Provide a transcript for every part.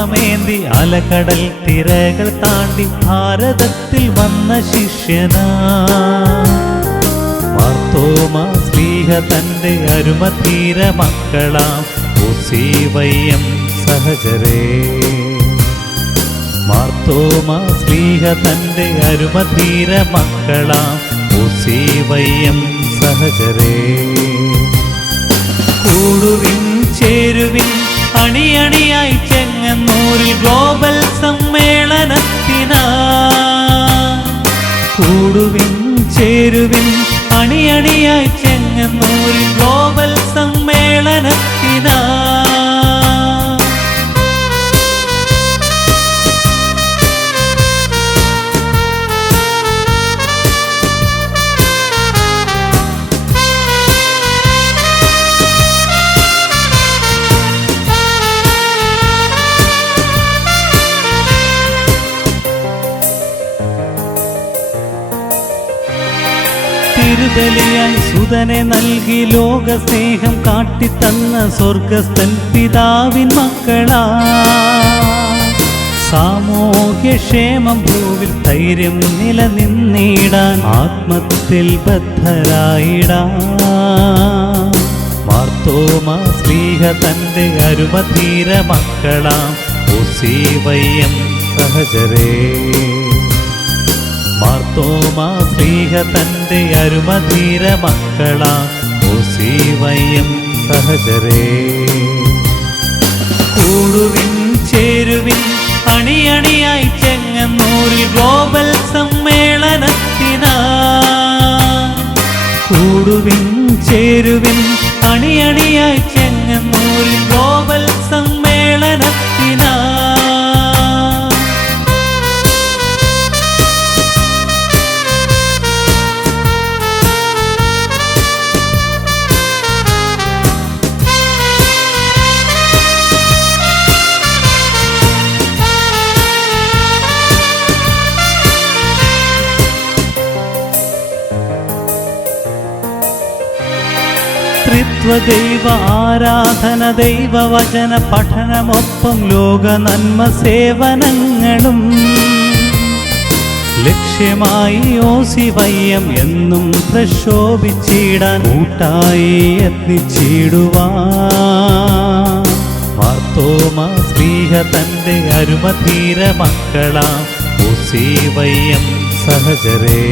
ദീപമേന്തി അലകടൽ തിരകൾ താണ്ടി ഭാരതത്തിൽ വന്ന ശിഷ്യനാ മാർത്തോമാ ശ്ലീഹ തന്റെ അരുമധീര മക്കളാം ഉസീവയ്യം സഹചരേ. മാർത്തോമാ ശ്ലീഹ തന്റെ അരുമധീര മക്കളാം ഉസീവയ്യം സഹചരേ. കൂടുവിൻ ചേരുവിൻ അണിയണിയായി ചെങ്ങന്നൂരിൽ ഗ്ലോബൽ സമ്മേളനത്തിനാ. കൂടുവിൻ ചേരുവിൻ അണിയണിയായി ചെങ്ങന്നൂരിൽ ഗ്ലോബൽ സമ്മേളനത്തിനാ. തിരുബലിയായി സുതനെ നൽകി ലോകസ്നേഹം കാട്ടിത്തന്ന സ്വർഗസ്ഥൻ പിതാവിൻ മക്കളാ. സാമൂഹ്യക്ഷേമം ഭൂവിൽ ധൈര്യം നിലനിന്നിടാൻ ആത്മത്തിൽ ബദ്ധരായിടാൻ മാർത്തോമാ ശ്ലീഹ തന്റെ അരുമധീര മക്കളാം ഉസീവയ്യം സഹചരേ. മാർത്തോമാ ശ്ലീഹ തന്റെ അരുമധീര മക്കളാം ഉസീവയ്യം സഹചരേ. കൂടുവിൻ ചേരുവിൻ അണിയണിയായി ചെങ്ങന്നൂരിൽ ഗ്ലോബൽ സമ്മേളനത്തിനാ. കൂടുവിൻ ചേരുവിൻ അണിയണിയായി ചെങ്ങന്നൂരിൽ ഗ്ലോബൽ സമ്മേളനത്തിനാ. ത്രിത്വദൈവ ആരാധന ദൈവവചന പഠനമൊപ്പം ലോക നന്മ സേവനങ്ങളും ലക്ഷ്യമായി ഉസീവയ്യം എന്നും പ്രശോഭിച്ചിടാൻ കൂട്ടായി യത്നിച്ചിടുവാൻ മാർത്തോമാ ശ്ലീഹ തന്റെ അരുമധീര മക്കളാം ഉസീവയ്യം സഹചരേ.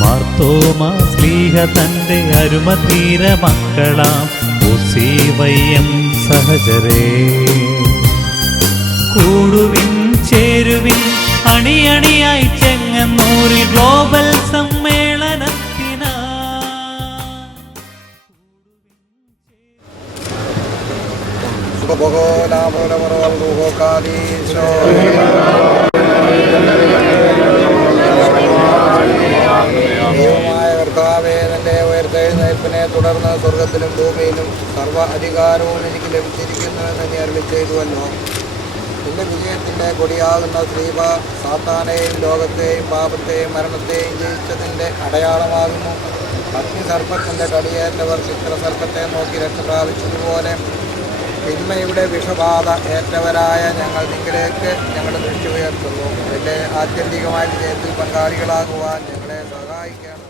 മാർത്തോമാ ശ്ലീഹ തന്റെ അരുമധീര മക്കളാം ഉസീവയ്യം സഹചരേ. കൂടുവിൻ ചേരുവിൻ അണിയണിയായി ചെങ്ങന്നൂരിൽ ഗ്ലോബൽ സമ്മേളനത്തിനാ. ദൈവമായ കർത്താവേ, നിന്റെ ഉയർത്തെഴുന്നേൽപ്പിനെ തുടർന്ന് സ്വർഗത്തിലും ഭൂമിയിലും സർവ്വ അധികാരവും എനിക്ക് ലഭിച്ചിരിക്കുന്നുവെന്ന് നീ അരുളി ചെയ്തുവല്ലോ. നിന്റെ വിജയത്തിൻ്റെ കൊടിയാകുന്ന ശ്രീബ സാത്താനെയും ലോകത്തെയും പാപത്തെയും മരണത്തെയും ജയിച്ചതിൻ്റെ അടയാളമാകുന്നു. അഗ്നിസർപ്പത്തിൻ്റെ കടിയേറ്റവർ ചിത്രസർപ്പത്തെ നോക്കി രക്ഷ പ്രാപിച്ചതുപോലെ തിന്മയുടെ വിഷബാധ ഏറ്റവരായ ഞങ്ങൾ നിങ്ങളിലേക്ക് ഞങ്ങളുടെ ദൃഷ്ടി ഉയർത്തുന്നു. അതിൻ്റെ ആത്യന്തികമായ വിജയത്തിൽ പങ്കാളികളാകുവാൻ ഞങ്ങളെ സഹായിക്കണമേ.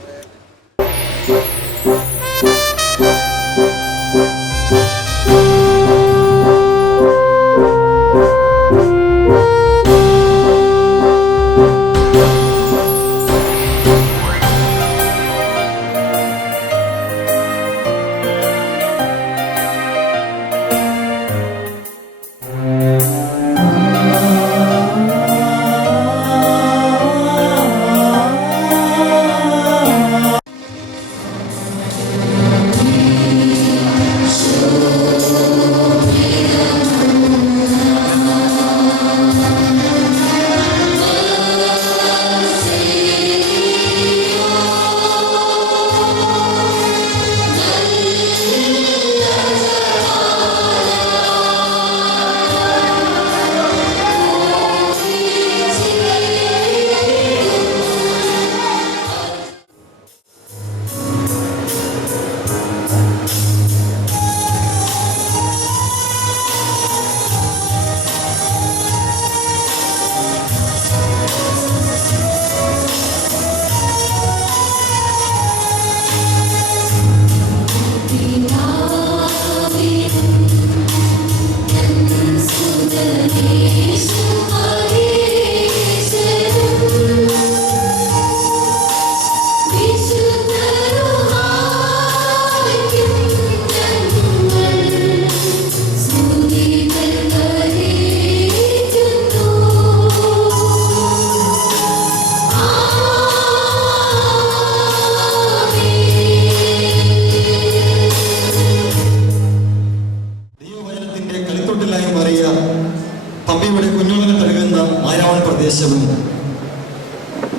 മലബാർ പ്രദേശവും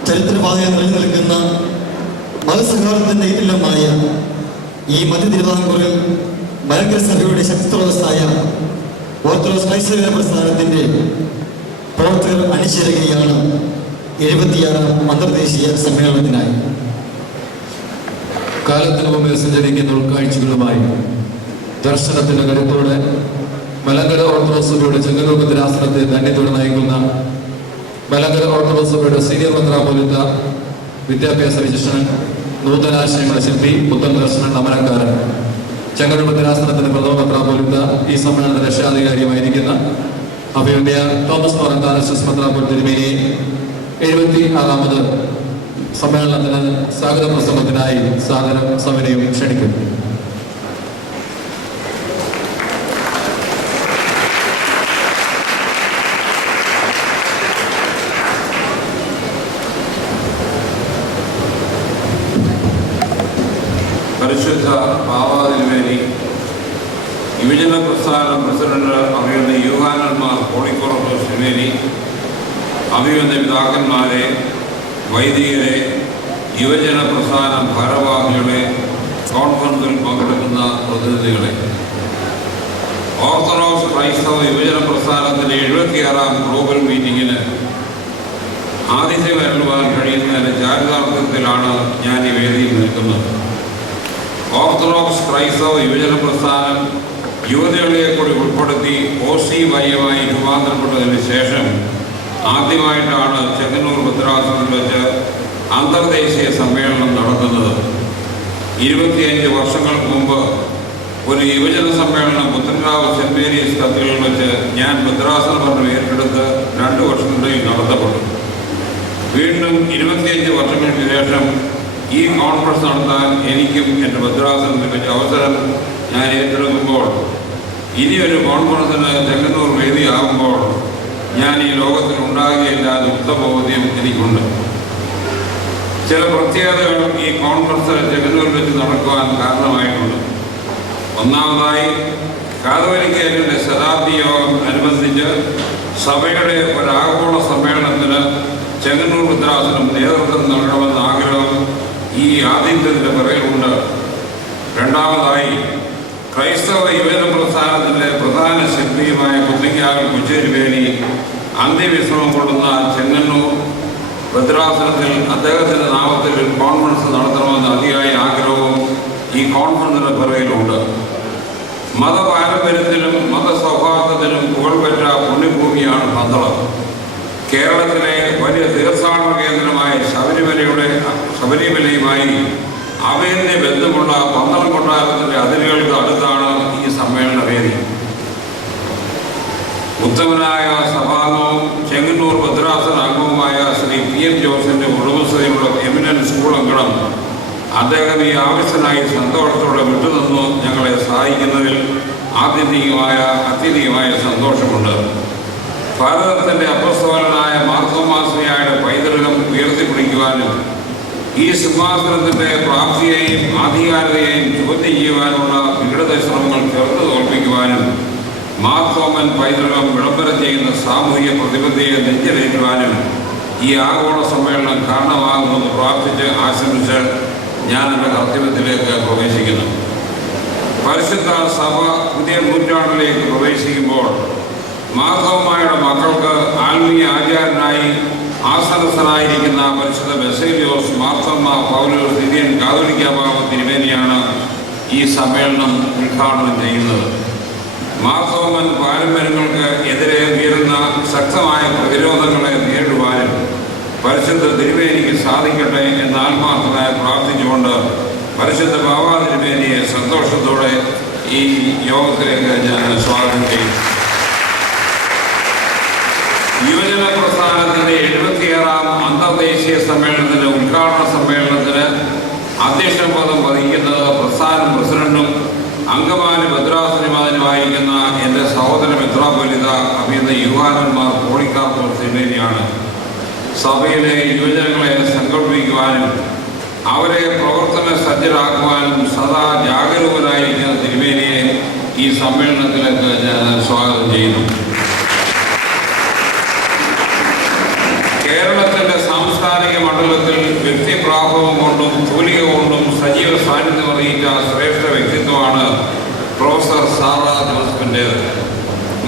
ചരിത്രപാതയിൽ നിലനിൽക്കുന്ന മതസംഘാതത്തിൻ്റെ ഇല്ലമായ ഈ മധ്യ തിരുവിതാംകൂറിൽ മലങ്കര സഭയുടെ ശക്തിസ്രോതസ്സായ ഓർത്തഡോക്സ് ക്രൈസ്തവ പ്രസ്ഥാനത്തിൻ്റെ പ്രവർത്തകർ അണിചേരുകയാണ് 76ാം അന്തർദേശീയ സമ്മേളനത്തിനായി. കാലത്തിന് മുമ്പിൽ സഞ്ചരിക്കുന്ന ഉൾക്കാഴ്ചകളുമായി ദർശനത്തിന്റെ കരുത്തോടെ മലങ്കര ഓർത്തഡോക്സ് സഭയുടെ ചെങ്ങന്നൂർ ഭദ്രാസനത്തെ ധന്യത്തോടെ നയിക്കുന്ന മലങ്കര ഓർത്തഡോക്സ് സഭയുടെ സീനിയർ മെത്രാപ്പോലീത്ത, വിദ്യാഭ്യാസ വിശിഷ്ടൻ, നൂതനാശയങ്ങളുടെ ശില്പി, പുത്തൻ ദർശനൻ അമരക്കാരൻ, ചെങ്ങന്നൂർ ഭദ്രാസനത്തിന്റെ പ്രഥമ മെത്രാപ്പോലീത്ത, ഈ സമ്മേളനത്തിന്റെ രക്ഷാധികാരിയുമായിരിക്കുന്ന അഭിവന്യ തോമസ് മാറന്താനസ് മെത്രാപ്പോലീത്ത തിരുമേനിയെ 76ാമത് സമ്മേളനത്തിന് സ്വാഗത പ്രസംഗത്തിനായി സാദരം സവിനയം ക്ഷണിക്കുന്നു. പരിശുദ്ധ പാവാതിരുമേനി യുവജന പ്രസ്ഥാനം പ്രസിഡന്റ് അഭിവന്യ യൂഹാനന്മാർ കോഴിക്കോട് തിരുമേനി, അഭിവന്യ പിതാക്കന്മാരെ, വൈദികരെ, യുവജന പ്രസ്ഥാനം ഭാരവാഹികളെ, കോൺഫറൻസിൽ പങ്കെടുക്കുന്ന പ്രതിനിധികളെ, ഓർത്തഡോക്സ് ക്രൈസ്തവ യുവജന പ്രസ്ഥാനത്തിൻ്റെ 76ാം ഗ്ലോബൽ മീറ്റിങ്ങിന് ആതിഥ്യം വരലുവാൻ കഴിയുന്നതിൻ്റെ ചാരിതാർത്ഥ്യത്തിലാണ് ഞാൻ ഈ വേദിയിൽ നിൽക്കുന്നത്. ഓർത്തഡോക്സ് ക്രൈസ്തവ യുവജന പ്രസ്ഥാനം യുവതികളെ കൂടി ഉൾപ്പെടുത്തി OCYമായി രൂപാന്തരപ്പെട്ടതിന് ശേഷം ആദ്യമായിട്ടാണ് ചെങ്ങന്നൂർ ഭദ്രാസനത്തിൽ വെച്ച് അന്തർദേശീയ സമ്മേളനം നടത്തുന്നത്. 25 വർഷങ്ങൾക്ക് മുമ്പ് ഒരു യുവജന സമ്മേളനം പുത്തൻകാവ് സെന്റ് മേരീസ് കത്തീഡ്രലിൽ വെച്ച് ഞാൻ ഭദ്രാസന ഭരണം ഏറ്റെടുത്ത് 2 വർഷത്തിനിടയിൽ നടത്തപ്പെട്ടു. വീണ്ടും 25 വർഷങ്ങൾക്ക് ശേഷം ഈ കോൺഫറൻസ് നടത്താൻ എനിക്കും എൻ്റെ ഭദ്രാസനത്തിൽ വെച്ച അവസരം ഞാൻ ഏറ്റെടുക്കുമ്പോൾ, ഇനിയൊരു കോൺഫറൻസിന് ചെങ്ങന്നൂർ വേദിയാകുമ്പോൾ ഞാൻ ഈ ലോകത്തിൽ ഉണ്ടാകുകയില്ല എന്ന ഉത്തമബോധ്യം എനിക്കുണ്ട്. ചില പ്രത്യേകതകൾ ഈ കോൺഫറൻസ് ചെങ്ങന്നൂരിൽ വെച്ച് നടക്കുവാൻ കാരണമായിട്ടുണ്ട്. ഒന്നാമതായി, കാതോലിക്കേറ്റിൻ്റെ ശതാബ്ദി യോഗം അനുബന്ധിച്ച് സഭയുടെ ഒരാഗോള സമ്മേളനത്തിന് ചെങ്ങന്നൂർ ഭദ്രാസനം നേതൃത്വം നൽകണമെന്ന ആഗ്രഹം ഈ ആതിഥ്യത്തിൻ്റെ പിറകിലുണ്ട്. രണ്ടാമതായി, ക്രൈസ്തവ യുവജന പ്രസ്ഥാനത്തിൻ്റെ പ്രധാന ശില്പിയുമായ കുന്നിക്കാവിൽ കുച്ചേരിവേലി അന്ത്യവിശ്രമം കൊള്ളുന്ന ചെങ്ങന്നൂർ ഭദ്രാസനത്തിൽ അദ്ദേഹത്തിൻ്റെ നാമത്തിൽ ഒരു കോൺഫറൻസ് നടത്തണമെന്ന അതിയായ ആഗ്രഹവും ഈ കോൺഫറൻസിൻ്റെ പിറകിലുണ്ട്. മതപാരമ്പര്യത്തിലും മതസൗഹാർദ്ദത്തിനും പുകൾപെറ്റ പുണ്യഭൂമിയാണ് പന്തളം. കേരളത്തിലെ വലിയ തീർത്ഥാടന കേന്ദ്രമായ ശബരിമലയുമായി അഭേദ്യ ബന്ധമുള്ള പന്തളം കൊട്ടാരത്തിൻ്റെ അതിരുകൾക്ക് അടുത്താണ് ഈ സമ്മേളന വേദി. ഉത്തമനായ സഭാംഗവും ചെങ്ങന്നൂർ ഭദ്രാസന അംഗവുമായ ശ്രീ PM ജോസിൻ്റെ ഉടമസ്ഥതയുള്ള എമിനന്റ് സ്കൂൾ അംഗണം അദ്ദേഹം ഈ ആവശ്യത്തിനായി സന്തോഷത്തോടെ വിട്ടുനിന്നു ഞങ്ങളെ സഹായിക്കുന്നതിൽ അത്യധികമായ സന്തോഷമുണ്ട്. ഭാരതത്തിൻ്റെ അപ്പസ്തോലനായ മാർത്തോമാശ്ലീഹായുടെ പൈതൃകം ഉയർത്തിപ്പിടിക്കുവാനും ഈ സിംഹാസനത്തിൻ്റെ പ്രാപ്തിയെയും ആധികാരികതയെയും ചോദ്യം ചെയ്യുവാനുള്ള വിഘടിത ശ്രമങ്ങൾ ചെറുത്തു തോൽപ്പിക്കുവാനും മാർത്തോമൻ പൈതൃകം വിളംബരം ചെയ്യുന്ന സാമൂഹിക പ്രതിബദ്ധതയെ നെഞ്ചിലേറ്റുവാനും ഈ ആഗോള സമ്മേളനം കാരണമാകുമെന്ന് പ്രാർത്ഥിച്ച് ആശംസിച്ച് ഞാൻ എൻ്റെ കർത്തവ്യത്തിലേക്ക് പ്രവേശിക്കുന്നു. പരിശുദ്ധ സഭ പുതിയ നൂറ്റാണ്ടിലേക്ക് പ്രവേശിക്കുമ്പോൾ മാർത്തോമായുടെ മക്കൾക്ക് ആത്മീയ ആചാര്യനായി ആസനസ്ഥനായിരിക്കുന്ന പരിശുദ്ധ ബസേലിയോസ് മാർത്തോമ പൗലോസ് ഇന്ത്യൻ കാതോലിക്ക ബാബ തിരുമേനിയാണ് ഈ സമ്മേളനം ഉദ്ഘാടനം ചെയ്യുന്നത്. മാർത്തോമൻ പാരമ്പര്യങ്ങൾക്ക് എതിരെ ഉയരുന്ന ശക്തമായ പ്രതിരോധങ്ങളെ നേരിടുവാനും പരിശുദ്ധ തിരുമേനിക്ക് സാധിക്കട്ടെ എന്ന് ആത്മാർത്ഥമായി പ്രാർത്ഥിച്ചുകൊണ്ട് പരിശുദ്ധ ബാബാ തിരുമേനിയെ സന്തോഷത്തോടെ ഈ യോഗത്തിലേക്ക് ഞാൻ സ്വാഗതം ചെയ്യും. യുവജന പ്രസ്ഥാനത്തിൻ്റെ 76ാം അന്തർദേശീയ സമ്മേളനത്തിൻ്റെ ഉദ്ഘാടന സമ്മേളനത്തിന് അധ്യക്ഷ പദം വഹിക്കുന്നത് പ്രസ്ഥാനം പ്രസിഡന്റും അങ്കമാലി ഭദ്രാസനമായിരിക്കുന്ന എൻ്റെ സഹോദര മെത്രാപ്പൊലീത്ത അഭിനന്ദ യൂഹാനന്മാർ കോഴിക്കോട് തിരുമേനിയാണ്. സഭയിലെ യുവജനങ്ങളെ സങ്കല്പിക്കുവാനും അവരെ പ്രവർത്തന സജ്ജരാക്കുവാനും സദാ ജാഗരൂകരായിരിക്കുന്ന തിരുമേനിയെ ഈ സമ്മേളനത്തിലേക്ക് ഞാൻ സ്വാഗതം ചെയ്യുന്നു. മണ്ഡലത്തിൽ വ്യക്തിപ്രാഭവം കൊണ്ടും തൂലിക കൊണ്ടും സജീവ സാന്നിധ്യം അറിയിച്ച ശ്രേഷ്ഠ വ്യക്തിത്വമാണ് പ്രൊഫസർ സാറ ജോസഫിൻ്റേത്.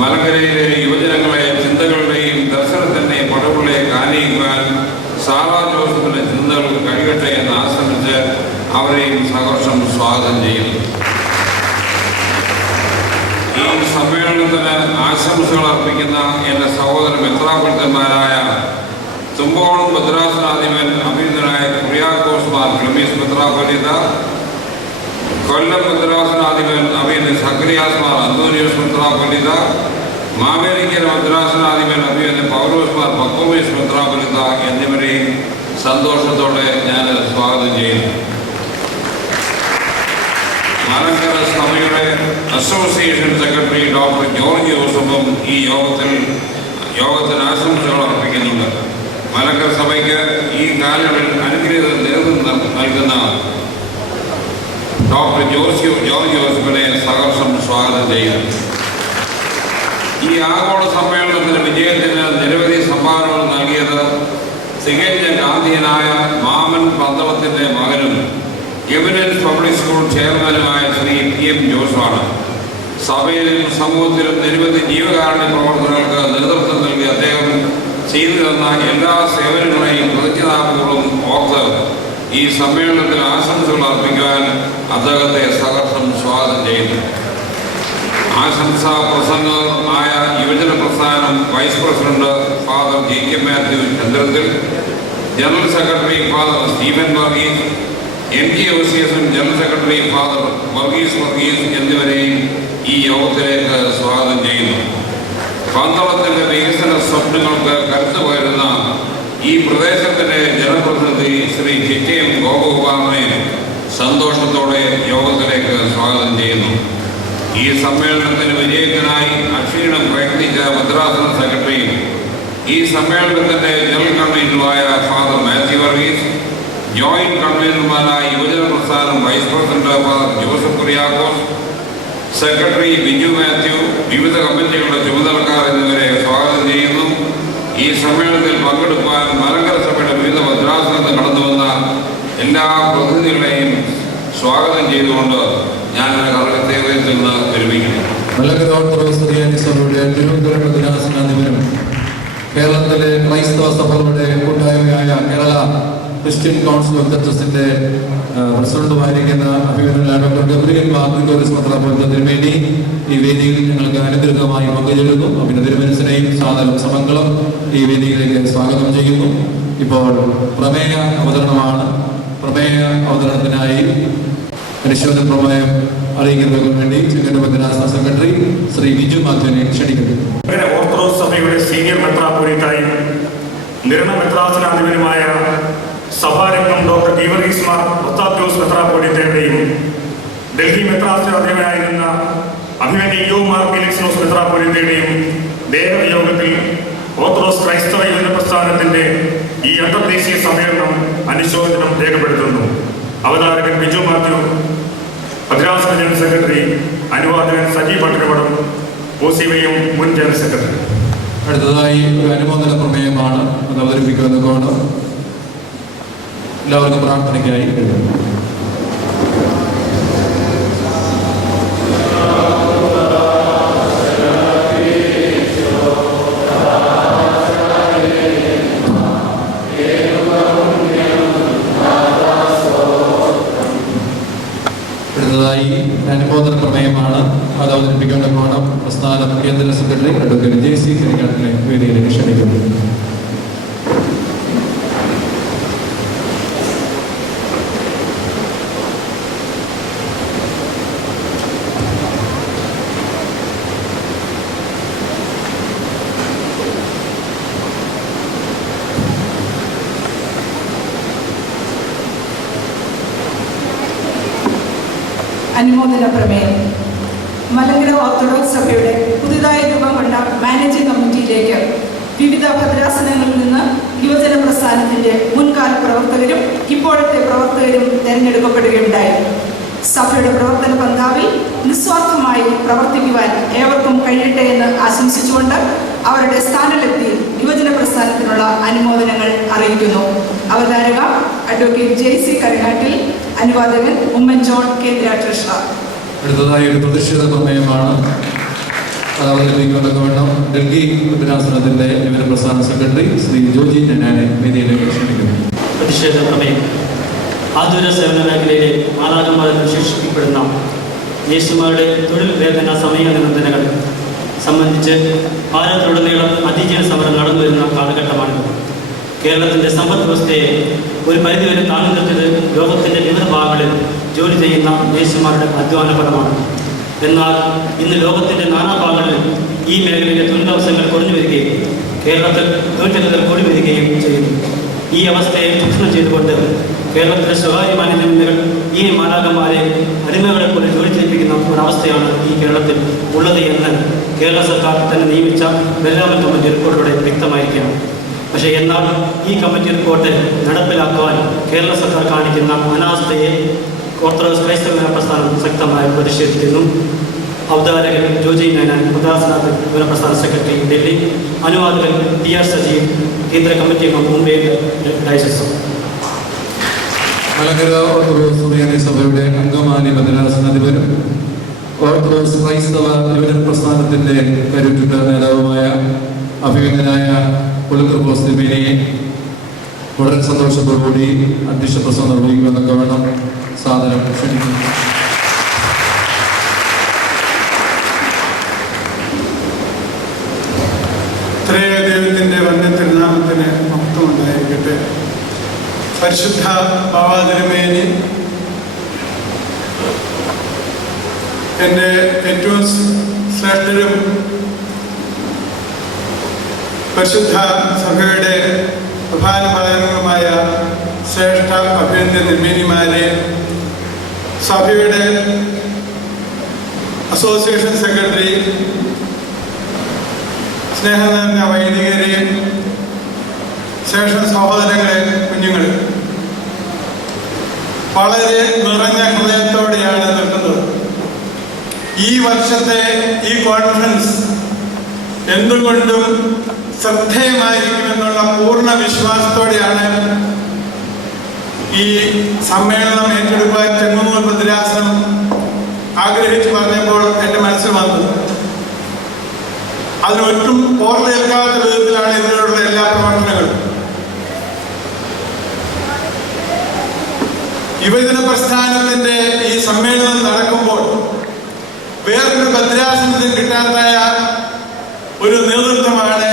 മലങ്കരയിലെ യുവജനങ്ങളെ ചിന്തകളുടെയും ദർശനത്തിൻ്റെയും പടവുകളെ കാണിക്കുവാൻ സാറ ജോസഫിൻ്റെ ചിന്തകൾക്ക് കഴിയട്ടെ എന്ന് ആശംസിച്ച് അവരെയും സഹർഷം സ്വാഗതം ചെയ്യുന്നു. ഈ സമ്മേളനത്തിന് ആശംസകൾ അർപ്പിക്കുന്ന എൻ്റെ സഹോദര മെത്രാപ്പൊലീത്തന്മാരായ തുമ്പോളം ഭദ്രാസനാധിപൻ അഭിനന്ദനായ കുര്യാക്കോസ് മാർ ക്ലീമീസ് മെത്രാപ്പൊലീത്ത, കൊല്ലം ഭദ്രാസനാധിപൻ അഭിനന്ദൻ സക്കറിയാസ് മാർ അന്തോനിയോസ് മെത്രാപ്പൊലീത്ത, മാവേലിക്കര ഭദ്രാസനാധിപൻ അഭിനന്ദൻ പൗലോസ് മാർ പക്കോമീസ് മെത്രാപ്പൊലീത്ത എന്നിവരെയും സന്തോഷത്തോടെ ഞാൻ സ്വാഗതം ചെയ്യുന്നു. മലങ്കര സഭയുടെ അസോസിയേഷൻ സെക്രട്ടറി ഡോക്ടർ ജോർജ് ജോസഫും ഈ യോഗത്തിന് ആശംസകൾ അർപ്പിക്കുന്നുണ്ട്. മലങ്കര സഭയ്ക്ക് ഈ കാലയളവിൽ അനുഗ്രഹീത നേതൃത്വം നൽകുന്ന ഡോക്ടർ ജോർജ് ജോസഫിനെ സഹർഷം സ്വാഗതം ചെയ്യുന്നു. ഈ ആഗോള സമ്മേളനത്തിന് വിജയത്തിന് നിരവധി സംഭാവനകൾ നൽകിയത് തികഞ്ഞ ഗാന്ധിയനായ മാമൻ പന്തളത്തിൻ്റെ മകനും എമിനൻസ് പബ്ലിക് സ്കൂൾ ചെയർമാനുമായ ശ്രീ PM ജോസാണ്. സഭയിലും സമൂഹത്തിലും നിരവധി ജീവകാരുണ്യ പ്രവർത്തനങ്ങൾക്ക് നേതൃത്വം നൽകി അദ്ദേഹം ചെയ്തു തന്ന എല്ലാ സേവനങ്ങളെയും പ്രതിജ്ഞാപൂർവ്വം ഓർത്ത് ഈ സമ്മേളനത്തിൽ ആശംസകൾ അർപ്പിക്കുവാൻ അദ്ദേഹത്തെ സഹർഷം സ്വാഗതം ചെയ്യുന്നു. ആശംസാ പ്രസംഗമായ യുവജന പ്രസ്ഥാനം vice president father JK Mathew Chandrathil, general secretary father Stephen Varghese, MGOCS general secretary father Varghese എന്നിവരെയും ഈ യോഗത്തിലേക്ക് സ്വാഗതം ചെയ്യുന്നു. പന്തളത്തിൻ്റെ വികസന സ്വപ്നങ്ങൾക്ക് കരുത്തു പകരുന്ന ഈ പ്രദേശത്തിൻ്റെ ജനപ്രതിനിധി ശ്രീ ചിറ്റയം ഗോപകുമാറിനെ സന്തോഷത്തോടെ യോഗത്തിലേക്ക് സ്വാഗതം ചെയ്യുന്നു. ഈ സമ്മേളനത്തിന് വിജയത്തിനായി അക്ഷീണം പ്രയത്നിച്ച ഭദ്രാസന സെക്രട്ടറിയും ഈ സമ്മേളനത്തിൻ്റെ ജനറൽ കൺവീനറുമായ ഫാദർ മാത്യു വർഗീസ്, ജോയിന്റ് കൺവീനർമാരായ യുവജന പ്രസ്ഥാനം vice president father Joseph Kuriakose, secretary Biju Mathew, വിവിധ കമ്മിറ്റികളുടെ ചുമതലക്കാർ എന്നിവരെ സ്വാഗതം ചെയ്യുന്നു. ഈ സമ്മേളനത്തിൽ പങ്കെടുക്കാൻ മലങ്കര സഭയുടെ വിവിധ ഭദ്രാസനത്തിൽ കടന്നു വന്ന എല്ലാ പ്രതിനിധികളെയും സ്വാഗതം ചെയ്തുകൊണ്ട് ഞാൻ കർത്തവ്യത്തിൽ നിന്ന് വിരമിക്കുന്നു. മലങ്കര ഓർത്തഡോക്സ് സഭയുടെ തിരുവനന്തപുരം ഭദ്രാസനാധിപനും കേരളത്തിലെ ക്രൈസ്തവ സഭകളുടെ കൂട്ടായ്മയായ കേരള ക്രിസ്ത്യൻ കൗൺസിൽ ഓഫ് ചർച്ചസിന്റെ പ്രസിഡന്റുമായിരിക്കുന്ന അഭിനന്ദനായ ഡോക്ടർ ഗബ്രിയേൽ മാർഗ്രിഗോറിയോസ് മെത്രാപ്പൊലീത്തതിനു വേണ്ടി ഈ വേദിയിൽ ഞങ്ങൾക്ക് അനുഗ്രഹമായി പങ്കുചേരുന്നു. തിരുമനസിനെയും സാദരം സമംഗളം ഈ വേദിയിലേക്ക് സ്വാഗതം ചെയ്യുന്നു. ഇപ്പോൾ പ്രമേയ അവതരണമാണ്. പ്രമേയ അവതരണത്തിനായി പരിശോധന പ്രമേയം അറിയിക്കുന്നതിന് വേണ്ടി ചെങ്ങന്നൂർ ഭദ്രാസന സെക്രട്ടറി ശ്രീ ബിജു മാത്യുവിനെ ക്ഷണിക്കുന്നു. ഓർത്തഡോക്സ് സഭയുടെ സീനിയർ മെത്രാപ്പൊലീത്തായും നിർണ മെത്രാസനാധിപനുമായ സഭാരംഗം ഡോക്ടർ ഗീവർഗീസ് മാർ ഒസ്താത്യോസ് മെത്രാപ്പൊലീത്തയുടെയും ഡൽഹി മെത്രാസനാധിപനായിരുന്ന അഭിമന്യ മാർ ഫിലിക്സിനോസ് മെത്രാപ്പൊലീത്തയുടെയും ദേഹയോഗത്തിൽ ഓർത്തഡോക്സ് ക്രൈസ്തവ യുവജന പ്രസ്ഥാനത്തിന്റെ ഈ അന്തർദേശീയ സമ്മേളനം അനുശോചനം രേഖപ്പെടുത്തുന്നു. അവതാരകൻ ബിജു മാത്യു, ഭദ്രാസന ജനറൽ സെക്രട്ടറി, അനുവാദകൻ സജി പട്ടണമടം, OCVയും മുൻ ജനറൽ സെക്രട്ടറി. അടുത്തതായി ഒരു അനുമോദന പ്രമേയമാണ് അത് അവതരിപ്പിക്കുന്നത്. എല്ലാവർക്കും പ്രാർത്ഥനയ്ക്കായി എഴുതുന്നു. അടുത്തതായി അനുമോദന പ്രമേയമാണ് അത് അവതരിപ്പിക്കേണ്ട കോണം പ്രസ്ഥാന കേന്ദ്ര സെക്രട്ടറി അഡ്വക്കേറ്റ് JC കരിക്കാട്ടിനെ വേദിയിലേക്ക് ക്ഷണിക്കുന്നു. അനുമോദന പ്രമേയം. മലങ്കര ഓർത്തഡോക്സ് സഭയുടെ പുതുതായി രൂപം കൊണ്ട മാനേജിംഗ് കമ്മിറ്റിയിലേക്ക് വിവിധ ഭദ്രാസനങ്ങളിൽ നിന്ന് യുവജന പ്രസ്ഥാനത്തിൻ്റെ മുൻകാല പ്രവർത്തകരും ഇപ്പോഴത്തെ പ്രവർത്തകരും തിരഞ്ഞെടുക്കപ്പെടുകയുണ്ടായി. സഭയുടെ പ്രവർത്തന പന്ഥാവിൽ നിസ്വാർത്ഥമായി പ്രവർത്തിക്കുവാൻ ഏവർക്കും കഴിയട്ടെ എന്ന് ആശംസിച്ചുകൊണ്ട് അവരുടെ സ്ഥാനലബ്ധി യുവജന പ്രസ്ഥാനത്തിനുള്ള അനുമോദനങ്ങൾ അറിയിക്കുന്നു. അവതാരക അഡ്വക്കേറ്റ് JC കരങ്ങാട്ടിൽ, അനുവാദകൻ ഉമ്മൻ ജോൺ, കേന്ദ്ര ട്രഷറർ. അടുത്തതായി ഒരു പ്രതിഷേധ പ്രമേയമാണ്. അത് അവതരിപ്പിക്കുന്നതൊക്കെ വേണം. ഡൽഹി ഭദ്രാസനത്തിന്റെ യുവജന പ്രസ്ഥാന സെക്രട്ടറി ശ്രീ ജോജി ജനാനെ വേദിയിലേക്ക് ക്ഷണിക്കുന്നു. പ്രതിഷേധ പ്രമേയം. ആതുര സേവന മേഖലയിലെ മാലാഖമാരെന്ന് വിശേഷിപ്പിക്കപ്പെടുന്ന നേഴ്സുമാരുടെ തൊഴിൽ വേതന സമയ നിബന്ധനകൾ സംബന്ധിച്ച് ഭാരതത്തിലുടനീളം അതിജീവന സമരം നടന്നു വരുന്ന കാലഘട്ടമാണിത്. കേരളത്തിൻ്റെ സമ്പദ് വ്യവസ്ഥയെ ഒരു പരിധിവരെ താങ്ങി നിർത്തിയത് ലോകത്തിൻ്റെ വിവിധ ഭാഗങ്ങളിൽ ജോലി ചെയ്യുന്ന നേഴ്സുമാരുടെ അധ്വാന ഫലമാണ്. എന്നാൽ ഇന്ന് ലോകത്തിൻ്റെ നാനാഭാഗങ്ങളിലും ഈ മേഖലയിലെ തൊഴിലവസരങ്ങൾ കുറഞ്ഞു വരികയും കേരളത്തിൽ തൊഴിലുകൾ കൂടി വരികയും ചെയ്യുന്നു. ഈ അവസ്ഥയെ ചൂഷണം ചെയ്തുകൊണ്ട് കേരളത്തിലെ സ്വകാര്യ മാനേജ്മെന്റുകൾ ഈ മാലാഖമാരെ അടിമകളെ പോലെ ജോലി ചെയ്യിപ്പിക്കുന്ന ഒരവസ്ഥയാണ് ഈ കേരളത്തിൽ ഉള്ളത് എന്ന് കേരള സർക്കാർ തന്നെ നിയമിച്ച ബലരാമൻ കമ്മിറ്റി റിപ്പോർട്ടിലൂടെ വ്യക്തമായിരിക്കുകയാണ്. പക്ഷേ എന്നാൽ ഈ കമ്മിറ്റി റിപ്പോർട്ട് നടപ്പിലാക്കുവാൻ കേരള സർക്കാർ കാണിക്കുന്ന അനാസ്ഥയെ ഓർത്തഡോക്സ് ക്രൈസ്തവ പ്രസ്ഥാനം ശക്തമായി പ്രതിഷേധിക്കുന്നു. അവതാരകൻ ജോജി മേനോൻ, ഭദ്രാസന പ്രസ്ഥാന സെക്രട്ടറി, ഡൽഹി. അനുവാദകൻ TR സജീവ്, കേന്ദ്ര കമ്മിറ്റി അംഗം, മുംബൈ ഡയസിസ്. മലങ്കര ഓർത്തഡോക്സ് സുറിയാനി സഭയുടെ അങ്കമാലി ഭദ്രാസനാധിപരും ഓർത്തഡോക്സ് ക്രൈസ്തവ യുവജന പ്രസ്ഥാനത്തിന്റെ കരുത്തുറ്റ നേതാവുമായ അഭിനന്ദനായ പുലത്തുപോസ് തിരുമേനിയെ വളരെ സന്തോഷത്തോടുകൂടി അധ്യക്ഷ പ്രസംഗം നിർവഹിക്കുമെന്നൊക്കെ വേണം സാദരം ക്ഷണിക്കുന്നു. ദൈവത്തിൻ്റെ വന്യ തിരുനാമത്തിന് മഹത്വമുണ്ടായിരിക്കട്ടെ. പരിശുദ്ധ ഭാവാതിരുമേനി എൻ്റെ ഏറ്റവും ശ്രേഷ്ഠരും പരിശുദ്ധ സഭയുടെ പ്രധാന പാലകരുമായ ശ്രേഷ്ഠ അഭിനന്ദ തിരുമേനിമാരെ, സഭയുടെ അസോസിയേഷൻ സെക്രട്ടറി, സ്നേഹം നിറഞ്ഞ വൈദികരെ, ശേഷം സഹോദരങ്ങളെ, കുഞ്ഞുങ്ങൾ, വളരെ നിറഞ്ഞ ഹൃദയത്തോടെയാണ് നിൽക്കുന്നത്. ഈ വർഷത്തെ ഈ കോൺഫറൻസ് എന്തുകൊണ്ടും ശ്രദ്ധേയമായിരിക്കുമെന്നുള്ള പൂർണ്ണ വിശ്വാസത്തോടെയാണ് ഈ സമ്മേളനം ഏറ്റെടുക്കാൻ ചെങ്ങന്നൂർ ഭദ്രാസനം ആഗ്രഹിച്ചു പറഞ്ഞപ്പോൾ എൻ്റെ മനസ്സിൽ വന്നത്. അതിനൊട്ടും പോർത്തേൽക്കാത്ത വിധത്തിലാണ് ഇതിലുള്ള എല്ലാ പ്രവർത്തനങ്ങളും. യുവജന പ്രസ്ഥാനത്തിന്റെ ഈ സമ്മേളനം നടക്കുമ്പോൾ വേറൊരു ഭദ്രാസനത്തിന് കിട്ടാത്ത ഒരു നേതൃത്വമാണ്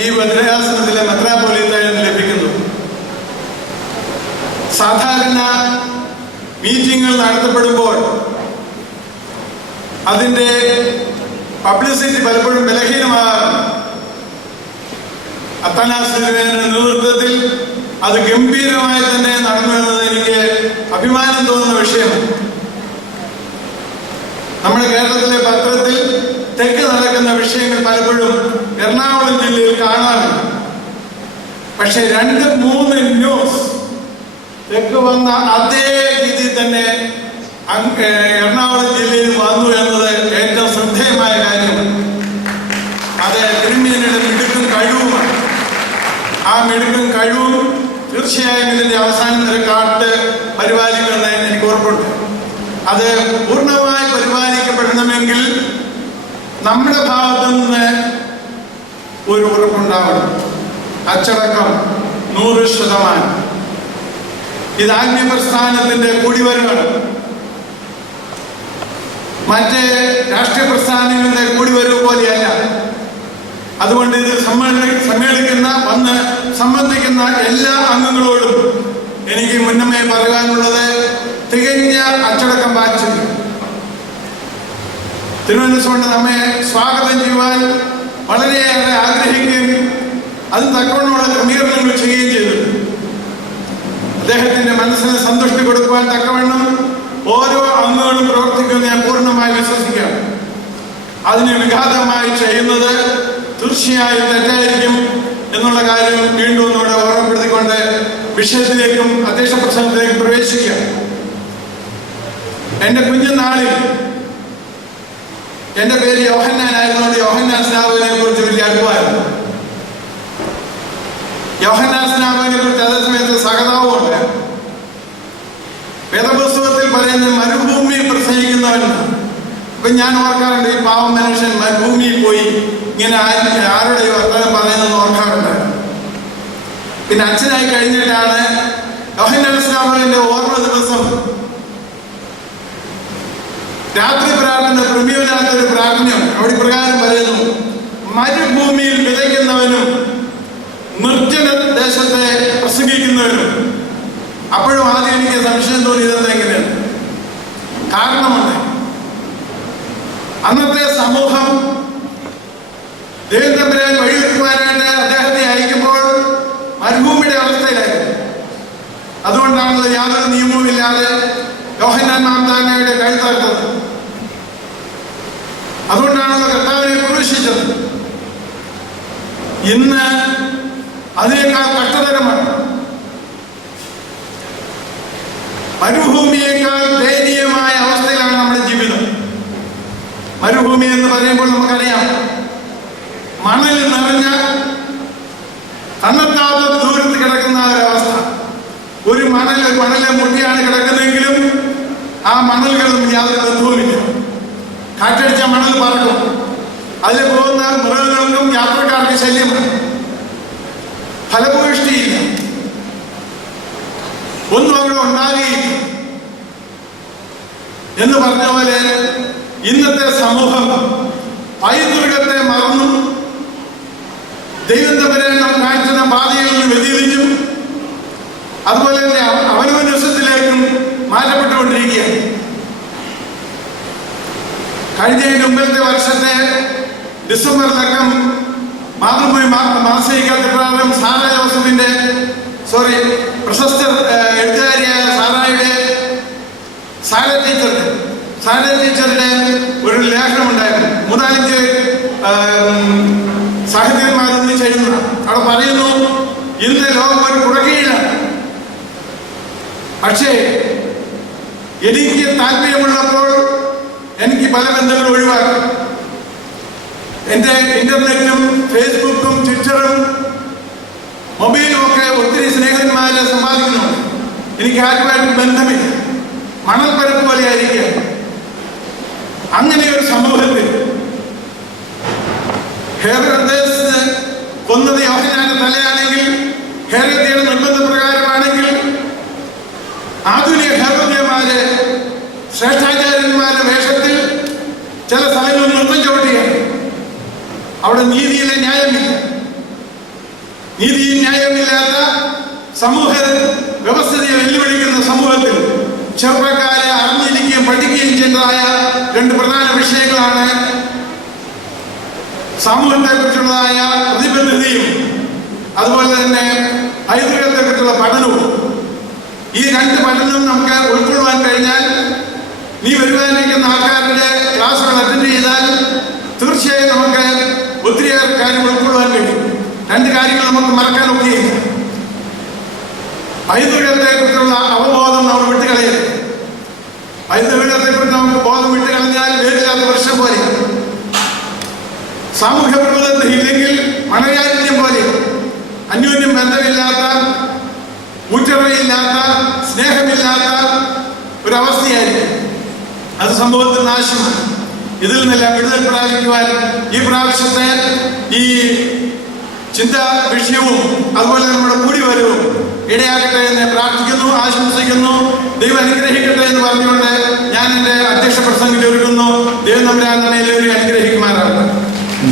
ഈ ഭദ്രാസനത്തിലെ മെത്രാപ്പൊലീത്തയിൽ ലഭിക്കുന്നത്. സാധാരണ മീറ്റിങ്ങുകൾ നടത്തപ്പെടുമ്പോൾ അതിൻ്റെ പബ്ലിസിറ്റി പലപ്പോഴും ബലഹീനമാകാറുണ്ട്. അത്തനാസിന്റെ നേതൃത്വത്തിൽ അത് ഗംഭീരമായി തന്നെ നടന്നു എന്നത് എനിക്ക് അഭിമാനം തോന്നുന്ന വിഷയമാണ്. നമ്മുടെ കേരളത്തിലെ പത്രത്തിൽ തെക്ക് നടക്കുന്ന വിഷയങ്ങൾ പലപ്പോഴും എറണാകുളം ജില്ലയിൽ കാണാറുണ്ട്. പക്ഷെ 2-3 ന്യൂസ് തെക്ക് വന്ന അതേ രീതി തന്നെ എറണാകുളം ജില്ലയിൽ വന്നു എന്നത് ഏറ്റവും ശ്രദ്ധേയമായ കാര്യമാണ്. അത് തിരുമേനിയുടെ മിടുക്കും കഴിവുമാണ്. ആ മിടുക്കും കഴിവും തീർച്ചയായും ഇതിന്റെ അവസാനം വരെ കാട്ട് പരിപാലിക്കുമെന്ന് എനിക്ക് ഉറപ്പുണ്ട്. അത് പൂർണ്ണമായി പരിപാലിക്കപ്പെടണമെങ്കിൽ നമ്മുടെ ഭാഗത്തു നിന്ന് ഒരു ഉറപ്പുണ്ടാവണം. അച്ചടക്കം 100%. ഇത് ആത്മീയപ്രസ്ഥാനത്തിന്റെ കൂടിവരവാണ്. മറ്റേ രാഷ്ട്രീയ പ്രസ്ഥാനങ്ങളുടെ കൂടിവരവ് പോലെയല്ല. അതുകൊണ്ട് ഇത് സമ്മേളിക്കുന്ന വന്ന് സംബന്ധിക്കുന്ന എല്ലാ അംഗങ്ങളോടും എനിക്ക് മുന്നമേ പറയാനുള്ളത് തികഞ്ഞ അച്ചടക്കം പാലിച്ചിട്ടുണ്ട്. തിരുവനന്തപുരം നമ്മെ സ്വാഗതം ചെയ്യുവാൻ വളരെയേറെ ആഗ്രഹിക്കുകയും അതിന് തക്കവണ്ണമുള്ള ക്രമീകരണങ്ങൾ ചെയ്യുകയും ചെയ്തു. അദ്ദേഹത്തിന്റെ മനസ്സിന് സന്തുഷ്ടി കൊടുക്കുവാൻ തക്കവണ്ണം ഓരോ അംഗങ്ങളും പ്രവർത്തിക്കുമെന്ന് ഞാൻ പൂർണ്ണമായി വിശ്വസിക്കാം. അതിന് വിഘാതമായി ചെയ്യുന്നത് തീർച്ചയായും തെറ്റായിരിക്കും എന്നുള്ള കാര്യം വീണ്ടും ഒന്നുകൂടെ ഓർമ്മപ്പെടുത്തിക്കൊണ്ട് വിഷയത്തിലേക്കും അധ്യക്ഷ പ്രസംഗത്തിലേക്കും പ്രവേശിക്കാം. എൻ്റെ കുഞ്ഞുനാളിൽ എൻ്റെ പേര് യോഹന്നാനായിരുന്നുകൊണ്ട് യോഹന്നാൻ സ്നാപകനെ കുറിച്ച് വലിയ അടുപ്പമായിരുന്നു. യോഹന്നാൻ സ്നാപകനെ കുറിച്ച് അതേ സമയത്ത് സഹതാവുമുണ്ട്. വേദപുസ്തകത്തിൽ പറയുന്നത് മരുഭൂമിയിൽ പ്രസംഗിക്കുന്നവനാണ്. അപ്പൊ ഞാൻ ഓർക്കാറുണ്ട്, ഈ പാവം മനുഷ്യൻ മരുഭൂമിയിൽ പോയി ഇങ്ങനെ ആരുടെ വർത്തമാനം പറയുന്നതെന്ന് ഓർക്കാറുണ്ട്. പിന്നെ അച്ഛനായി കഴിഞ്ഞിട്ടാണ് യോഹന്നാൻ സ്നാപകന്റെ ഓർമ്മ ദിവസം രാത്രി പ്രാർത്ഥന പ്രമേയനാത്തൊരു പ്രാർത്ഥനയുണ്ട്. അവിടെ പ്രകാരം പറയുന്നു, മരുഭൂമിയിൽ വിതയ്ക്കുന്നവനും നിർജ്ജന ദേശത്തെ പ്രസംഗിക്കുന്നവനും. അപ്പോഴും ആദ്യം എനിക്ക് സംശയം തോന്നിയത് എങ്ങനെയാണ്? കാരണമുണ്ട്. അന്നത്തെ സമൂഹം ദൈവം തമ്പുരാൻ വഴിയൊരുക്കുവാനായിട്ട് അദ്ദേഹത്തെ അയക്കുമ്പോൾ മരുഭൂമിയുടെ അവസ്ഥയിലായിരുന്നു. അതുകൊണ്ടാണല്ലോ യാതൊരു നിയമവും ഇല്ലാതെ യോഹന്നാൻ മാംദാനയുടെ കഴുത്തറുത്തത്. അതുകൊണ്ടാണല്ലോ കർത്താവിനെ ക്രൂശിച്ചത്. ഇന്ന് അതിനേക്കാൾ കഷ്ടതരമാണ്. മരുഭൂമിയേക്കാൾ ദയനീയമായ അവസ്ഥയിലാണ് നമ്മുടെ ജീവിതം. മരുഭൂമി എന്ന് പറയുമ്പോൾ നമുക്കറിയാം, മണൽ നിറഞ്ഞ കണ്ണെത്താത്ത ദൂരത്ത് കിടക്കുന്ന ഒരവസ്ഥ. ഒരു മണലെ മുട്ടിയാണ് കിടക്കുന്നതെങ്കിലും ആ മണലുകളും യാതൊരു ബന്ധവുമില്ല. കാറ്റടിച്ച മണൽ പറക്കും. അതിൽ പോകുന്ന മൃഗങ്ങൾക്കും യാത്രക്കാർക്ക് ശല്യമാണ്. ഫലഭൂഷ്ടിയില്ല, ഒന്നും അവിടെ ഉണ്ടാകുകയില്ല. എന്ന് പറഞ്ഞ പോലെ ഇന്നത്തെ സമൂഹം പൈതൃകത്തെ മറന്നും ദൈവം തമ്പുരാൻ നാം കാണിക്കുന്ന പാതയിൽ നിന്ന് വ്യതിചലിച്ചും അതുപോലെ തന്നെ അവനവനത്തിലേക്കും മാറ്റപ്പെട്ടുകൊണ്ടിരിക്കുകയാണ്. കഴിഞ്ഞ മുമ്പത്തെ വർഷത്തെ ഡിസംബറിലക്കം മാതൃഭൂമി മാസിക പ്രകാരം സാറ ജോസഫിന്റെ പ്രശസ്ത എഴുത്തുകാരിയായ സാര ടീച്ചറുടെ ഒരു ലേഖനമുണ്ടായിരുന്നു. 3-5 സാഹിത്യന്മാരൊന്ന് ചെയ്യുന്ന അവിടെ പറയുന്നു, ഇന്ന് ലോകം ഒരു കുടക്കീഴാണ്. പക്ഷേ എനിക്ക് താല്പര്യമുള്ളപ്പോൾ എനിക്ക് പല ബന്ധങ്ങളും ഒഴിവാക്കും. എൻ്റെ ഇന്റർനെറ്റും ഫേസ്ബുക്കും ട്വിറ്ററും മൊബൈലും ഒക്കെ ഒത്തിരി സ്നേഹിതന്മാരെ സമ്പാദിക്കുന്നുണ്ട്. എനിക്ക് ആരുമായിട്ടും ബന്ധമില്ല. മണൽപ്പരപ്പ് പോലെ ആയിരിക്കുക. അങ്ങനെ ഒരു സമൂഹത്തിൽ ഹെരോദേസിനെ കൊന്നത് യോഹന്നാന്റെ തലയാണെങ്കിൽ, ഹെരോദ്യയുടെ നിർബന്ധപ്രകാരമാണെങ്കിൽ, ആധുനിക ഹെരോദ്യമാരെ ശ്രേഷ്ഠാചാര്യന്മാരുടെ വേഷത്തിൽ ചില സ്ഥലങ്ങളിൽ നൃത്തം ചവിട്ടുകയാണ്. അവിടെ നീതിയിലെ ന്യായമില്ല. നീതിയും ന്യായമില്ലാത്ത സമൂഹ വ്യവസ്ഥയെ വെല്ലുവിളിക്കുന്ന സമൂഹത്തിൽ ചെറുപ്പക്കാരെ അറിഞ്ഞിരിക്കുകയും പഠിക്കുകയും ചെയ്തതായ 2 പ്രധാന വിഷയങ്ങളാണ് സമൂഹത്തെ കുറിച്ചുള്ളതായ പ്രതിബദ്ധതയും അതുപോലെ തന്നെ പൈതൃകത്തെ കുറിച്ചുള്ള പഠനവും. ഈ 2 പഠനവും നമുക്ക് ഉൾക്കൊള്ളുവാൻ കഴിഞ്ഞാൽ, നീ വരുവാനിരിക്കുന്ന ആൾക്കാരുടെ ക്ലാസ്സുകൾ അറ്റൻഡ് ചെയ്താൽ തീർച്ചയായും നമുക്ക് ഒത്തിരിയേറെ കാര്യങ്ങൾ ഉൾക്കൊള്ളുവാൻ കഴിയും. 2 കാര്യങ്ങൾ നമുക്ക് മറക്കാൻ ഒക്കെയില്ല. പൈതൃകത്തെ കുറിച്ചുള്ള അവബോധം നമ്മൾ വിട്ടുകളയരുത്. പൈതൃകത്തെ കുറിച്ച് നമുക്ക് ബോധം വിട്ടുകളഞ്ഞാൽ വേറില്ലാത്ത വർഷം പോലെ, സാമൂഹ്യ പ്രബോധത്തിൽ ഇല്ലെങ്കിൽ മണരാജ്യം പോലെ, അന്യോന്യം ബന്ധമില്ലാത്ത, ഊറ്ററിയില്ലാത്ത, സ്നേഹമില്ലാത്ത ഒരവസ്ഥയായിരിക്കും. അത് സമൂഹത്തിൽ നാശമാണ്. ഇതിൽ നിന്നെല്ലാം വിടുതൽ പ്രാപിക്കുവാൻ ഈ പ്രാവശ്യത്തെ ഈ ചിന്താ വിഷയവും അതുപോലെ നമ്മുടെ കൂടിവരവും ഇടയാക്കട്ടെ എന്ന് പ്രാർത്ഥിക്കുന്നു, ആശംസിക്കുന്നു. ദൈവം അനുഗ്രഹിക്കട്ടെ എന്ന് പറഞ്ഞുകൊണ്ട് ഞാൻ എൻ്റെ അധ്യക്ഷ പ്രസംഗം ഒരുക്കുന്നു. ദൈവം നമ്മുടെ എല്ലാവരും അനുഗ്രഹിക്കുമാറാണ്.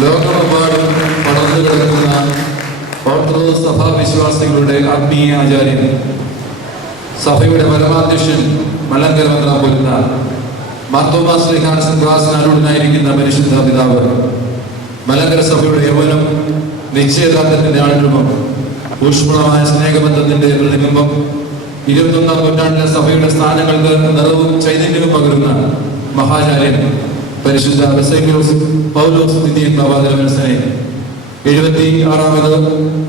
ലോകമെമ്പാടും പടർന്നു കിടക്കുന്ന ഓർത്തഡോക്സ് സഭാ വിശ്വാസികളുടെ ആത്മീയ ആചാര്യൻ, സഭയുടെ പരമാധ്യക്ഷൻ മലങ്കര മെത്രാപ്പൊലീത്ത മാർത്തോമാ ശ്ലീഹാ സിംഹാസനാരൂഢനായിരിക്കുന്ന പരിശുദ്ധ പിതാവ്, മലങ്കര സഭയുടെ യൗവനം, നിശ്ചയദാർഢ്യത്തിന്റെ ആൾരൂപം, ഊഷ്മളമായ സ്നേഹബന്ധത്തിന്റെ പ്രതിബിംബം, 21-ാം നൂറ്റാണ്ടിലെ സഭയുടെ സ്ഥാനങ്ങൾക്ക് നിറവും ചൈതന്യവും പകരുന്ന മഹാചാര്യൻ പരിശുദ്ധ ബസേലിയോസ് പൗലോസ് ദിദിയൻ ബാബാതിരുമനസിനെ 76ാമത്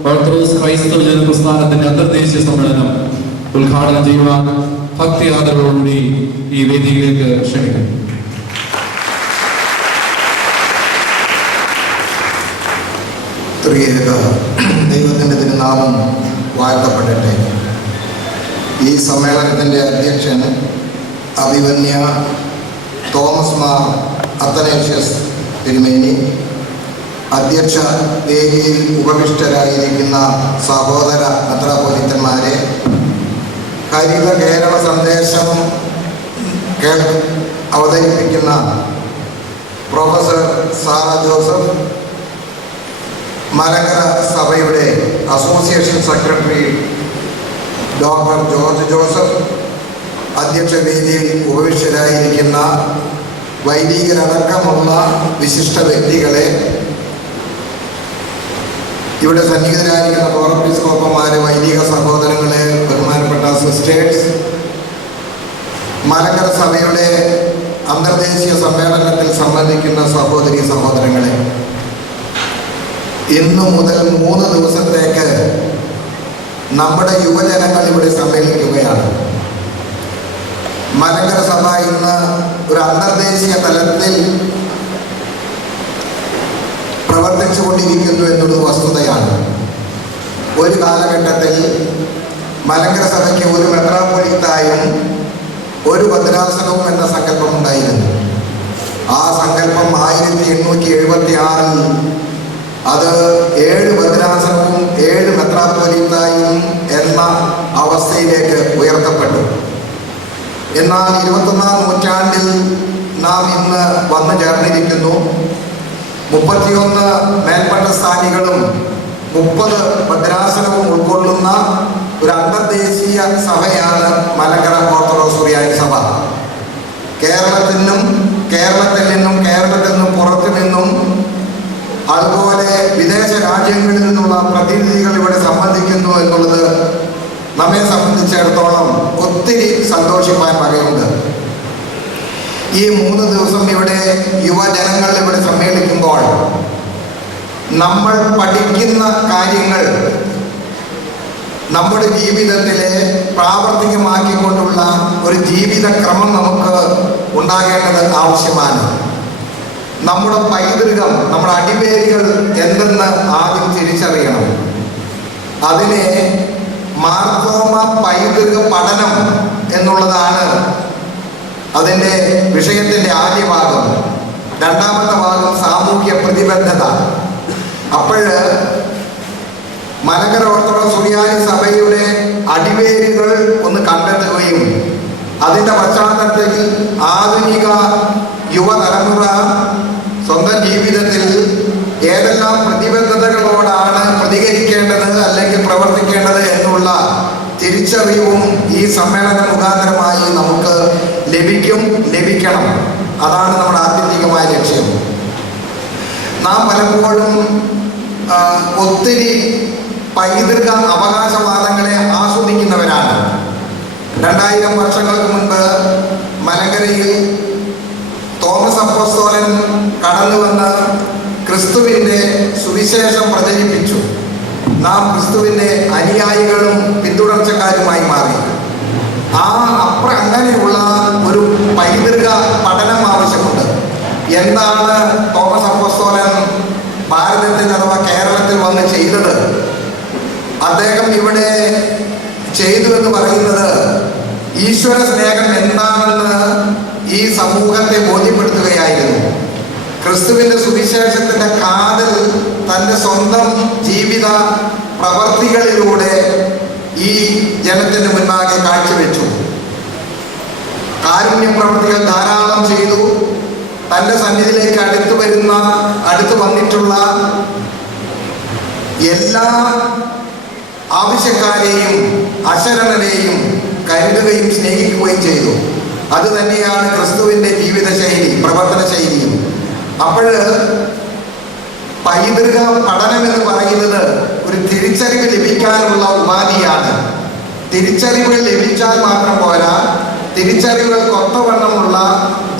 ഓർത്തഡോക്സ് ക്രൈസ്തവ ജനപ്രസ്ഥാനത്തിന്റെ അന്തർദേശീയ സമ്മേളനം ഉദ്ഘാടനം ചെയ്യുവാൻ ഭക്തി ആദരവോടുകൂടി ഈ വേദിയിലേക്ക് ക്ഷണിക്കുന്നു. ത്രിയേക ദൈവത്തിൻ്റെ തിരുനാമം വാഴ്ത്തപ്പെടട്ടെ. ഈ സമ്മേളനത്തിൻ്റെ അധ്യക്ഷൻ അഭിവന്യ തോമസ് മാർ അത്തനേഷ്യസ് തിരുമേനി, അധ്യക്ഷ വേദിയിൽ ഉപവിഷ്ടരായിരിക്കുന്ന സഹോദര മെത്രാപ്പൊലീത്തന്മാരെ, ഹരിത കേരള സന്ദേശം അവതരിപ്പിക്കുന്ന പ്രൊഫസർ സാറ ജോസഫ്, മലങ്കര സഭയുടെ association secretary doctor George Joseph, അധ്യക്ഷ വേദിയിൽ ഉപവിഷ്ടരായിരിക്കുന്ന വൈദികരടക്കമുള്ള വിശിഷ്ട വ്യക്തികളെ, ഇവിടെ സന്നിഹിതരായിരിക്കുന്ന കോർപ്പിസ്കോപ്പന്മാരെ, വൈദിക സഹോദരങ്ങളെ, ബഹുമാനപ്പെട്ട സിസ്റ്റേഴ്സ്, മലങ്കര സഭയുടെ അന്തർദേശീയ സമ്മേളനത്തിൽ സംബന്ധിക്കുന്ന സഹോദരി സഹോദരങ്ങളെ, ഇന്നു മുതൽ 3 ദിവസത്തേക്ക് നമ്മുടെ യുവജനങ്ങൾ ഇവിടെ സമ്മേളിക്കുകയാണ്. മലങ്കര സഭ ഇന്ന് ഒരു അന്തർദേശീയ തലത്തിൽ പ്രവർത്തിച്ചു കൊണ്ടിരിക്കുന്നു എന്നുള്ളത് വസ്തുതയാണ്. ഒരു കാലഘട്ടത്തിൽ മലങ്കര സഭയ്ക്ക് ഒരു മെത്രാപ്പൊലീത്തായും ഒരു ഭദ്രാസനവും എന്ന സങ്കല്പമുണ്ടായിരുന്നു. ആ സങ്കല്പം 1876 അത് 7 ഭദ്രാസനവും 7 മെത്രാപ്പൊലീത്തായും എന്ന അവസ്ഥയിലേക്ക് ഉയർത്തപ്പെട്ടു. എന്നാൽ 21-ാം നൂറ്റാണ്ടിൽ നാം ഇന്ന് വന്നു ചേർന്നിരിക്കുന്നു. 31 മേൽപ്പെട്ട സ്ഥാനികളും 30 ഭദ്രാസനവും ഉൾക്കൊള്ളുന്ന ഒരു അന്തർദേശീയ സഭയാണ് മലങ്കര ഓർത്തഡോക്സ് സുറിയാനി സഭ. കേരളത്തിൽ നിന്നും കേരളത്തിൽ നിന്നും പുറത്തു നിന്നും അതുപോലെ വിദേശ രാജ്യങ്ങളിൽ നിന്നുള്ള പ്രതിനിധികൾ ഇവിടെ സംബന്ധിക്കുന്നു എന്നുള്ളത് നമ്മെ സംബന്ധിച്ചിടത്തോളം ഒത്തിരി സന്തോഷിപ്പാൻ വകയുണ്ട്. ഈ 3 ദിവസം ഇവിടെ യുവജനങ്ങൾ ഇവിടെ സമ്മേളിക്കുമ്പോൾ നമ്മൾ പഠിക്കുന്ന കാര്യങ്ങൾ നമ്മുടെ ജീവിതത്തിലെ പ്രാവർത്തികമാക്കിക്കൊണ്ടുള്ള ഒരു ജീവിതക്രമം നമുക്ക് ഉണ്ടാകേണ്ടത് ആവശ്യമാണ്. നമ്മുടെ പൈതൃകം, നമ്മുടെ അടിവേരുകൾ എന്തെന്ന് ആദ്യം തിരിച്ചറിയണം. അതിനെ മാർത്തോമ പൈതൃക പഠനം എന്നുള്ളതാണ് അതിൻ്റെ വിഷയത്തിൻ്റെ ആദ്യ ഭാഗം. രണ്ടാമത്തെ ഭാഗം സാമൂഹ്യ പ്രതിബദ്ധത. അപ്പോൾ മലങ്കര ഓർത്തഡോക്സ് സുറിയാനി സഭയുടെ അടിവേരുകൾ ഒന്ന് കണ്ടെത്തുകയും അതിൻ്റെ പശ്ചാത്തലത്തിൽ ആധുനിക യുവതലമുറ സ്വന്തം ജീവിതത്തിൽ ഏതെല്ലാം പ്രതിബദ്ധതകളോടാണ് പ്രതികരിക്കേണ്ടത് അല്ലെങ്കിൽ പ്രവർത്തിക്കേണ്ടത് എന്നുള്ള തിരിച്ചറിവും ഈ സമ്മേളന മുഖാന്തരമായി നമുക്ക് ലഭിക്കണം. അതാണ് നമ്മുടെ ആത്യന്തികമായ ലക്ഷ്യം. നാം പലപ്പോഴും ഒത്തിരി പൈതൃക അവകാശവാദങ്ങളെ ആസ്വദിക്കുന്നവരാണ്. 2000 വർഷങ്ങൾക്ക് മുൻപ് മലങ്കരയിൽ തോമസ് അപ്പോസ്തലൻ കടന്നു വന്ന് ക്രിസ്തുവിൻ്റെ സുവിശേഷം പ്രചരിപ്പിച്ചു. നാം ക്രിസ്തുവിൻ്റെ അനുയായികളും പിന്തുടർച്ചക്കാരുമായി മാറി. അങ്ങനെയുള്ള ഒരു പൈതൃക പഠനം ആവശ്യമുണ്ട്. എന്താണ് തോമസ് അപ്പോസ്തലൻ ഭാരതത്തിൽ അഥവാ കേരളത്തിൽ വന്ന് ചെയ്തത്? അദ്ദേഹം ഇവിടെ ചെയ്തു എന്ന് പറയുന്നത് ഈശ്വര സ്നേഹം എന്താണെന്ന് ഈ സമൂഹത്തെ ബോധ്യപ്പെടുത്തുകയായിരുന്നു. ക്രിസ്തുവിൻ്റെ സുവിശേഷത്തിൻ്റെ കാതൽ തൻ്റെ സ്വന്തം ജീവിത പ്രവർത്തികളിലൂടെ ഈ ജനത്തിന് മുൻപാകെ കാഴ്ചവെച്ചു. കാരുണ്യ പ്രവൃത്തികൾ ധാരാളം ചെയ്തു. തൻ്റെ സന്നിധിയിലേക്ക് അടുത്തു വന്നിട്ടുള്ള എല്ലാ ആവശ്യക്കാരെയും അശരണരെയും കരുതുകയും സ്നേഹിക്കുകയും ചെയ്തു. അത് തന്നെയാണ് ക്രിസ്തുവിൻ്റെ ജീവിത ശൈലി, പ്രവർത്തന ശൈലിയും. അപ്പോൾ പൈതൃക പഠനം എന്ന് പറയുന്നത് ഒരു തിരിച്ചറിവ് ലഭിക്കാനുള്ള ഉപാധിയാണ്. തിരിച്ചറിവുകൾ ലഭിച്ചാൽ മാത്രം പോരാ, തിരിച്ചറിവുകൾ കൊത്തവണ്ണമുള്ള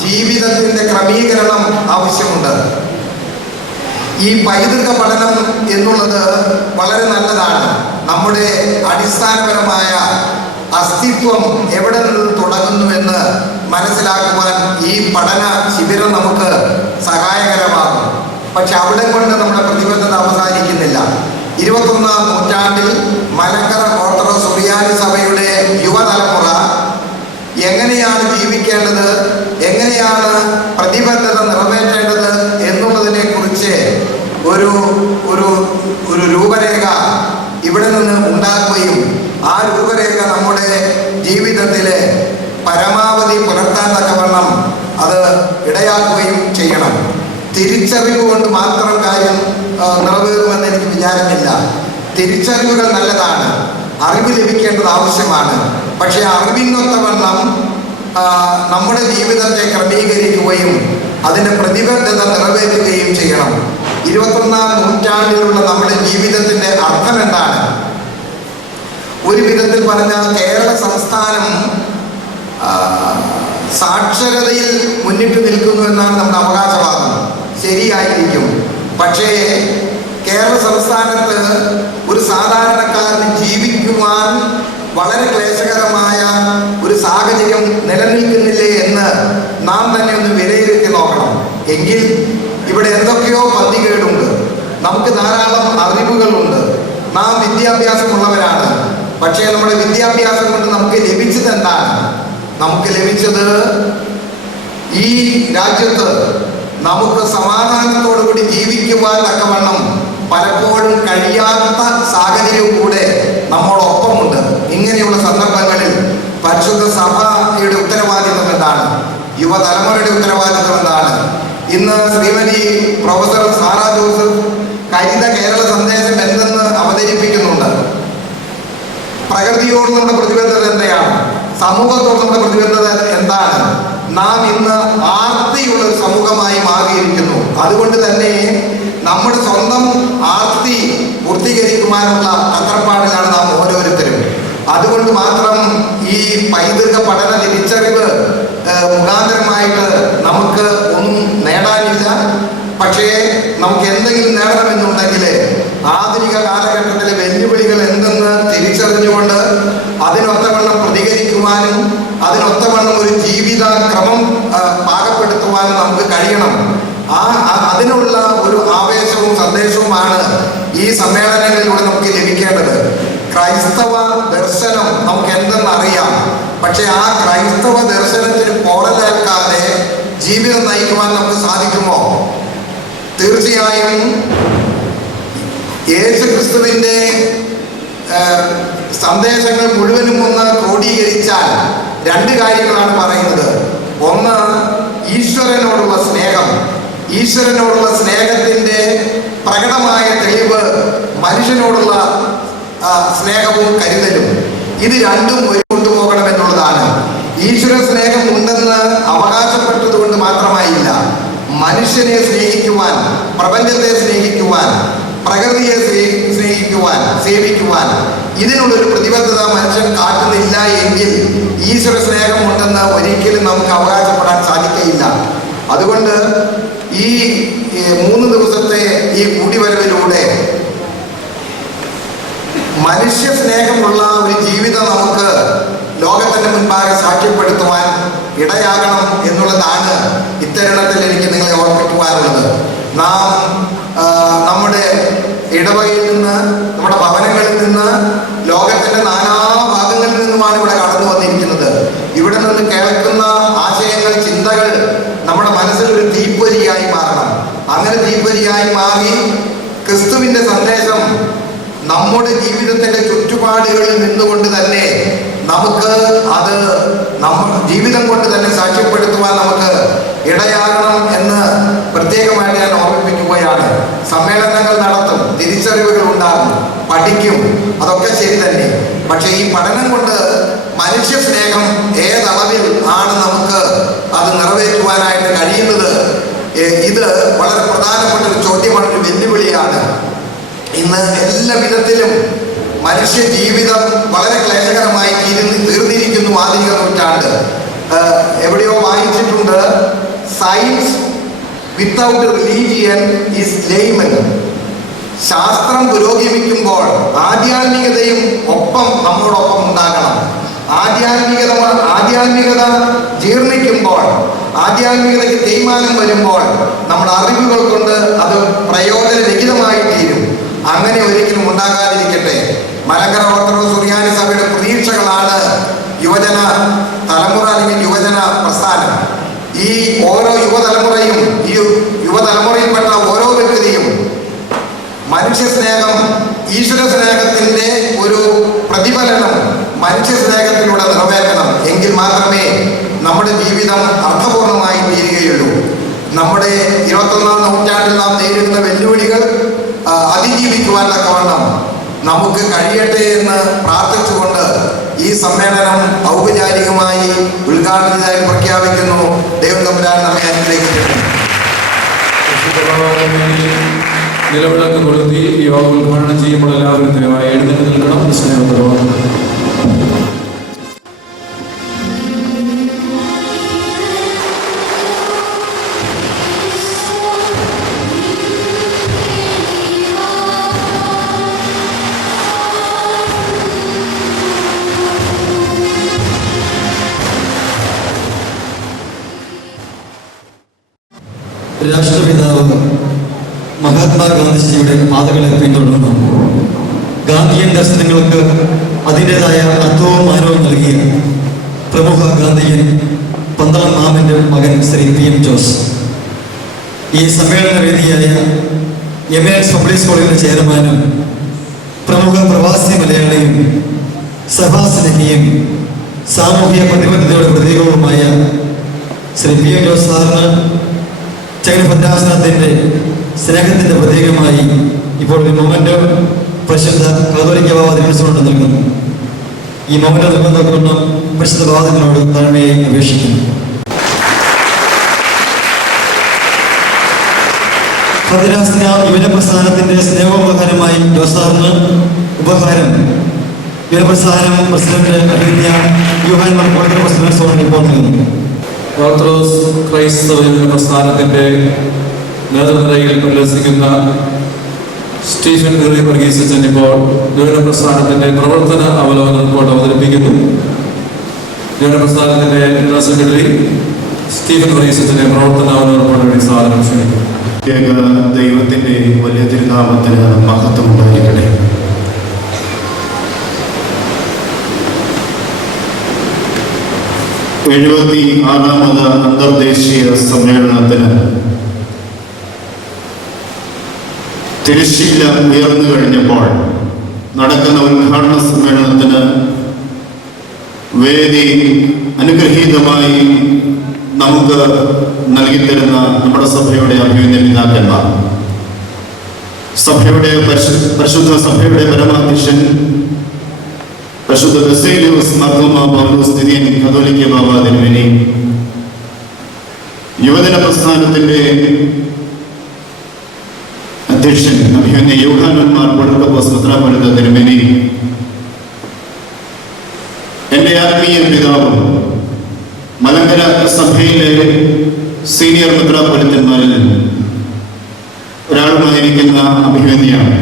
ജീവിതത്തിൻ്റെ ക്രമീകരണം ആവശ്യമുണ്ട്. ഈ പൈതൃക പഠനം എന്നുള്ളത് വളരെ നല്ലതാണ്. നമ്മുടെ അടിസ്ഥാനപരമായ അസ്തിത്വം എവിടെ നിന്ന് തുടങ്ങുന്നുവെന്ന് മനസ്സിലാക്കുവാൻ ഈ പഠന ശിബിരം നമുക്ക് സഹായകരമാകും. പക്ഷെ അവിടെ കൊണ്ട് നമ്മുടെ പ്രതിബദ്ധത അവസാനിക്കുന്നില്ല. 21-ാം നൂറ്റാണ്ടിൽ മലങ്കര ഓർത്തഡോക്സ് സുറിയാനി സഭയുടെ യുവതലമുറ എങ്ങനെയാണ് ജീവിക്കേണ്ടത്, എങ്ങനെയാണ് പ്രതിബദ്ധത നിറവേറ്റേണ്ടത് എന്നുള്ളതിനെ കുറിച്ച് ഒരു ഒരു ഒരു രൂപരേഖ ഇവിടെ നിന്ന് ഉണ്ടാക്കുകയും ആ രൂപരേഖ നമ്മുടെ ജീവിതത്തിൽ പരമാവധി പുലർത്താൻ തക്കവണ്ണം അത് ഇടയാക്കുകയും ചെയ്യണം. തിരിച്ചറിവ് കൊണ്ട് മാത്രം കാര്യം നിറവേറുമെന്ന് എനിക്ക് വിചാരമില്ല. തിരിച്ചറിവുകൾ നല്ലതാണ്, അറിവ് ലഭിക്കേണ്ടത് ആവശ്യമാണ്. പക്ഷെ അറിവിനൊത്തവണ്ണം നമ്മുടെ ജീവിതത്തെ ക്രമീകരിക്കുകയും അതിൻ്റെ പ്രതിബദ്ധത നിറവേറ്റുകയും ചെയ്യണം. 21-ാം നൂറ്റാണ്ടിലുള്ള നമ്മുടെ ജീവിതത്തിൻ്റെ അർത്ഥം എന്താണ്? ഒരു വിധത്തിൽ പറഞ്ഞാൽ കേരള സംസ്ഥാനം സാക്ഷരതയിൽ മുന്നിട്ട് നിൽക്കുന്നു എന്നാണ് നമ്മുടെ അവകാശവാദം. ശരിയായിരിക്കും. പക്ഷേ കേരള സംസ്ഥാനത്ത് ഒരു സാധാരണക്കാരന് ജീവിക്കുവാൻ വളരെ ക്ലേശകരമായ ഒരു സാഹചര്യം നിലനിൽക്കുന്നില്ലേ എന്ന് നാം തന്നെ ഒന്ന് വിലയിരുത്തി നോക്കണം. എങ്കിൽ ഇവിടെ എന്തൊക്കെയോ പന്തികേടുണ്ട്. നമുക്ക് ധാരാളം അറിവുകളുണ്ട്, നാം വിദ്യാഭ്യാസമുള്ളവരാണ്. പക്ഷേ നമ്മുടെ വിദ്യാഭ്യാസം കൊണ്ട് നമുക്ക് ലഭിച്ചത് എന്താണ്? നമുക്ക് ലഭിച്ചത് ഈ രാജ്യത്ത് നമുക്ക് സമാധാനത്തോടു കൂടി ജീവിക്കുവാൻ തക്കവണ്ണം പലപ്പോഴും കഴിയാത്ത സാഹചര്യവും കൂടെ നമ്മോടൊപ്പമുണ്ട്. ഇങ്ങനെയുള്ള സന്ദർഭങ്ങളിൽ പരിശുദ്ധ സഭയുടെ ഉത്തരവാദിത്വം എന്താണ്? യുവതലമുറയുടെ ഉത്തരവാദിത്വം എന്താണ്? ഇന്ന് ശ്രീമതി പ്രൊഫസർ സാറ ജോസഫ് ഹരിത കേരള സന്ദേശം എന്തെന്ന് അവതരിപ്പിക്കുന്നുണ്ട്. പ്രകൃതിയോട് നമ്മുടെ പ്രതിബദ്ധത എന്താണ്? സമൂഹത്തോട് നമ്മുടെ പ്രതിബദ്ധത എന്താണ്? നാം ഇന്ന് ആർത്തിയുള്ള ഒരു സമൂഹമായി മാറിയിരിക്കുന്നു. അതുകൊണ്ട് തന്നെ നമ്മുടെ സ്വന്തം ആർത്തി പൂർത്തീകരിക്കുവാനുള്ള തത്രപ്പാടിലാണ് നാം ഓരോരുത്തരും. അതുകൊണ്ട് മാത്രം ഈ പൈതൃക പഠന തിരിച്ചറിവ് മുഖാന്തരമായിട്ട് നമുക്ക് ഒന്നും നേടാനില്ല. പക്ഷേ നമുക്ക് എന്തെങ്കിലും നേടണമെന്നുണ്ടെങ്കിൽ ആധുനിക കാലഘട്ടത്തിലെ വെല്ലുവിളികൾ എന്തെന്ന് തിരിച്ചറിഞ്ഞുകൊണ്ട് അതിനൊത്തവണ്ണം പ്രതികരിക്കുവാനും അതിനൊത്തവണ്ണം ഒരു ജീവിത ക്രമം പാകപ്പെടുത്തുവാനും നമുക്ക് കഴിയണം. അതിനുള്ള ഒരു ആവേശവും സന്ദേശവുമാണ് ഈ സമ്മേളനങ്ങളിലൂടെ നമുക്ക് ലഭിക്കേണ്ടത്. ക്രൈസ്തവ ദർശനം നമുക്ക് എന്തെന്നറിയാം, പക്ഷെ ആ ക്രൈസ്തവ ദർശനത്തിന് പോറലേൽക്കാതെ ജീവിതം നയിക്കുവാൻ നമുക്ക് സാധിക്കുമോ? തീർച്ചയായും യേശു ക്രിസ്തുവിൻ്റെ സന്ദേശങ്ങൾ മുഴുവനും ഒന്ന് ക്രോഡീകരിച്ചാൽ രണ്ട് കാര്യങ്ങളാണ് പറയുന്നത്. ഒന്ന്, ഈശ്വരനോടുള്ള സ്നേഹം. ഈശ്വരനോടുള്ള സ്നേഹത്തിൻ്റെ പ്രകടമായ തെളിവ് മനുഷ്യനോടുള്ള സ്നേഹവും കരുതലും. ഇത് രണ്ടും ഒരു കൊണ്ടുപോകണമെന്നുള്ളതാണ്. ഈശ്വര സ്നേഹം ഉണ്ടെന്ന് അവകാശപ്പെട്ടത് കൊണ്ട് മാത്രമായില്ല, മനുഷ്യനെ സ്നേഹിക്കുവാൻ, പ്രപഞ്ചത്തെ സ്നേഹിക്കുവാൻ, പ്രകൃതിയെ സ്നേഹിക്കുവാൻ, സേവിക്കുവാൻ ഇതിനുള്ളൊരു പ്രതിബദ്ധത മനുഷ്യൻ കാട്ടുന്നില്ല എങ്കിൽ ഈശ്വര സ്നേഹം ഉണ്ടെന്ന് ഒരിക്കലും നമുക്ക് അവകാശപ്പെടാൻ സാധിക്കുകയില്ല. അതുകൊണ്ട് ഈ 3 ദിവസത്തെ ഈ കൂടിവരവിലൂടെ മനുഷ്യ സ്നേഹമുള്ള ഒരു ജീവിതം നമുക്ക് ലോകത്തിന്റെ മുൻപാകെ സാക്ഷ്യപ്പെടുത്തുവാൻ ഇടയാകണം എന്നുള്ളതാണ് ഇത്തരുണത്തിൽ എനിക്ക് നിങ്ങളെ ഓർമ്മിക്കുവാനുള്ളത്. നാം നമ്മുടെ ഇടവകയിൽ നിന്ന്, നമ്മുടെ ഭവനങ്ങളിൽ നിന്ന്, ലോകത്തിന്റെ നാനാഭാഗങ്ങളിൽ നിന്നുമാണ് ഇവിടെ കടന്നു വന്നിരിക്കുന്നത്. ഇവിടെ നിന്ന് കേൾക്കുന്ന ആശയങ്ങൾ, ചിന്തകൾ നമ്മുടെ മനസ്സിൽ ഒരു തീപ്പൊരിയായി മാറണം. അങ്ങനെ തീപ്പൊരിയായി മാറി ക്രിസ്തുവിന്റെ സന്ദേശം നമ്മുടെ ജീവിതത്തിന്റെ ചുറ്റുപാടുകളിൽ നിന്നുകൊണ്ട് തന്നെ നമുക്ക് അത് ജീവിതം കൊണ്ട് തന്നെ സാക്ഷ്യപ്പെടുത്തുവാൻ നമുക്ക് ഇടയാകണം എന്ന് പ്രത്യേകമായിട്ട് ഞാൻ ഓർമ്മിപ്പിക്കുകയാണ്. സമ്മേളനങ്ങൾ നടത്തും, തിരിച്ചറിവുകൾ ഉണ്ടാകും, പഠിക്കും, അതൊക്കെ ശരി തന്നെ. പക്ഷെ ഈ പഠനം കൊണ്ട് മനുഷ്യ സ്നേഹം ഏതളവിൽ ആണ് നമുക്ക് അത് നിറവേറ്റുവാനായിട്ട് കഴിയുന്നത്? ഇത് വളരെ പ്രധാനപ്പെട്ട ഒരു ചോദ്യമാണ്, ഒരു വെല്ലുവിളിയാണ്. ഇന്ന് എല്ലാ വിധത്തിലും മനുഷ്യ ജീവിതം വളരെ ക്ലേശകരമായി തീർന്നിരിക്കുന്നു ആധുനിക നൂറ്റാണ്ട്. എവിടെയോ വായിച്ചിട്ടുണ്ട്, സയൻസ് വിത്തൗട്ട് റിലീജിയൻ ഈസ് ലെയ്മൻ. ശാസ്ത്രം പുരോഗമിക്കുമ്പോൾ ആധ്യാത്മികതയും നമ്മോടൊപ്പം ഉണ്ടാകണം. ആധ്യാത്മികത ജീർണിക്കുമ്പോൾ ആധ്യാത്മികതയ്ക്ക് തേയ്മാനം വരുമ്പോൾ നമ്മുടെ അറിവുകൾ കൊണ്ട് അത് പ്രയോജനരഹിതമായി തീരും. അങ്ങനെ ഒരിക്കലും ഉണ്ടാകാതിരിക്കട്ടെ. മലങ്കര ഓർത്തഡോക്സ് സുറിയാനി സഭയുടെ പ്രതീക്ഷകളാണ് യുവജന തലമുറ അല്ലെങ്കിൽ യുവജന പ്രസ്ഥാനം. ഈ ഓരോ യുവതലമുറയും ഈ യുവതലമുറയിൽപ്പെട്ട ഓരോ വ്യക്തിയും മനുഷ്യ സ്നേഹം, ഈശ്വര സ്നേഹത്തിൻ്റെ ഒരു പ്രതിഫലനം മനുഷ്യ സ്നേഹത്തിലൂടെ നിറവേറ്റണം. എങ്കിൽ മാത്രമേ നമ്മുടെ ജീവിതം അർത്ഥപൂർണമായി തീരുകയുള്ളൂ. നമ്മുടെ 21-ാം നൂറ്റാണ്ടിൽ നാം നേരിടുന്ന വെല്ലുവിളികൾ അതിജീവിക്കുവാൻ തക്കവണ്ണം നമുക്ക് കഴിയട്ടെ എന്ന് പ്രാർത്ഥിച്ചുകൊണ്ട് ഈ സമ്മേളനം ഔപചാരികമായി ഉദ്ഘാടനത്തിനായി പ്രഖ്യാപിക്കുന്നു. ദൈവം തമ്പുരാൻ നമ്മെ അനുഗ്രഹിക്കട്ടെ. നിലവിളക്ക് കൊളുത്തി യോഗം ഉദ്ഘാടനം ചെയ്യുമ്പോൾ എല്ലാവരും ദയവായി എഴുന്നേറ്റ് നിൽക്കണം. സ്നേഹപൂർവ്വം രാഷ്ട്രപിതാവ് മഹാത്മാഗാന്ധിജിയുടെ പാതകളെ പിന്തുടർന്നു ഗാന്ധിയൻ ദർശനങ്ങൾക്ക് അതിൻ്റെതായ അർത്ഥവും മാനവും നൽകിയ പ്രമുഖ ഗാന്ധിയൻ പന്തളം മാമൻ്റെ മകൻ ശ്രീ PM ജോസ് ഈ സമ്മേളന വേദിയായ എമിനൻസ് പബ്ലിക് സ്കൂളിൻ്റെ ചെയർമാനും പ്രമുഖ പ്രവാസി മലയാളിയും സഭാസ്നേഹിയും സാമൂഹിക പ്രതിബദ്ധതയുടെ പ്രതീകവുമായ ശ്രീ PM ജോസ് സാറിന് ഭദ്രാസനത്തിൻ്റെ സ്നേഹത്തിൻ്റെ പ്രതീകമായി ഇപ്പോൾ ഒരു മൊമെൻ്റ് പരിശുദ്ധ കത്തോലിക്ക ബാബ ദിവസമുണ്ട് നൽകുന്നു. ഈ മൊമെൻ്റ് നൽകുന്ന പരിശുദ്ധ ബാബത്തിനോട് താഴ്മയെ അപേക്ഷിക്കുന്നു. ഭദ്രാസന യുവന പ്രസ്ഥാനത്തിൻ്റെ സ്നേഹോപകാരമായി ജോസാറിന് ഉപഹാരം യുവനപ്രസ്ഥാനം പ്രസിഡന്റ് അഭിനന്ദ യോഹൻ മാർപ്പാപ്പ പ്രസിഡന്റ് ഇപ്പോൾ നൽകുന്നു. ഓർത്തഡോക്സ് ക്രൈസ്തവ പ്രസ്ഥാനത്തിൻ്റെ നേതൃനിരയിൽ ഉല്ലസിക്കുന്ന സ്റ്റീഫൻ വർഗീസ് അച്ഛൻ ഇപ്പോൾ യുവന പ്രസ്ഥാനത്തിൻ്റെ പ്രവർത്തന അവലോകന റിപ്പോർട്ട് അവതരിപ്പിക്കുന്നു. യുവന പ്രസ്ഥാനത്തിൻ്റെ ജനറൽ സെക്രട്ടറി സ്റ്റീഫൻ വർഗീസ് അച്ഛൻ്റെ പ്രവർത്തന അവലോകന റിപ്പോർട്ട് വേണ്ടി സാധനം ക്ഷണിക്കുന്നു. ദൈവത്തിൻ്റെ വലിയ തിരുനാമത്തിന് മഹത്വം ഉണ്ടായിരിക്കട്ടെ. ാമത് അന്തർദേശീയ സമ്മേളനത്തിന് തിരശ്ശീല ഉയർന്നു കഴിഞ്ഞപ്പോൾ നടക്കുന്ന ഉദ്ഘാടന സമ്മേളനത്തിന് വേദി അനുഗ്രഹീതമായി നമുക്ക് നൽകിത്തരുന്ന നമ്മുടെ സഭയുടെ അഭിനന്ദ നേതാക്കന്മാർ, സഭയുടെ പരിശുദ്ധ സഭയുടെ പരമാധ്യക്ഷൻ പരിശുദ്ധ ബസേലിയോസ് മാർത്തോമാ പൗലോസ് തിരിയൻ കത്തോലിക്ക ബാബ തിരുമേനി, യുവജന പ്രസ്ഥാനത്തിന്റെ അധ്യക്ഷൻ അഭിനന്ദ യോഹന്നാൻ മാർപ്പാപ്പ മെത്രാപ്പൊലീത്ത തിരുമേനി, എൻ്റെ ആത്മീയ പിതാവും മലങ്കര സഭയിലെ സീനിയർ മെത്രാപ്പൊലീത്തന്മാരിൽ ഒരാളുമായിരിക്കുന്ന അഭിനന്ദയാണ്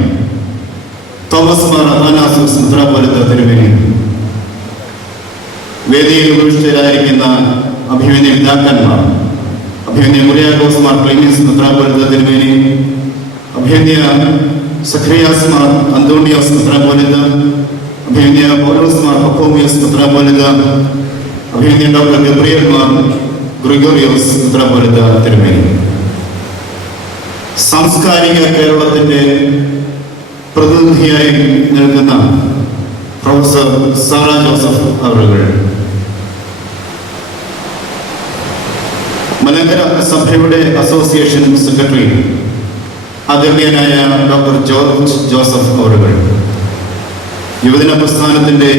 തോമസ് മാർ അഥാനാസിയോസ് മെത്രാപ്പൊലീത്ത തിരുമേനി, വേദിയിൽ ഉപവിഷ്ടരായിരിക്കുന്ന അഭിനന്ദ പിതാക്കന്മാർ, അഭിനന്ദ കുര്യാക്കോസ് മാർ ക്ലീമീസ് മെത്രാപ്പൊലീത്ത തിരുമേനി, അഭിനന്ദ സഖറിയാസ് മാർ അന്തോണിയോസ് മെത്രാപ്പൊലീത്ത, അഭിനന്ദ പൗലോസ് മാർ പക്കോമിയോസ് മെത്രാപ്പൊലീത്ത, അഭിനന്ദ ഡോക്ടർ ഗബ്രിയേൽ മാർ ഗ്രിഗോറിയോസ് മെത്രാപ്പൊലീത്ത തിരുമേനി, സാംസ്കാരിക കേരളത്തിന്റെ പ്രതിനിധിയായി നിൽക്കുന്ന പ്രൊഫസർ സാറ ജോസഫ് അവറുകൾ, മലങ്കര സഭയുടെ അസോസിയേഷൻ സെക്രട്ടറി ആദരണീയനായ ഡോക്ടർ ജോർജ് ജോസഫ് അവറുകൾ, യുവജന പ്രസ്ഥാനത്തിന്റെ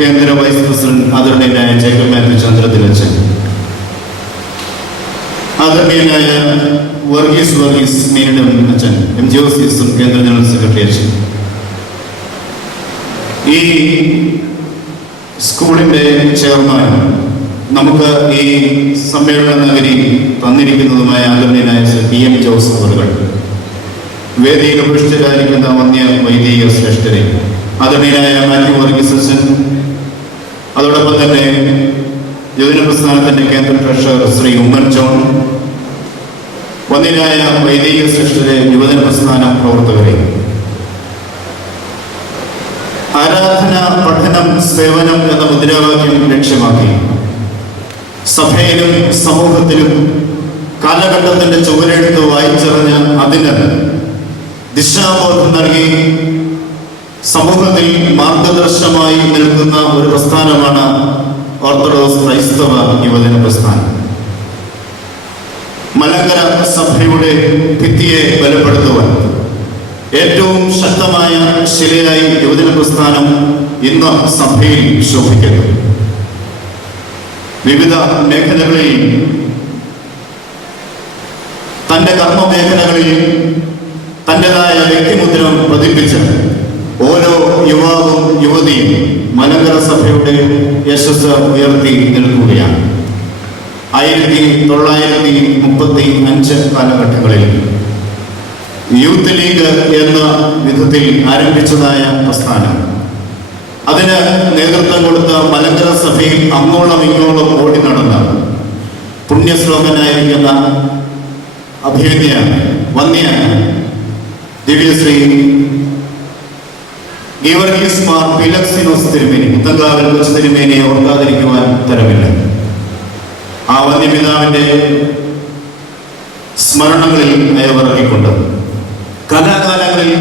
കേന്ദ്ര വൈസ് പ്രസിഡന്റ് ആദരണീയനായ ജേക്കബ് മാത്യു ചന്ദ്രത്തിലച്ചൻ, ആദരണീയനായ വർഗീസ് മീനിടം അച്ഛൻ, MGOCS കേന്ദ്ര ജനറൽ സെക്രട്ടറി അച്ഛൻ, ഈ സ്കൂളിന്റെ ചെയർമാൻ, നമുക്ക് ഈ സമ്മേളന നഗരി തന്നിരിക്കുന്നതുമായ ആദരണീയനായ PM ജോസ് അവറുകൾ, വേദിയിൽ ഉപവിഷ്ടരായിരിക്കുന്ന വന്യ വൈദിക ശ്രേഷ്ഠരെ, ആദരണീയനായ മാത്യു വർഗീസ് അച്ഛൻ, അതോടൊപ്പം തന്നെ യുവജന പ്രസ്ഥാനത്തിന്റെ കേന്ദ്ര ട്രഷറർ ശ്രീ ഉമ്മൻ ജോൺ, വന്യരായ വൈദിക ശ്രേഷ്ഠരെ, യുവജന പ്രസ്ഥാന പ്രവർത്തകരെ, ആരാധന, പഠനം, സേവനം എന്ന മുദ്രാവാക്യം ലക്ഷ്യമാക്കി സഭയിലും സമൂഹത്തിലും കാലഘട്ടത്തിന്റെ ചുവരെടുത്ത് വായിച്ചറിഞ്ഞ് അതിന് ദിശാബോധം നൽകി സമൂഹത്തിൽ മാർഗദർശനമായി നിൽക്കുന്ന ഒരു പ്രസ്ഥാനമാണ് ഓർത്തഡോക്സ് ക്രൈസ്തവ യുവജന പ്രസ്ഥാനം. മലങ്കര സഭയുടെ ഭിത്തിയെ ബലപ്പെടുത്തുവാൻ ഏറ്റവും ശക്തമായ ശിലയായി യുവജന പ്രസ്ഥാനം ഇന്ന് സഭയിൽ ശോഭിക്കുന്നു. വിവിധ മേഖലകളിൽ, തന്റെ കർമ്മമേഖലകളിൽ തൻ്റെതായ വ്യക്തിമുദ്ര പതിപ്പിച്ച് ഓരോ യുവാവും യുവതിയും മലങ്കര സഭയുടെ യശസ് ഉയർത്തി നിൽക്കുകയാണ്. 1935 കാലഘട്ടങ്ങളിൽ യൂത്ത് ലീഗ് എന്ന വിധത്തിൽ ആരംഭിച്ചതായ പ്രസ്ഥാനം, അതിന് നേതൃത്വം കൊടുത്ത മലങ്കര സഭയിൽ അങ്ങോളം ഇങ്ങോളം ഓടി നടന്ന പുണ്യശ്ലോകനായിരിക്കുന്ന അഭിനന്ദ വന്യ ദിവ്യശ്രീ ഗീവർഗീസ് മാർ ഫിലക്സിനോസ് തിരുമേനി, മുത്തങ്കാവിൽ കൊച്ചു തിരുമേനിയെ ഓർക്കാതിരിക്കുവാൻ തരമില്ല. ആ വന്യപിതാവിന്റെ സ്മരണകളിൽ അയവിറങ്ങിക്കൊണ്ട് കലാകാലങ്ങളിൽ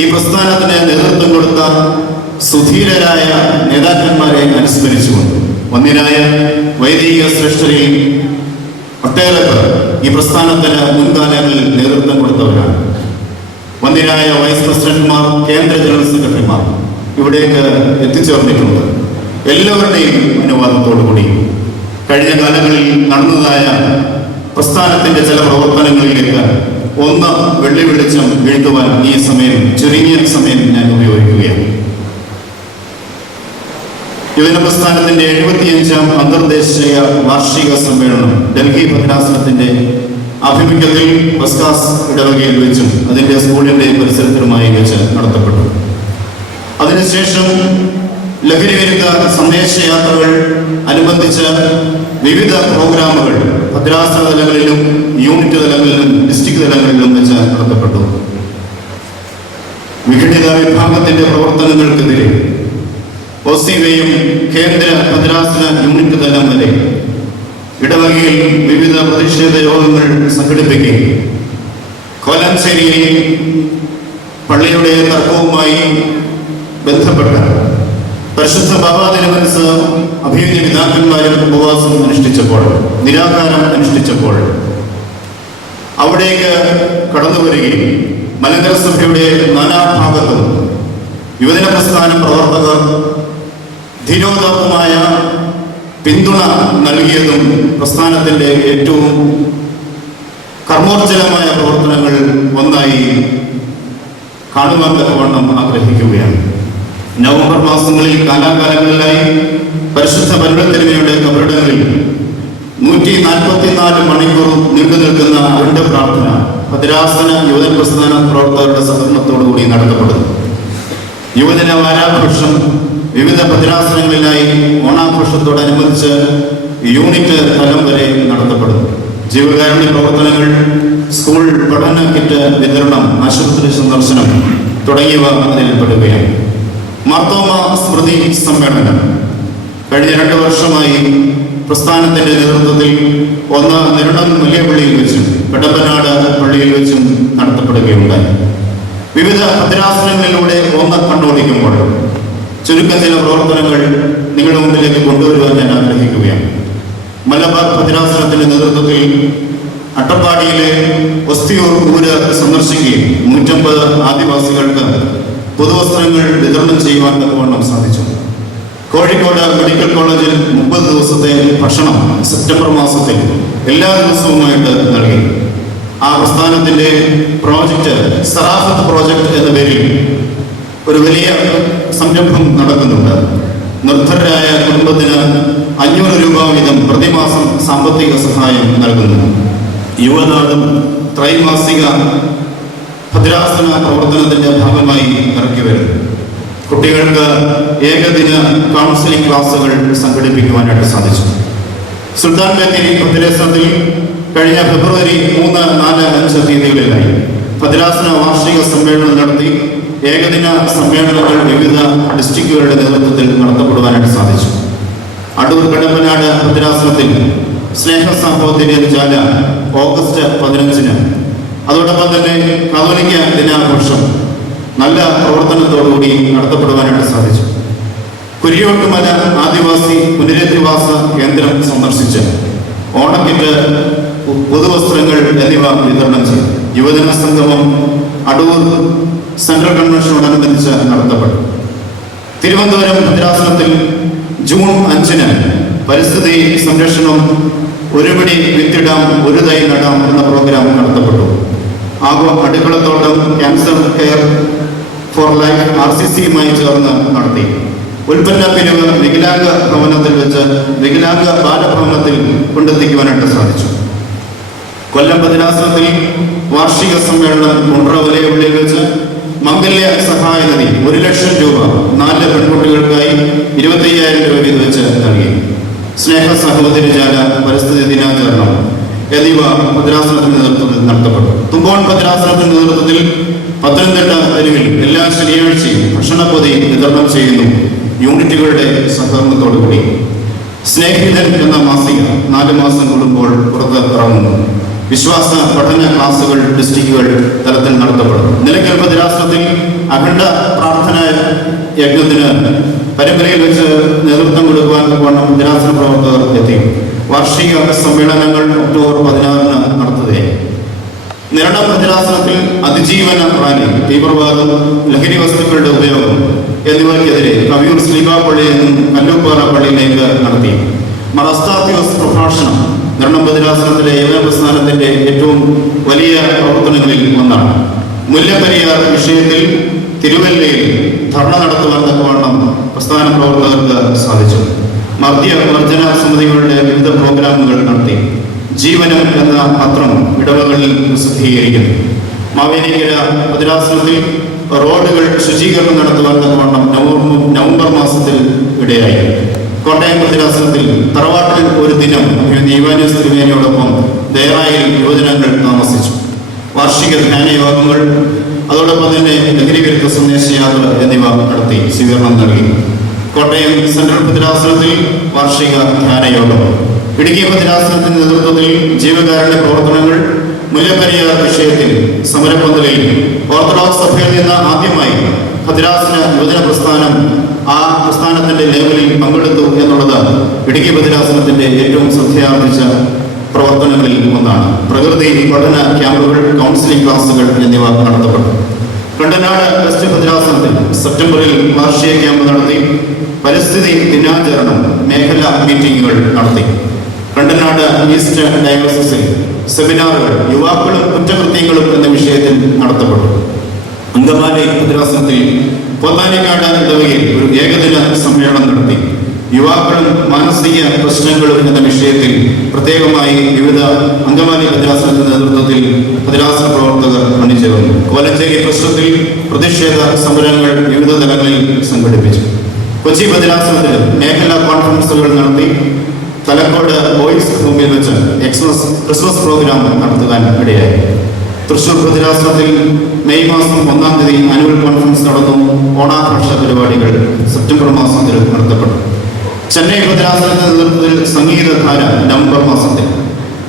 ഈ പ്രസ്ഥാനത്തിന് നേതൃത്വം കൊടുത്ത സുധീരരായ നേതാക്കന്മാരെ അനുസ്മരിച്ചുകൊണ്ട് വന്യരായ വൈദിക ശ്രേഷ്ഠരെയും ഒട്ടേറെ പേർ ഈ പ്രസ്ഥാനത്തിന് മുൻകാലങ്ങളിൽ നേതൃത്വം കൊടുത്തവരാണ്. വന്യരായ വൈസ് പ്രസിഡന്റുമാർ, കേന്ദ്ര ജനറൽ സെക്രട്ടറിമാർ ഇവിടേക്ക് എത്തിച്ചേർന്നിട്ടുണ്ട്. എല്ലാവരുടെയും അനുവാദത്തോടുകൂടി കഴിഞ്ഞ കാലങ്ങളിൽ നടന്നതായ പ്രസ്ഥാനത്തിന്റെ ചില പ്രവർത്തനങ്ങളിലേക്ക് ഒന്ന് വെള്ളി വെളിച്ചം വീഴ്ത്തുവാൻ ഈ സമയം, ചുരുങ്ങിയ സമയം ഞാൻ ഉപയോഗിക്കുകയാണ്. യുവജന പ്രസ്ഥാനത്തിന്റെ 75ാം അന്തർദേശീയ വാർഷിക സമ്മേളനം ഡൽഹി ഭദ്രാസനത്തിന്റെ ആഭിമുഖ്യത്തിൽ ബസ്കാസ് ഇടവകയിൽ വെച്ചും അതിന്റെ സ്കൂളിന്റെ പരിസരത്തിലുമായി വെച്ച് നടത്തപ്പെട്ടു. അതിനുശേഷം ലഹരി വിരുദ്ധ സന്ദേശയാത്രകൾ അനുബന്ധിച്ച് വിവിധ പ്രോഗ്രാമുകൾ ഭദ്രാസന തലങ്ങളിലും യൂണിറ്റ് തലങ്ങളിലും ഡിസ്ട്രിക്ട് തലങ്ങളിലും വെച്ച് നടത്തപ്പെട്ടു. വിഘടിത വിഭാഗത്തിന്റെ പ്രവർത്തനങ്ങൾക്കെതിരെ ഒസിവയും കേന്ദ്ര ഭദ്രാസന യൂണിറ്റ് തലം വരെ ഇടവകയിൽ വിവിധ പ്രതിഷേധ യോഗങ്ങൾ സംഘടിപ്പിക്കുകയും കോലഞ്ചേരിയിൽ പള്ളിയുടെ തർക്കവുമായി ബന്ധപ്പെട്ട പരിശുദ്ധ ബാബാ തിരുമനസ് അഭിനന്ദ പിതാക്കന്മാരും ഉപവാസം അനുഷ്ഠിച്ചപ്പോൾ, നിരാകാരം അനുഷ്ഠിച്ചപ്പോൾ അവിടേക്ക് കടന്നു വരികയും മലങ്കര സഭയുടെ നാനാഭാഗത്തും യുവജന പ്രസ്ഥാന പ്രവർത്തകർ ധീരോദാത്തമായ പിന്തുണ നൽകിയതും പ്രസ്ഥാനത്തിന്റെ ഏറ്റവും കർമ്മോജ്ജലമായ പ്രവർത്തനങ്ങൾ ഒന്നായി കാണുവാൻ തക്കവണ്ണം ആഗ്രഹിക്കുകയാണ്. നവംബർ മാസങ്ങളിൽ കാലാകാലങ്ങളിലായി പരിശുദ്ധ പരിമളത്തിരുമയുടെ കബറിടങ്ങളിൽ 144 മണിക്കൂർ നീണ്ടു നിൽക്കുന്ന അവന്റെ പ്രാർത്ഥന ഭദ്രാസന യുവജന പ്രസ്ഥാന പ്രവർത്തകരുടെ സഹകരണത്തോടുകൂടി നടത്തപ്പെടുന്നു. യുവജന വാരാഘോഷം വിവിധ ഭദ്രാസനങ്ങളിലായി ഓണാഘോഷത്തോടനുബന്ധിച്ച് യൂണിറ്റ് തലം വരെ നടത്തപ്പെടുന്നു. ജീവകാരുണ്യ പ്രവർത്തനങ്ങൾ, സ്കൂൾ പഠന കിറ്റ് വിതരണം, ആശുപത്രി സന്ദർശനം തുടങ്ങിയവ അതിൽപ്പെടുകയാണ്. മാർത്തോമ സ്മൃതി സമ്മേളനം കഴിഞ്ഞ 2 വർഷമായി പ്രസ്ഥാനത്തിന്റെ നേതൃത്വത്തിൽ ഒന്ന് നിരണം വലിയ പള്ളിയിൽ വെച്ചും പെടമ്പനാട് പള്ളിയിൽ വെച്ചും നടത്തപ്പെടുകയുണ്ടായി. വിവിധ ഭദ്രാസനങ്ങളിലൂടെ ഒന്ന് കണ്ണോടിക്കുമ്പോൾ ചുരുക്കം ചില പ്രവർത്തനങ്ങൾ നിങ്ങളുടെ മുമ്പിലേക്ക് കൊണ്ടുവരുവാൻ ഞാൻ ആഗ്രഹിക്കുകയാണ്. മലബാർ ഭദ്രാസനത്തിന്റെ നേതൃത്വത്തിൽ അട്ടപ്പാടിയിലെ ഒസ്തിയൂർ ഊര് സന്ദർശിക്കുകയും 150 ആദിവാസികൾക്ക് പുതുവസ്ത്രങ്ങൾ വിതരണം ചെയ്യുവാൻ തക്കവണ്ണം സാധിച്ചു. കോഴിക്കോട് മെഡിക്കൽ കോളേജിൽ 30 ദിവസത്തെ ഭക്ഷണം സെപ്റ്റംബർ മാസത്തിൽ എല്ലാ ദിവസവുമായിട്ട് നൽകി. ആ പ്രസ്ഥാനത്തിന്റെ പ്രോജക്റ്റ് സറാഫത്ത് പ്രോജക്റ്റ് എന്ന പേരിൽ ഒരു വലിയ സംരംഭം നടക്കുന്നുണ്ട്. നിർധനരായ കുടുംബത്തിന് 500 രൂപ വീതം പ്രതിമാസം സാമ്പത്തിക സഹായം നൽകുന്നു. യുവനാടും ത്രൈമാസിക ഭദ്രാസന പ്രവർത്തനത്തിന്റെ ഭാഗമായി ഇറക്കി വരുന്നു. കുട്ടികൾക്ക് ഏകദിന കൗൺസിലിംഗ് ക്ലാസുകൾ സംഘടിപ്പിക്കുവാനായിട്ട് സാധിച്ചു. സുൽത്താൻ ബത്തേരി ഭദ്രാസനത്തിൽ കഴിഞ്ഞ ഫെബ്രുവരി 3, 4, 5 തീയതികളിലായി ഭദ്രാസന വാർഷിക സമ്മേളനം നടത്തി ഏകദിന സമ്മേളനങ്ങൾ വിവിധ ഡിസ്ട്രിക്റ്റുകളുടെ നേതൃത്വത്തിൽ നടത്തപ്പെടുവാനായിട്ട് സാധിച്ചു. അടൂർ കടമ്പനാട് ഭദ്രാസനത്തിൽ സ്നേഹ സാഹോദര്യജാല ഓഗസ്റ്റ് 15-ന്, അതോടൊപ്പം തന്നെ കത്തോലിക്ക ദിനാഘോഷം നല്ല പ്രവർത്തനത്തോടുകൂടി നടത്തപ്പെടുവാനായിട്ട് സാധിച്ചു. കുരിയോട്ടുമല ആദിവാസി പുനരധിവാസ കേന്ദ്രം സന്ദർശിച്ച് ഓണക്കിറ്റ്, പുതുവസ്ത്രങ്ങൾ എന്നിവ വിതരണം ചെയ്തു. യുവജന സംഗമം അടൂർ സെൻട്രൽ കൺവെൻഷനോടനുബന്ധിച്ച് നടത്തപ്പെട്ടു. തിരുവനന്തപുരം ഭദ്രാസനത്തിൽ ജൂൺ 5-ന് പരിസ്ഥിതി സംരക്ഷണം ഒരു പിടി വിത്തിടാം ഒരു തൈ നടാം എന്ന പ്രോഗ്രാം നടത്തപ്പെട്ടു. അടുക്കളത്തോട്ടം ക്യാൻസർ കെയർ ഫോർ ലൈഫ് RCCയുമായി ചേർന്ന് നടത്തി. ഉൽപ്പന്ന പിരിവ് വികലാംഗ ഭവനത്തിൽ വെച്ച് വികലാംഗ ബാലഭവനത്തിൽ കൊണ്ടെത്തിക്കുവാനായിട്ട് സാധിച്ചു. കൊല്ലം ഭദ്രാസനത്തിൽ വാർഷിക സമ്മേളനം കുണ്ട്രവലയപ്പള്ളിയിൽ വെച്ച് മംഗല്യ സഹായ നിധി 1 ലക്ഷം രൂപ 4 പെൺകുട്ടികൾക്കായി 25,000 രൂപ വീതം വെച്ച് നൽകി. സ്നേഹ സഹോദര്യജാല പരിസ്ഥിതി ദിനാചരണം എന്നിവ ഭദ്രാസനത്തിന്റെ നേതൃത്വത്തിൽ നടത്തപ്പെട്ടു. തുമ്പോൺ ഭദ്രാസനത്തിന്റെ നേതൃത്വത്തിൽ പത്തനംതിട്ട തെരുവിൽ എല്ലാ ശനിയാഴ്ചയും ഭക്ഷണപ്പൊതി വിതരണം ചെയ്യുന്നു. യൂണിറ്റുകളുടെ സഹകരണത്തോടുകൂടി സ്നേഹിതൻ എന്ന മാസിക 4 മാസം കൂടുമ്പോൾ പുറത്ത് ഇറങ്ങുന്നു. വിശ്വാസ പഠന ക്ലാസുകൾ ഡിസ്ട്രിക്റ്റുകൾ തലത്തിൽ നടത്തപ്പെടും. നിലയ്ക്കൽ ഭദ്രാസനത്തിൽ അഖണ്ഡ പ്രാർത്ഥന യജ്ഞത്തിന് പരമ്പരയിൽ വെച്ച് നേതൃത്വം കൊടുക്കുവാൻ ഭദ്രാസന പ്രവർത്തകർ എത്തി. വാർഷിക സമ്മേളനങ്ങൾ ഒക്ടോബർ 16-ന് നടത്തുകയായി. നിരണം ഭദ്രാസനത്തിൽ അതിജീവന റാലി, തീവ്രവാദം, ലഹരി വസ്തുക്കളുടെ ഉപയോഗം എന്നിവയ്ക്കെതിരെ കവിയൂർ സ്ലീബ പള്ളിയിൽ നിന്നും കല്ലൂപ്പാറ പള്ളിയിലേക്ക് നടത്തി. മറസ്താത്യോസ് പ്രഭാഷണം നിരണം ഭദ്രാസനത്തിലെ യവന പ്രസ്ഥാനത്തിന്റെ ഏറ്റവും വലിയ പ്രവർത്തനങ്ങളിൽ ഒന്നാണ്. മുല്ലപ്പെരിയാർ വിഷയത്തിൽ തിരുവല്ലയിൽ ധർണ നടത്തുവാൻ തക്കവണ്ണം പ്രസ്ഥാന പ്രവർത്തകർക്ക് സാധിച്ചു. മദ്യവർജന സമിതികളുടെ വിവിധ പ്രോഗ്രാമുകൾ നടത്തി. ജീവനം എന്ന പത്രം ഇടവകളിൽ പ്രസിദ്ധീകരിക്കുന്നു. മാവേലിക്കര ഭദ്രാസനത്തിൽ റോഡുകൾ ശുചീകരണം നടത്തുവാൻ തക്കവണ്ണം നവംബർ മാസത്തിൽ ഇടയായി. കോട്ടയം ഭദ്രാസനത്തിൽ തറവാട്ടിൽ ഒരു ദിനം ദൈവാന്യ തിരുമേനിയോടൊപ്പം ദേറായിൽ യുവജനങ്ങൾ താമസിച്ചു. വാർഷിക ധ്യാന യോഗങ്ങൾ, അതോടൊപ്പം തന്നെ ലഹരി വിരുദ്ധ സന്ദേശയാത്ര എന്നിവ നടത്തി സ്വീകരണം നൽകി. കോട്ടയം സെൻട്രൽ ഭദ്രാസനത്തിൽ വാർഷിക ധ്യാനയോഗം. ഇടുക്കി ഭദ്രാസനത്തിന്റെ നേതൃത്വത്തിൽ ജീവകാരുണ്യ പ്രവർത്തനങ്ങൾ. മുല്ലപ്പെരിയാർ വിഷയത്തിൽ സമരപന്തലിൽ ഓർത്തഡോക്സ് സഭയിൽ നിന്ന് ആദ്യമായി ഭദ്രാസന യുവജന പ്രസ്ഥാനം ആ പ്രസ്ഥാനത്തിന്റെ ലേവലിൽ പങ്കെടുത്തു എന്നുള്ളത് ഇടുക്കി ഭദ്രാസനത്തിന്റെ ഏറ്റവും ശ്രദ്ധയാർജിച്ച പ്രവർത്തനങ്ങളിൽ ഒന്നാണ്. പ്രകൃതി പഠന ക്യാമ്പുകൾ, കൗൺസിലിംഗ് ക്ലാസുകൾ എന്നിവ നടത്തപ്പെട്ടു. കണ്ടനാട് വെസ്റ്റ് ഭദ്രാസനത്തിൽ സെപ്റ്റംബറിൽ വാർഷിക ക്യാമ്പ് നടത്തി. പരിസ്ഥിതി ദിനാചരണം, മേഖലാ മീറ്റിംഗുകൾ നടത്തി. കണ്ടനാട് ഈസ്റ്റ് ഡയോസിസിൽ സെമിനാറുകൾ യുവാക്കളും കുറ്റകൃത്യങ്ങളും എന്ന വിഷയത്തിൽ നടത്തപ്പെട്ടു. അങ്കമാലി ഭദ്രാസനത്തിൽ പൊന്നാനിക്കാട് ഇടവകയിൽ ഒരു ഏകദിന സമ്മേളനം നടത്തി. യുവാക്കളും മാനസിക പ്രശ്നങ്ങളും എന്ന വിഷയത്തിൽ പ്രത്യേകമായി വിവിധ അങ്കമാലി ഭദ്രാസനത്തിന്റെ നേതൃത്വത്തിൽ ഭദ്രാസന പ്രവർത്തകർ അണിചേർന്നു. കോലഞ്ചേരി പ്രശ്നത്തിൽ പ്രതിഷേധ സമരങ്ങൾ വിവിധ തലങ്ങളിൽ സംഘടിപ്പിച്ചു. കൊച്ചി ഭദ്രാസനത്തിൽ മേഖലാ കോൺഫറൻസുകൾ നടത്തി. തലക്കോട് ബോയ്സ് ഹോമിൽ വെച്ച് ക്രിസ്മസ് പ്രോഗ്രാം നടത്തുവാൻ ഇടയായി. തൃശൂർ ഭദ്രാസനത്തിൽ മെയ് മാസം 1-ാം തീയതി ആനുവൽ കോൺഫറൻസ് നടന്നു. ഓണാഘോഷ പരിപാടികൾ സെപ്റ്റംബർ മാസത്തിൽ നടത്തപ്പെട്ടു. ചെന്നൈ ഭദ്രാസനത്തിന്റെ നേതൃത്വത്തിൽ സംഗീതധാര നവംബർ മാസത്തിൽ.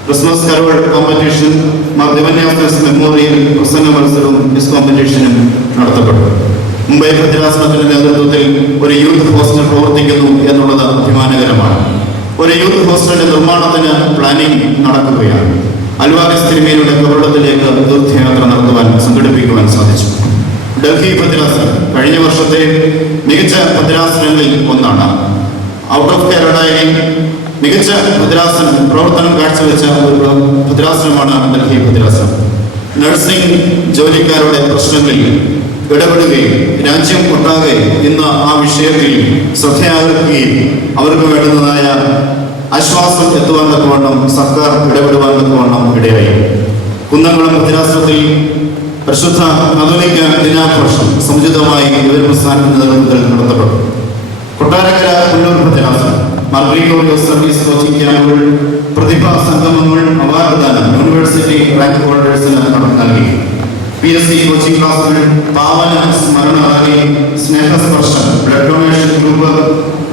ക്രിസ്മസ് കരോൾ കോമ്പറ്റീഷൻ, ദിവന്യാസ് മെമ്മോറിയൽ പ്രസംഗ മത്സരവും ക്വിസ് കോമ്പറ്റീഷനും നടത്തപ്പെട്ടു. മുംബൈ ഭദ്രാസനത്തിന്റെ നേതൃത്വത്തിൽ ഒരു യൂത്ത് ഹോസ്റ്റൽ പ്രവർത്തിക്കുന്നു എന്നുള്ളത് അഭിമാനകരമാണ്. ഒരു യൂത്ത് ഹോസ്റ്റലിന്റെ നിർമ്മാണത്തിന് പ്ലാനിംഗ് നടക്കുകയാണ്. അൽവാരിസ് തിരുമേനിയുടെ കബറിടത്തിലേക്ക് തീർത്ഥയാത്ര നടത്തുവാൻ സംഘടിപ്പിക്കുവാൻ സാധിച്ചു. ഡൽഹി ഭദ്രാസനം കഴിഞ്ഞ വർഷത്തെ മികച്ച ഭദ്രാസനങ്ങളിൽ ഒന്നാണ്. ഔട്ട് ഓഫ് കേരളയിൽ മികച്ച ഭദ്രാസനം പ്രവർത്തനം കാഴ്ചവെച്ച ഒരു ഭദ്രാസനമാണ് ഡൽഹി ഭദ്രാസനം. നഴ്സിംഗ് ജോലിക്കാരുടെ പ്രശ്നങ്ങളിൽ ഇടപെടുകയും രാജ്യം ഒട്ടാകെ ഇന്ന് ആ വിഷയത്തിൽ ശ്രദ്ധയാകുകയും അവർക്ക് വേണ്ടുന്നതായ ആശ്വാസം എത്തുവാൻ തക്കവണ്ണം സർക്കാർ ഇടപെടുവാൻ തക്കവണ്ണം ഇടയായി. കുന്നംകുളം ഭദ്രാസനത്തിൽ പരിശുദ്ധ കത്തോലിക്ക ദിനാഘോഷം സമുചിതമായി യുവജന പ്രസ്ഥാനത്തിന്റെ നേതൃത്വത്തിൽ നടത്തപ്പെട്ടു. കൊട്ടാരക്കര പുല്ലൂർ ഭദ്രാസനം ഗ്രിഗോറിയോസ് സർവീസ് കോച്ചിങ് ക്യാമ്പുകൾ, പ്രതിഭാ സംഗമങ്ങൾ, അവാർഡ് ദാനം, യൂണിവേഴ്സിറ്റി റാങ്ക് ഹോൾഡേഴ്സിന് നൽകി. PSC കോച്ചിങ് ക്ലാസുകൾ, പാവന സ്മരണ റാലി, സ്നേഹസ്പർശം, ബ്ലഡ് ഡൊണേഷൻ ഗ്രൂപ്പ്,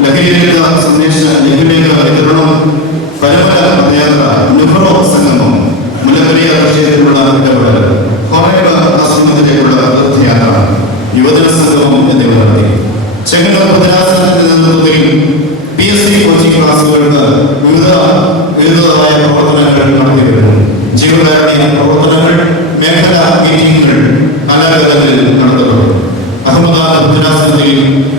ലഹരിവിരുദ്ധ സന്ദേശ ലഘുലേഖ വിതരണം, പരമ്പര പദയാത്ര, നുഹ്റോ സംഗമം, മുല്ലപ്പെരിയ വിഷയത്തിലുള്ള ഇടപെടൽ, ഹോമേബ ആശ്രമത്തിലേക്കുള്ള തീർത്ഥയാത്ര, യുവജന സംഗമം എന്നിവ നടത്തി. ചെങ്ങന്നൂർ ഭദ്രാസനത്തിന്റെ നേതൃത്വത്തിൽ PSC കോച്ചിങ് ക്ലാസുകൾക്ക് വിവിധമായ പ്രവർത്തനങ്ങൾ നടത്തിവരുന്നു. ജീവകാരുണ്യ പ്രവർത്തനങ്ങൾ, മേഖലാ മീറ്റിംഗുകൾ കാലാകാലങ്ങളിൽ നടത്തപ്പെടും. അഹമ്മദാബാദ് ഭദ്രാസനത്തിൽ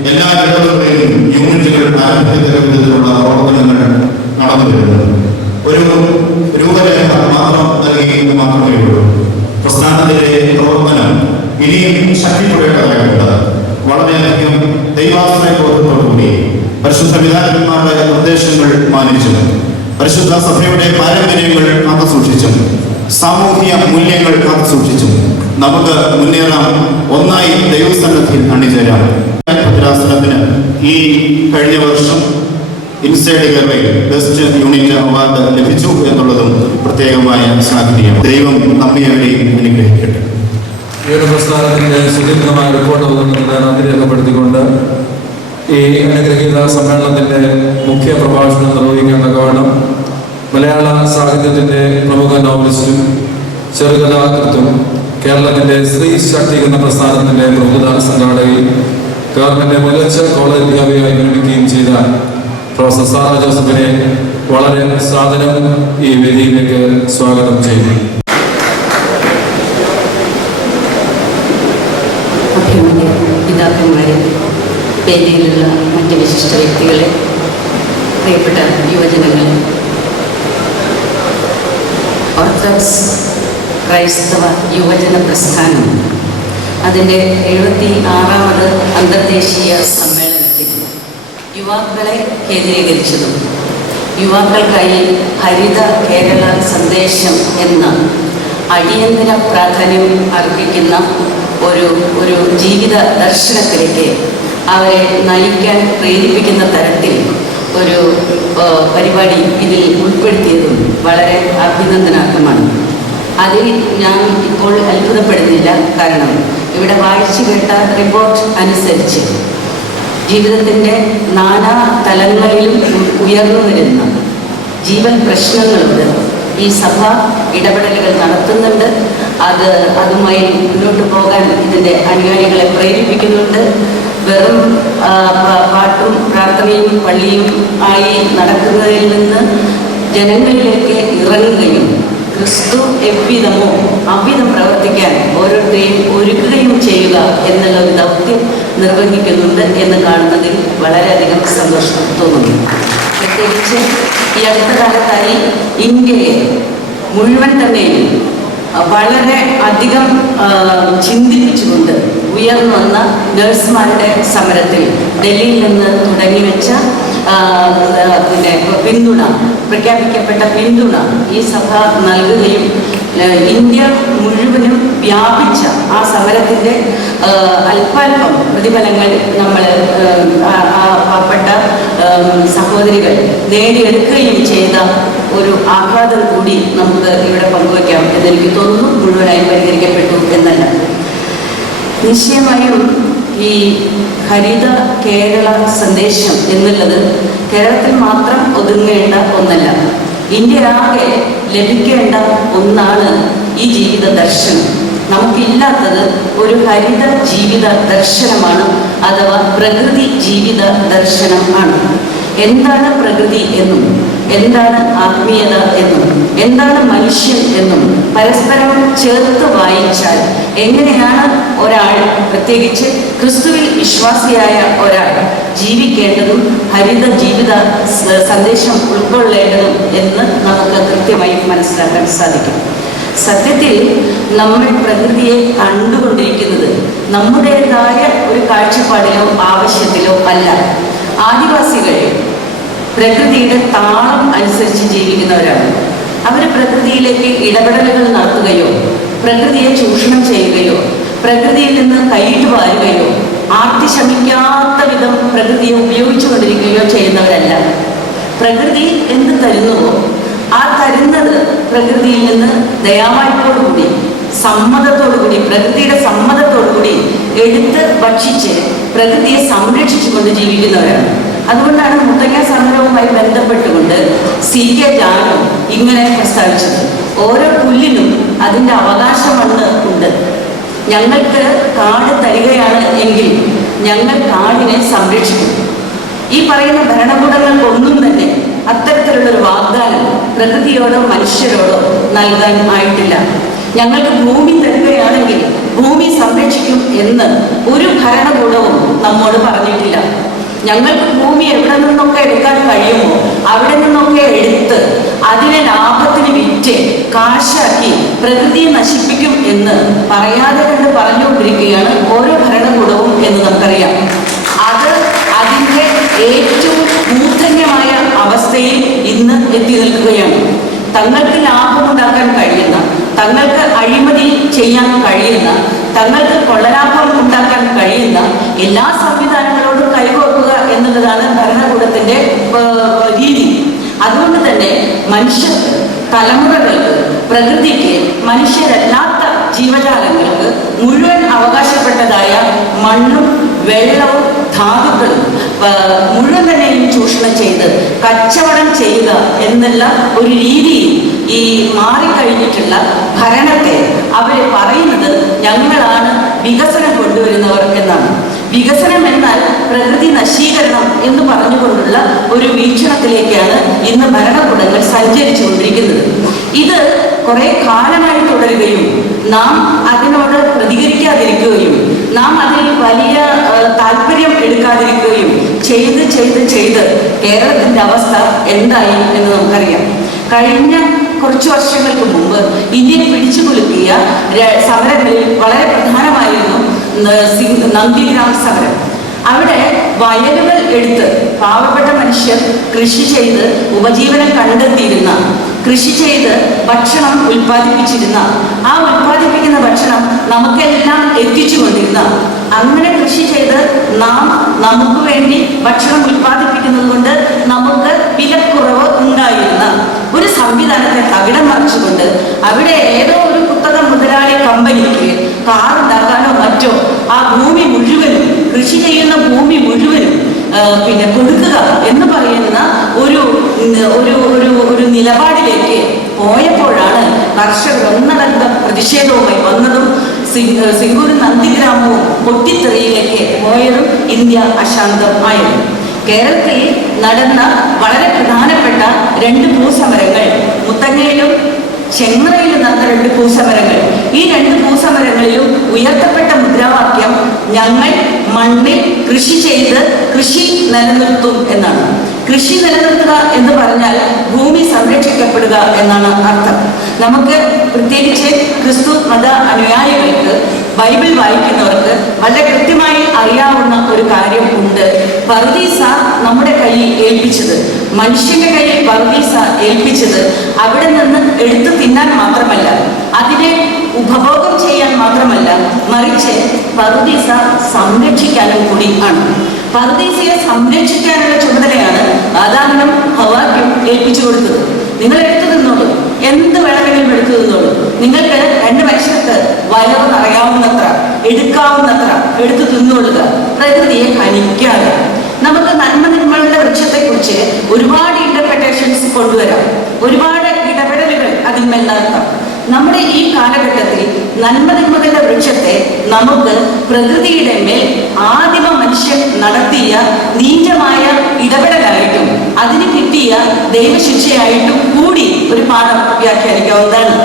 എല്ലാ ഇടവകളിലും യൂണിറ്റുകൾ ആരംഭിക്കുന്ന വിധത്തിലുള്ള പ്രവർത്തനങ്ങൾ നടന്നുവരുന്നു. ഒരു രൂപരേഖ മാത്രം നൽകി മാത്രമേ ഉള്ളൂ. പ്രസ്ഥാനത്തിലെ പ്രവർത്തനം ഇനിയും ശക്തിപ്പെടേണ്ടതായിട്ടുണ്ട്. വളരെയധികം ദൈവാശ്രയ ബോധത്തോടുകൂടി പരിശുദ്ധ പിതാക്കന്മാരുടെ നിർദ്ദേശങ്ങൾ മാനിച്ചും പരിശുദ്ധ സഭയുടെ പാരമ്പര്യങ്ങൾ കാത്തുസൂക്ഷിച്ചും സാമൂഹ്യ മൂല്യങ്ങൾ കാത്തുസൂക്ഷിച്ചും നമുക്ക് മുന്നേറാം. ഒന്നായി ദൈവസന്നിധിയിൽ അണിചേരാം. ഭദ്രാസനത്തിന് ഈ കഴിഞ്ഞ വർഷം ഇൻസൈഡ് ഗർവയിൽ ബെസ്റ്റ് യൂണിറ്റ് അവാർഡ് ലഭിച്ചു എന്നുള്ളതും പ്രത്യേകമായ ശ്ലാഘനീയം. ദൈവം നമ്മയെവരെയും അനുഗ്രഹിക്കട്ടെ. ഈ ഒരു പ്രസ്ഥാനത്തിന്റെ സുദീർഘമായ റിപ്പോർട്ട് ഒതുങ്ങുന്നത് നന്ദി രേഖപ്പെടുത്തിക്കൊണ്ട് ഈ അനുഗ്രഹീത സമ്മേളനത്തിന്റെ മുഖ്യ പ്രഭാഷണം നിർവഹിക്കാൻ തക്കവണ്ണം മലയാള സാഹിത്യത്തിന്റെ പ്രമുഖ നോവലിസ്റ്റും ചെറുകഥാകൃത്തും കേരളത്തിന്റെ സ്ത്രീ ശാക്തീകരണ പ്രസ്ഥാനത്തിന്റെ പ്രമുഖ സംഘാടകയും ഗവൺമെന്റ് മികച്ച കോളേജ് അധ്യാപികയായി വിരമിക്കുകയും ചെയ്ത പ്രൊഫസർ സാറ ജോസഫിനെ വളരെ സാദരം ഈ വേദിയിലേക്ക് സ്വാഗതം ചെയ്യുന്നു. പിതാക്കന്മാരെ, വേദിയിലുള്ള മറ്റ് വിശിഷ്ട വ്യക്തികളെ, പ്രിയപ്പെട്ട യുവജനങ്ങളെ, ഓർത്തഡോക്സ് ക്രൈസ്തവ യുവജന പ്രസ്ഥാനം അതിൻ്റെ 76ാമത് അന്തർദേശീയ സമ്മേളനത്തിൽ യുവാക്കളെ കേന്ദ്രീകരിച്ചതും യുവാക്കൾക്കായി ഹരിത കേരള സന്ദേശം എന്ന അടിയന്തര പ്രാധാന്യം അർഹിക്കുന്ന ഒരു ജീവിത ദർശനത്തിലേക്ക് അവരെ നയിക്കാൻ പ്രേരിപ്പിക്കുന്ന തരത്തിൽ ഒരു പരിപാടി ഇതിൽ ഉൾപ്പെടുത്തിയതും വളരെ അഭിനന്ദനാർഹമാണ്. അതിൽ ഞാൻ ഇപ്പോൾ അത്ഭുതപ്പെടുന്നില്ല. കാരണം ഇവിടെ വായിച്ചു കേട്ട റിപ്പോർട്ട് അനുസരിച്ച് ജീവിതത്തിൻ്റെ നാനാ തലങ്ങളിലും ഉയർന്നു വരുന്ന ജീവൻ പ്രശ്നങ്ങളുണ്ട്. ഈ സഭ ഇടപെടലുകൾ നടത്തുന്നുണ്ട്. അതുമായി മുന്നോട്ട് പോകാൻ ഇതിൻ്റെ അനുയായികളെ പ്രേരിപ്പിക്കുന്നുണ്ട്. വെറും പാട്ടും പ്രാർത്ഥനയും പള്ളിയും ആയി നടക്കുന്നതിൽ നിന്ന് ജനങ്ങളിലേക്ക് ഇറങ്ങുകയും ക്രിസ്തു എவ்விதമോ അவ்விதം പ്രവർത്തിക്കാൻ ഓരോരുത്തരെയും ഒരുക്കുകയും ചെയ്യുക എന്നുള്ള ഒരു ദൗത്യം നിർവഹിക്കുന്നുണ്ട് എന്ന് കാണുന്നതിൽ വളരെയധികം സന്തോഷം തോന്നുന്നു. പ്രത്യേകിച്ച് ഈ അടുത്ത കാലത്തായി ഇന്ത്യയെ മുഴുവൻ തന്നെയും വളരെ അധികം ചിന്തിപ്പിച്ചുകൊണ്ട് ഉയർന്നു വന്ന നഴ്സുമാരുടെ സമരത്തിൽ ഡൽഹിയിൽ നിന്ന് തുടങ്ങിവെച്ച പിന്തുണ, പ്രഖ്യാപിക്കപ്പെട്ട പിന്തുണ ഈ സഭ നൽകുകയും ഇന്ത്യ മുഴുവനും വ്യാപിച്ച ആ സമരത്തിൻ്റെ അല്പാൽപം പ്രതിഫലങ്ങൾ നമ്മൾ പാവപ്പെട്ട സഹോദരികൾ നേടിയെടുക്കുകയും ചെയ്ത ഒരു ആഘാതം കൂടി നമുക്ക് ഇവിടെ പങ്കുവയ്ക്കാം എന്നെനിക്ക് തോന്നുന്നു. മുഴുവനായും പരിഹരിക്കപ്പെട്ടു എന്നല്ല. നിശ്ചയമായും ഈ ഹരിത കേരള സന്ദേശം എന്നുള്ളത് കേരളത്തിൽ മാത്രം ഒതുങ്ങേണ്ട ഒന്നല്ല. ഇന്ത്യയാകെ ലഭിക്കേണ്ട ഒന്നാണ് ഈ ജീവിത ദർശനം. നമുക്കില്ലാത്തത് ഒരു ഹരിത ജീവിത ദർശനമാണ്, അഥവാ പ്രകൃതി ജീവിത ദർശനം ആണ്. എന്താണ് പ്രകൃതി എന്നും എന്താണ് ആത്മീയത എന്നും എന്താണ് മനുഷ്യൻ എന്നും പരസ്പരം ചേർത്ത് വായിച്ചാൽ എങ്ങനെയാണ് ഒരാൾ, പ്രത്യേകിച്ച് ക്രിസ്തുവിൽ വിശ്വാസിയായ ഒരാൾ ജീവിക്കേണ്ടതും ഹരിത ജീവിത സന്ദേശം ഉൾക്കൊള്ളേണ്ടതും എന്ന് നമുക്ക് കൃത്യമായി മനസ്സിലാക്കാൻ സാധിക്കും. സത്യത്തിൽ നമ്മൾ പ്രകൃതിയെ കണ്ടുകൊണ്ടിരിക്കുന്നത് നമ്മുടേതായ ഒരു കാഴ്ചപ്പാടിലോ ആവശ്യത്തിലോ അല്ല. ആദിവാസികൾ പ്രകൃതിയുടെ താളം അനുസരിച്ച് ജീവിക്കുന്നവരാണ്. അവർ പ്രകൃതിയിലേക്ക് ഇടപെടലുകൾ നടത്തുകയോ പ്രകൃതിയെ ചൂഷണം ചെയ്യുകയോ പ്രകൃതിയിൽ നിന്ന് കൈയിട്ട് വാരുകയോ ആർത്തി ശമിക്കാത്ത വിധം പ്രകൃതിയെ ഉപയോഗിച്ചുകൊണ്ടിരിക്കുകയോ ചെയ്യുന്നവരല്ല. പ്രകൃതി എന്ത് തരുന്നുവോ ആ തരുന്നത് പ്രകൃതിയിൽ നിന്ന് ദയാവായ്പോടുകൂടി സമ്മതത്തോടുകൂടി പ്രകൃതിയുടെ സമ്മതത്തോടുകൂടി എടുത്ത് ഭക്ഷിച്ച് പ്രകൃതിയെ സംരക്ഷിച്ചുകൊണ്ട് ജീവിക്കുന്നവരാണ്. അതുകൊണ്ടാണ് മുത്തങ്ങ സമരവുമായി ബന്ധപ്പെട്ടുകൊണ്ട് CK ജാനു ഇങ്ങനെ പ്രസ്താവിച്ചത്. ഓരോ പുല്ലിനും അതിൻ്റെ അവകാശമണ്ണ് ഉണ്ട്. ഞങ്ങൾക്ക് കാട് തരികയാണ് എങ്കിൽ ഞങ്ങൾ കാടിനെ സംരക്ഷിക്കും. ഈ പറയുന്ന ഭരണകൂടങ്ങൾക്കൊന്നും തന്നെ അത്തരത്തിലുള്ളൊരു വാഗ്ദാനം പ്രകൃതിയോടോ മനുഷ്യരോടോ നൽകാൻ ആയിട്ടില്ല. ഞങ്ങൾക്ക് ഭൂമി തരികയാണെങ്കിൽ ഭൂമി സംരക്ഷിക്കും എന്ന് ഒരു ഭരണകൂടവും നമ്മോട് പറഞ്ഞിട്ടില്ല. ഞങ്ങൾക്ക് ഭൂമി എവിടെ നിന്നൊക്കെ എടുക്കാൻ കഴിയുമോ അവിടെ നിന്നൊക്കെ എടുത്ത് അതിനെ ലാഭത്തിന് വിറ്റ് കാശാക്കി പ്രകൃതിയെ നശിപ്പിക്കും എന്ന് പറയാതെ കണ്ട് പറഞ്ഞുകൊണ്ടിരിക്കുകയാണ് ഓരോ ഭരണകൂടവും എന്ന് നമുക്കറിയാം. അത് അതിൻ്റെ ഏറ്റവും മൂർധന്യമായ അവസ്ഥയിൽ ഇന്ന് എത്തി നിൽക്കുകയാണ്. തങ്ങൾക്ക് ലാഭമുണ്ടാക്കാൻ കഴിയുന്ന, തങ്ങൾക്ക് അഴിമതി ചെയ്യാൻ കഴിയുന്ന, തങ്ങൾക്ക് കൊള്ളലാഭം ഉണ്ടാക്കാൻ കഴിയുന്ന എല്ലാ സംവിധാനങ്ങളോടും കൈകോർക്കുക എന്നുള്ളതാണ് ഭരണകൂടത്തിൻ്റെ രീതി. അതുകൊണ്ട് തന്നെ മനുഷ്യർക്ക്, തലമുറകൾക്ക്, പ്രകൃതിക്ക്, മനുഷ്യരല്ലാത്ത ജീവജാലങ്ങൾക്ക് മുഴുവൻ അവകാശപ്പെട്ടതായ മണ്ണും വെള്ളവും ധാതുക്കളും മുഴുവൻ തന്നെയും ചൂഷണം ചെയ്ത് കച്ചവടം ചെയ്യുക എന്നുള്ള ഒരു രീതിയിൽ ഈ മാറിക്കഴിഞ്ഞിട്ടുള്ള ഭരണത്തെ അവർ പറയുന്നത് ഞങ്ങളാണ് വികസനം കൊണ്ടുവരുന്നവർ എന്നാണ്. വികസനം എന്നാൽ പ്രകൃതി നശീകരണം എന്ന് പറഞ്ഞുകൊണ്ടുള്ള ഒരു വീക്ഷണത്തിലേക്കാണ് ഇന്ന് ഭരണകൂടങ്ങൾ സഞ്ചരിച്ചു കൊണ്ടിരിക്കുന്നത്. ഇത് കുറെ കാലമായി തുടരുകയും നാം അതിനോട് പ്രതികരിക്കാതിരിക്കുകയും നാം അതിൽ വലിയ താല്പര്യം എടുക്കാതിരിക്കുകയും ചെയ്ത് ചെയ്ത് ചെയ്ത് കേരളത്തിൻ്റെ അവസ്ഥ എന്തായി എന്ന് നമുക്കറിയാം. കഴിഞ്ഞ കുറച്ചു വർഷങ്ങൾക്ക് മുമ്പ് ഇന്ത്യയെ പിടിച്ചു കുലുക്കിയ സമരങ്ങളിൽ വളരെ പ്രധാനമായിരുന്നു നന്ദിഗ്രാം സമരം. അവിടെ വയലുകൾ എടുത്ത് പാവപ്പെട്ട മനുഷ്യർ കൃഷി ചെയ്ത് ഉപജീവനം കണ്ടെത്തിയിരുന്ന, കൃഷി ചെയ്ത് ഭക്ഷണം ഉൽപ്പാദിപ്പിച്ചിരുന്ന, ആ ഉൽപ്പാദിപ്പിക്കുന്ന ഭക്ഷണം നമുക്കെല്ലാം എത്തിച്ചു കൊണ്ടിരുന്ന, അങ്ങനെ കൃഷി ചെയ്ത് നാം നമുക്ക് വേണ്ടി ഭക്ഷണം ഉൽപ്പാദിപ്പിക്കുന്നത് കൊണ്ട് നമുക്ക് വിലക്കുറവ് ഉണ്ടായിരുന്ന ഒരു സംവിധാനത്തെ തകിടം മറിച്ചുകൊണ്ട് അവിടെ ഏതോ ഒരു കുത്തക മുതലാളി കമ്പനിക്ക് കാർ ഉണ്ടാക്കാനോ മറ്റോ ആ ഭൂമി മുഴുവനും, കൃഷി ചെയ്യുന്ന ഭൂമി മുഴുവനും കൊടുക്കുക എന്ന് പറയുന്ന ഒരു ഒരു നിലപാടിലേക്ക് പോയപ്പോഴാണ് കർഷകർ ഒന്നടങ്ക പ്രതിഷേധവുമായി വന്നതും സിംഗൂർ നന്ദിഗ്രാമവും പൊട്ടിത്തെറിയിലേക്ക് പോയതും ഇന്ത്യ അശാന്തമായിരുന്നു. കേരളത്തിൽ നടന്ന വളരെ പ്രധാനപ്പെട്ട 2 ഭൂസമരങ്ങൾ, മുത്തങ്ങയിലും ചെങ്ങറയിലും നടന്ന 2 ഭൂസമരങ്ങൾ. ഈ 2 ഭൂസമരങ്ങളിലും ഉയർത്തപ്പെട്ട മുദ്രാവാക്യം ഞങ്ങൾ മണ്ണിൽ കൃഷി ചെയ്ത് കൃഷി നിലനിർത്തും എന്നാണ്. കൃഷി നിലനിർത്തുക എന്ന് പറഞ്ഞാൽ ഭൂമി സംരക്ഷിക്കപ്പെടുക എന്നാണ് അർത്ഥം. നമുക്ക് പ്രത്യേകിച്ച് ക്രിസ്തു മത അനുയായികൾക്ക്, ബൈബിൾ വായിക്കുന്നവർക്ക് വളരെ കൃത്യമായി അറിയാവുന്ന ഒരു കാര്യം ഉണ്ട്. പറുദീസ നമ്മുടെ കയ്യിൽ ഏൽപ്പിച്ചത്, മനുഷ്യന്റെ കയ്യിൽ പറുദീസ ഏൽപ്പിച്ചത് അവിടെ നിന്ന് എടുത്തു തിന്നാൻ മാത്രമല്ല, അതിനെ ഉപഭോഗം ചെയ്യാൻ മാത്രമല്ല, മറിച്ച് പറുദീസ സംരക്ഷിക്കാനും കൂടി ആണ്. പറുദീസയെ സംരക്ഷിക്കാനുള്ള ചുമതലയാണ് ആദാമിനും ഹവ്വായ്ക്കും ഏൽപ്പിച്ചു കൊടുത്തത്. നിങ്ങൾ എടുത്തു തിന്നോളൂ, എന്ത് വേണമെങ്കിലും എടുത്തു തിന്നോളൂ, നിങ്ങൾക്ക് 2 മനുഷ്യർക്ക് വയറ് നിറയാവുന്നത്ര, എടുക്കാവുന്നത്ര എടുത്തു തിന്നോളുക, പ്രകൃതിയെ ഹനിക്കാതെ. നമുക്ക് നന്മ തിന്മകളുടെ വൃക്ഷത്തെക്കുറിച്ച് ഒരുപാട് ഇന്റർപ്രിട്ടേഷൻസ് കൊണ്ടുവരാം, ഒരുപാട് ഇടപെടലുകൾ അതിന്മേൽ നടത്താം. നമ്മുടെ ഈ കാലഘട്ടത്തിൽ നന്മതിന്മകളുടെ വൃക്ഷത്തെ നമുക്ക് പ്രകൃതിയുടെ മേൽ ആദിമ മനുഷ്യൻ നടത്തിയ നീചമായ ഇടപെടലായിട്ടും അതിന് കിട്ടിയ ദൈവശിക്ഷയായിട്ടും കൂടി ഒരു പാഠം വ്യാഖ്യാനിക്കാവുന്നതാണ്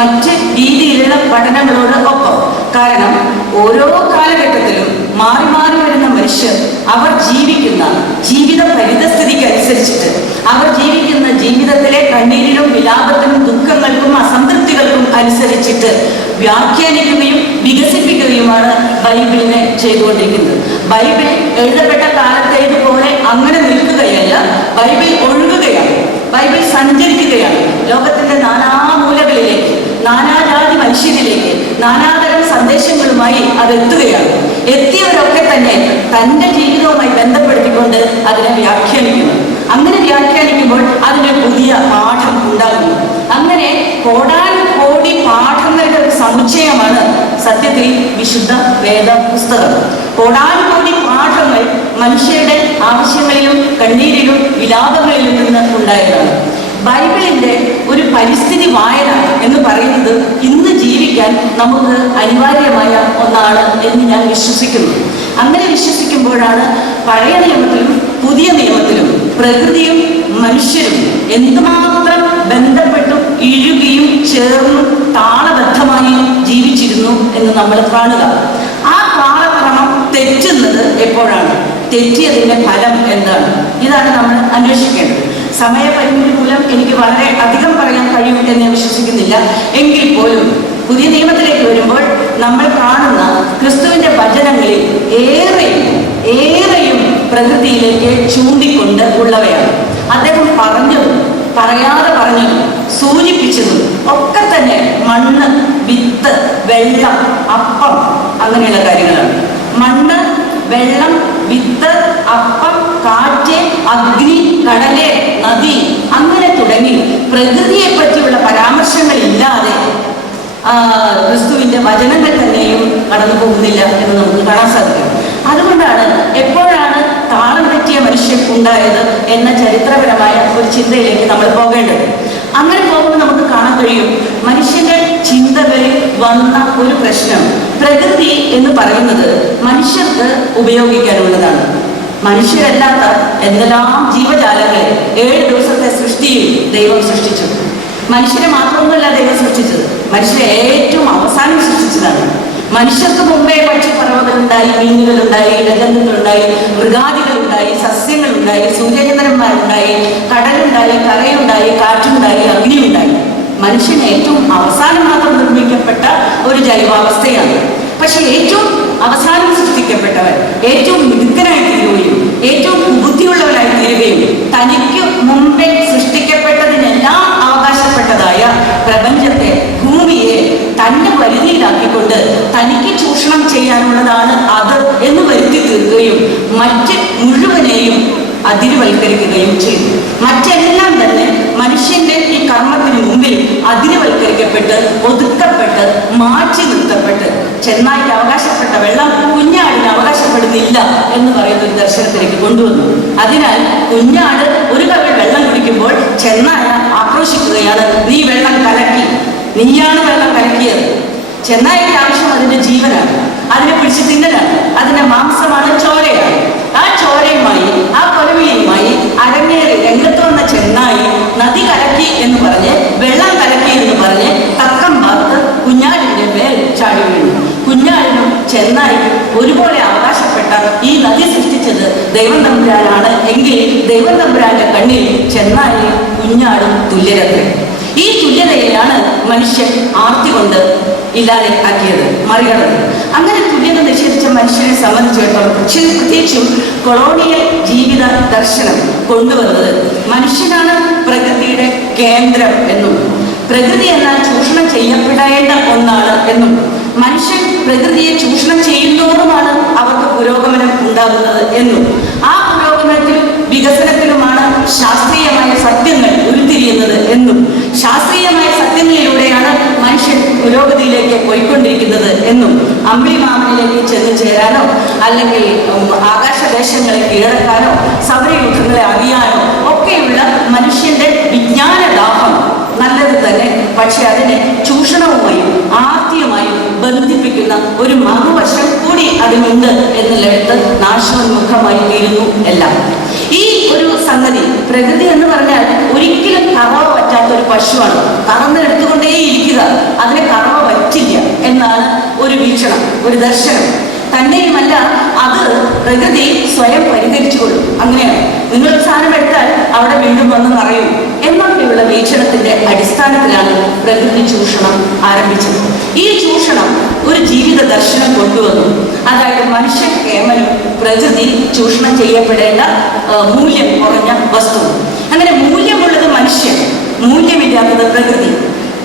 മറ്റ് രീതിയിലുള്ള പഠനങ്ങളോട് ഒപ്പം. കാരണം ഓരോ കാലഘട്ടത്തിലും മാറി മാറി വരുന്ന മനുഷ്യർ അവർ ജീവിക്കുന്ന ജീവിത പരിതസ്ഥിതിക്ക് അനുസരിച്ചിട്ട്, അവർ ജീവിക്കുന്ന ജീവിതത്തിലെ കണ്ണീരിലും വിലാപത്തിനും ദുഃഖങ്ങൾക്കും അസംതൃപ്തികൾക്കും അനുസരിച്ചിട്ട് വ്യാഖ്യാനിക്കുകയും വികസിപ്പിക്കുകയുമാണ് ബൈബിളിനെ ചെയ്തുകൊണ്ടിരിക്കുന്നത്. ബൈബിൾ എഴുതപ്പെട്ട കാലത്തേതുപോലെ അങ്ങനെ നിൽക്കുകയല്ല, ബൈബിൾ ഒഴുകുകയാണ്, ബൈബിൾ സഞ്ചരിക്കുകയാണ്. ലോകത്തിന്റെ നാനാമൂലകളിലേക്ക്, നാനാജാതി മനുഷ്യരിലേക്ക് നാനാതരം സന്ദേശങ്ങളുമായി അത് എത്തുകയാണ്. എത്തിയവരൊക്കെ തന്നെ തൻ്റെ ജീവിതവുമായി ബന്ധപ്പെടുത്തിക്കൊണ്ട് അതിനെ വ്യാഖ്യാനിക്കുന്നു. അങ്ങനെ വ്യാഖ്യാനിക്കും സമുച്ചയമാണ് സത്യത്തിൽ വിശുദ്ധ വേദ പുസ്തകം. കോടാനുകോടി പാഠങ്ങൾ മനുഷ്യരുടെ ആവശ്യങ്ങളിലും കണ്ണീരിലും വിലാപങ്ങളിലും നിന്ന് ഉണ്ടായതാണ്. ബൈബിളിന്റെ ഒരു പരിസ്ഥിതി വായന എന്ന് പറയുന്നത് ഇന്ന് ജീവിക്കാൻ നമുക്ക് അനിവാര്യമായ ഒന്നാണ് എന്ന് ഞാൻ വിശ്വസിക്കുന്നു. അങ്ങനെ വിശ്വസിക്കുമ്പോഴാണ് പഴയ നിയമത്തിലും പുതിയ നിയമത്തിലും പ്രകൃതിയും മനുഷ്യരും എന്തുമാത്രം ബന്ധപ്പെട്ടും ഇഴുകിയും ചേർന്നും താളബദ്ധമായി ജീവിച്ചിരുന്നു എന്ന് നമ്മൾ കാണുക. ആ താളക്രമം തെറ്റുന്നത് എപ്പോഴാണ്? തെറ്റിയതിന്റെ ഫലം എന്താണ്? ഇതാണ് നമ്മൾ അന്വേഷിക്കേണ്ടത്. സമയപരിമിതി മൂലം എനിക്ക് വളരെ അധികം പറയാൻ കഴിയും എന്ന് ഞാൻ വിശ്വസിക്കുന്നില്ല. എങ്കിൽ പോലും പുതിയ നിയമത്തിലേക്ക് വരുമ്പോൾ നമ്മൾ കാണുന്ന ക്രിസ്തുവിന്റെ വചനങ്ങളിൽ ഏറെയും പ്രകൃതിയിലേക്ക് ചൂണ്ടിക്കൊണ്ട് ഉള്ളവയാണ്. അദ്ദേഹം പറഞ്ഞതും പറയാതെ പറഞ്ഞതും സൂചിപ്പിച്ചതും ഒക്കെ തന്നെ മണ്ണ്, വിത്ത്, വെള്ളം, അപ്പം, അങ്ങനെയുള്ള കാര്യങ്ങളാണ്. മണ്ണ്, വെള്ളം, വിത്ത്, അപ്പം, കാറ്റ്, അഗ്നി, കടല്, നദി, അങ്ങനെ തുടങ്ങി പ്രകൃതിയെ പറ്റിയുള്ള പരാമർശങ്ങളില്ലാതെ ക്രിസ്തുവിന്റെ വചനങ്ങൾ തന്നെയും കടന്നു പോകുന്നില്ല എന്ന് നമുക്ക് കാണാൻ സാധിക്കും. അതുകൊണ്ടാണ് എപ്പോഴാണ് താളം തെറ്റിയ മനുഷ്യൻ ഉണ്ടായത് എന്ന ചരിത്രപരമായ ഒരു ചിന്തയിലേക്ക് നമ്മൾ പോകേണ്ടത്. അങ്ങനെ പോകുമ്പോൾ നമുക്ക് കാണാൻ കഴിയും മനുഷ്യന്റെ ചിന്തകളിൽ വന്ന ഒരു പ്രശ്നം. പ്രകൃതി എന്ന് പറയുന്നത് മനുഷ്യർക്ക് ഉപയോഗിക്കാനുള്ളതാണ്. മനുഷ്യരല്ലാത്ത എന്തെല്ലാം ജീവജാലങ്ങളെ 7 ദിവസത്തെ സൃഷ്ടിയിൽ ദൈവം സൃഷ്ടിച്ചു. മനുഷ്യരെ മാത്രമൊന്നുമല്ല ദൈവം സൃഷ്ടിച്ചത്, മനുഷ്യരെ ഏറ്റവും അവസാനം സൃഷ്ടിച്ചതാണ്. മനുഷ്യർക്ക് മുമ്പേ പക്ഷിപ്പറവകളുണ്ടായി, മീനുകളുണ്ടായി, ഇഴജന്തുക്കളുണ്ടായി, മൃഗാദികളുണ്ടായി, സസ്യങ്ങളുണ്ടായി, സൂര്യചന്ദ്രന്മാരുണ്ടായി, കടലുണ്ടായി, കരയുണ്ടായി, കാറ്റുണ്ടായി, അഗ്നിയുണ്ടായി. മനുഷ്യൻ ഏറ്റവും അവസാനം മാത്രം നിർമ്മിക്കപ്പെട്ട ഒരു ജൈവാവസ്ഥയാണ്. പക്ഷെ ഏറ്റവും അവസാനം സൃഷ്ടിക്കപ്പെട്ടവൻ ഏറ്റവും മിടുക്കനായി തീരുകയും ഏറ്റവും ബുദ്ധിയുള്ളവനായി തീരുകയും തനിക്ക് മുമ്പേ സൃഷ്ടിക്കപ്പെട്ടതിനെല്ലാം അവകാശപ്പെട്ടതായ പ്രപഞ്ചത്തെ, ഭൂമിയെ തന്റെ പരിധിയിലാക്കിക്കൊണ്ട് തനിക്ക് ചൂഷണം ചെയ്യാനുള്ളതാണ് അത് എന്ന് വരുത്തി തീർക്കുകയും മറ്റ് മുഴുവനെയും അതിരുവൽക്കരിക്കുകയും ചെയ്തു. മറ്റെല്ലാം തന്നെ മനുഷ്യന്റെ ഈ കർമ്മത്തിന് മുമ്പിൽ അതിരുവൽക്കരിക്കപ്പെട്ട് ഒതുക്കപ്പെട്ട് മാറ്റി നിർത്തപ്പെട്ട് ചെന്നായിക്ക് അവകാശപ്പെട്ട വെള്ളം കുഞ്ഞാടിന് അവകാശപ്പെടുന്നില്ല എന്ന് പറയുന്ന ഒരു ദർശനത്തിലേക്ക് കൊണ്ടുവന്നു. അതിനാൽ കുഞ്ഞാട് ഒരു കവിൾ വെള്ളം കുടിക്കുമ്പോൾ ചെന്നായ ആക്രോശിക്കുകയാണ്, നീ വെള്ളം കലക്കി, നീയാണ് വെള്ളം കലക്കിയത്. ചെന്നായിക്ക് ആവശ്യം അതിന്റെ ജീവനാണ്, അതിനെ പിടിച്ച് തിന്നലാണ്, അതിന്റെ മാംസമാണ്, ചോരയാണ്. ആ ചോരയുമായി ആ കൊലവിളിയുമായി അരങ്ങേറി രംഗത്ത് വന്ന ചെന്നായി നദി കലക്കി എന്ന് പറഞ്ഞ്, വെള്ളം കലക്കി എന്ന് പറഞ്ഞ് തക്കം പാർത്ത് കുഞ്ഞാടിന്റെ മേൽ ചാടി വീണു. കുഞ്ഞാടിനും ചെന്നായിക്കും ഒരുപോലെ അവകാശപ്പെട്ട ഈ നദി സൃഷ്ടിച്ചത് ദൈവം തമ്പുരാനാണ് എങ്കിൽ ദൈവം തമ്പുരാന്റെ കണ്ണിൽ ചെന്നായി കുഞ്ഞാടും തുല്യരത്രേ. ഈ തുല്യതയെയാണ് മനുഷ്യൻ ആർത്തി കൊണ്ട് ഇല്ലാതെ ആക്കിയത്, മറികടന്നത്. അങ്ങനെ തുല്യത നിഷേധിച്ച മനുഷ്യനെ സംബന്ധിച്ചിടത്തോളം പ്രത്യേകിച്ചും കൊളോണിയൽ ജീവിത ദർശനം കൊണ്ടുവന്നത് മനുഷ്യനാണ് പ്രകൃതിയുടെ കേന്ദ്രം എന്നും പ്രകൃതി എന്നാൽ ചൂഷണം ചെയ്യപ്പെടേണ്ട ഒന്നാണ് എന്നും മനുഷ്യൻ പ്രകൃതിയെ ചൂഷണം ചെയ്യുന്നതോടുമാണ് അവർക്ക് പുരോഗമനം ഉണ്ടാകുന്നത് എന്നും ആ പുരോഗമനത്തിലും വികസനത്തിലുമാണ് ശാസ്ത്രീയമായ സത്യങ്ങൾ ഉരുത്തിരിയുന്നത് എന്നും ശാസ്ത്രീയമായ സത്യങ്ങളിലൂടെയാണ് മനുഷ്യൻ പുരോഗതിയിലേക്ക് പോയിക്കൊണ്ടിരിക്കുന്നത് എന്നും അമ്പിളിമാമനിലേക്ക് ചെന്ന് ചേരാനോ അല്ലെങ്കിൽ ആകാശദേശങ്ങളെ കീഴടക്കാനോ സൗരയൂഥങ്ങളെ അറിയാനോ ഒക്കെയുള്ള മനുഷ്യന്റെ വിജ്ഞാനദാഹം നല്ലത് തന്നെ. പക്ഷെ അതിനെ ചൂഷണവുമായും ആർത്തിയുമായും ബന്ധിപ്പിക്കുന്ന ഒരു മറുവശം കൂടി അതിനുണ്ട് എന്നുള്ളിടത്ത് നാശോന്മുഖമായി തീരുന്നു എല്ലാം. ഈ ഒരു സംഗതി പ്രകൃതി എന്ന് പറഞ്ഞാൽ ഒരിക്കലും കറവ പറ്റാത്ത ഒരു പശുവാണ്. കറന്നെടുത്തുകൊണ്ടേയിരിക്കുക, അതിനെ കറവ പറ്റില്ല എന്നാണ് ഒരു വീക്ഷണം, ഒരു ദർശനം. തന്നെയുമല്ല അത് പ്രകൃതി സ്വയം പരിഹരിച്ചുകൊള്ളും. അങ്ങനെയാണ്, നിങ്ങളൊരു സാധനം എടുത്താൽ അവിടെ വീണ്ടും വന്ന് നിറയും എന്നൊക്കെയുള്ള വീക്ഷണത്തിന്റെ അടിസ്ഥാനത്തിലാണ് പ്രകൃതി ചൂഷണം ആരംഭിച്ചത്. ഈ ചൂഷണം ഒരു ജീവിത ദർശനം കൊണ്ടുവന്നു. അതായത് മനുഷ്യൻ കേവലം പ്രകൃതി ചൂഷണം ചെയ്യപ്പെടേണ്ട മൂല്യം കുറഞ്ഞ വസ്തു. അങ്ങനെ മൂല്യമുള്ളത് മനുഷ്യൻ, മൂല്യമില്ലാത്തത് പ്രകൃതി.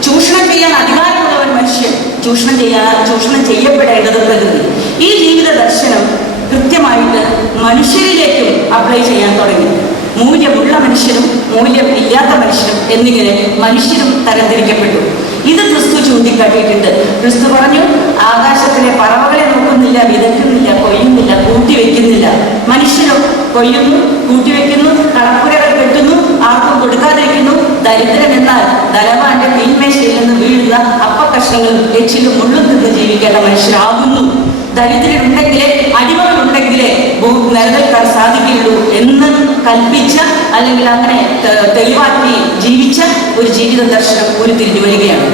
ചൂഷണം ചെയ്യാൻ അധികാരമുള്ളവൻ മനുഷ്യൻ, ചൂഷണം ചെയ്യപ്പെടേണ്ടത് പ്രകൃതി. ഈ ജീവിത ദർശനം കൃത്യമായിട്ട് മനുഷ്യരിലേക്കും അപ്ലൈ ചെയ്യാൻ തുടങ്ങി. മൂല്യമുള്ള മനുഷ്യരും മൂല്യം ഇല്ലാത്ത മനുഷ്യരും എന്നിങ്ങനെ മനുഷ്യരും തരംതിരിക്കപ്പെട്ടു. ഇത് ക്രിസ്തു ചൂണ്ടിക്കാട്ടിയിട്ടുണ്ട്. ക്രിസ്തു പറഞ്ഞു, ആകാശത്തിലെ പറവകളെ നോക്കുന്നില്ല, വിതയ്ക്കുന്നില്ല, കൊയ്യുന്നില്ല, കൂട്ടിവെക്കുന്നില്ല. മനുഷ്യരോ കൊയ്യുന്നു, കൂട്ടിവെക്കുന്നു, കളപ്പുരകൾ കെട്ടുന്നു, ആർക്കും കൊടുക്കാതിരിക്കുന്നു. ദരിദ്രൻ എന്നാൽ ധനവാന്റെ തീന്മേശയിൽ നിന്ന് വീഴുന്ന അപ്പക്കഷ്ണങ്ങളും എച്ചിലും മുള്ളും തിന്ന് ജീവിക്കേണ്ട മനുഷ്യരാകുന്നു. ദരിദ്രരുണ്ടെങ്കിലേ, അടിമകളുണ്ടെങ്കിലേ നിലനിൽക്കാൻ സാധിക്കുകയുള്ളൂ എന്ന് കൽപ്പിച്ച, അല്ലെങ്കിൽ അങ്ങനെ തെളിവാക്കി ജീവിച്ച ഒരു ജീവിത ദർശനം ഉരുത്തിരിഞ്ഞു വരികയാണ്.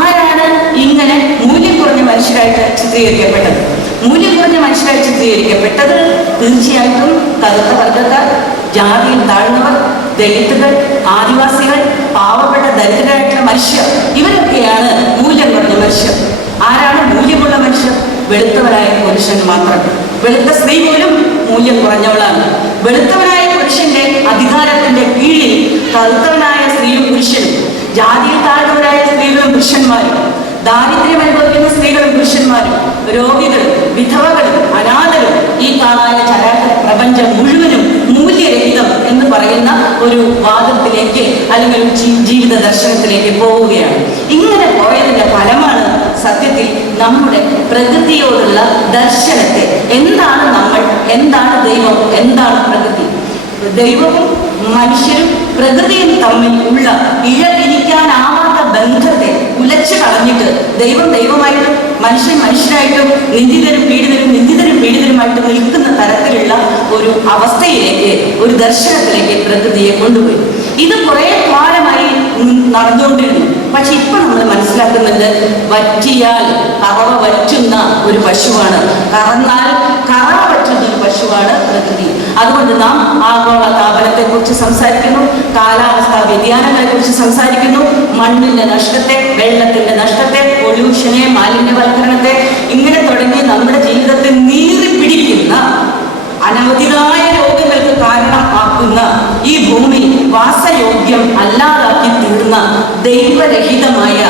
ആരാണ് ഇങ്ങനെ മൂല്യം കുറഞ്ഞ മനുഷ്യരായിട്ട് ചിത്രീകരിക്കപ്പെട്ടത്? മൂല്യം കുറഞ്ഞ മനുഷ്യരായി ചിത്രീകരിക്കപ്പെട്ടത് തീർച്ചയായിട്ടും കറുത്ത വർഗ്ഗക്കാർ, ജാതിയിൽ താഴ്ന്നവർ, ദളിതുകൾ, ആദിവാസികൾ, പാവപ്പെട്ട ദരിദ്രരായിട്ടുള്ള മനുഷ്യർ, ഇവരൊക്കെയാണ് മൂല്യം കുറഞ്ഞ മനുഷ്യർ. ആരാണ് മൂല്യമുള്ള മനുഷ്യർ? വെളുത്തവരായ പുരുഷൻ മാത്രം. വെളുത്ത സ്ത്രീ പോലും മൂല്യം കുറഞ്ഞവളാണ്. വെളുത്തവനായ പുരുഷന്റെ അധികാരത്തിന്റെ കീഴിൽ കറുത്തവനായ സ്ത്രീയും പുരുഷനും, ജാതിയിൽ താഴ്ന്നവരായ സ്ത്രീകളും പുരുഷന്മാരും, ദാരിദ്ര്യം അനുഭവിക്കുന്ന സ്ത്രീകളും പുരുഷന്മാരും, രോഗികളും വിധവകളും അനാഥരും, ഈ കാണായ ചരാചര പ്രപഞ്ചം മുഴുവനും മൂല്യരഹിതം എന്ന് പറയുന്ന ഒരു വാദത്തിലേക്ക് അല്ലെങ്കിൽ ജീവിത ദർശനത്തിലേക്ക് പോവുകയാണ്. ഇങ്ങനെ പോയതിന്റെ ഫലമാണ് സത്യത്തിൽ നമ്മുടെ പ്രകൃതിയോടുള്ള ദർശനത്തെ, എന്താണ് നമ്മൾ, എന്താണ് ദൈവം, എന്താണ് പ്രകൃതി. ദൈവവും മനുഷ്യരും പ്രകൃതിയും തമ്മിൽ ഉള്ള ഇഴപിരിക്കാനാവാത്ത ബന്ധത്തെ ഉലച്ചു കളഞ്ഞിട്ട് ദൈവം ദൈവമായിട്ടും മനുഷ്യൻ മനുഷ്യരായിട്ടും നിന്ദിതരും പീഡിതരുമായിട്ട് നിൽക്കുന്ന തരത്തിലുള്ള ഒരു അവസ്ഥയിലേക്ക്, ഒരു ദർശനത്തിലേക്ക് പ്രകൃതിയെ കൊണ്ടുപോയി. ഇത് കുറെ കാലമായി നടന്നുകൊണ്ടിരുന്നു. പക്ഷെ ഇപ്പൊ നമ്മൾ മനസ്സിലാക്കുന്നുണ്ട്, വറ്റിയാൽ കറവ വറ്റുന്ന ഒരു പശുവാണ്, കറന്നാൽ കറവ വറ്റുന്ന ഒരു പശുവാണ് പ്രകൃതി. അതുകൊണ്ട് നാം ആഗോള താപനത്തെ കുറിച്ച് സംസാരിക്കുന്നു, കാലാവസ്ഥാ വ്യതിയാനങ്ങളെ കുറിച്ച് സംസാരിക്കുന്നു, മണ്ണിന്റെ നഷ്ടത്തെ, വെള്ളത്തിന്റെ നഷ്ടത്തെ, പൊല്യൂഷനെ, മാലിന്യവൽക്കരണത്തെ, ഇങ്ങനെ തുടങ്ങി നമ്മുടെ ജീവിതത്തെ നീറിപ്പിടിക്കുന്ന, അനവധിയായ രോഗങ്ങൾക്ക് കാരണമാക്കുന്ന ഈ ഭൂമി വാസയോഗ്യം അല്ലാതാക്കി തീർന്ന ദൈവരഹിതമായ,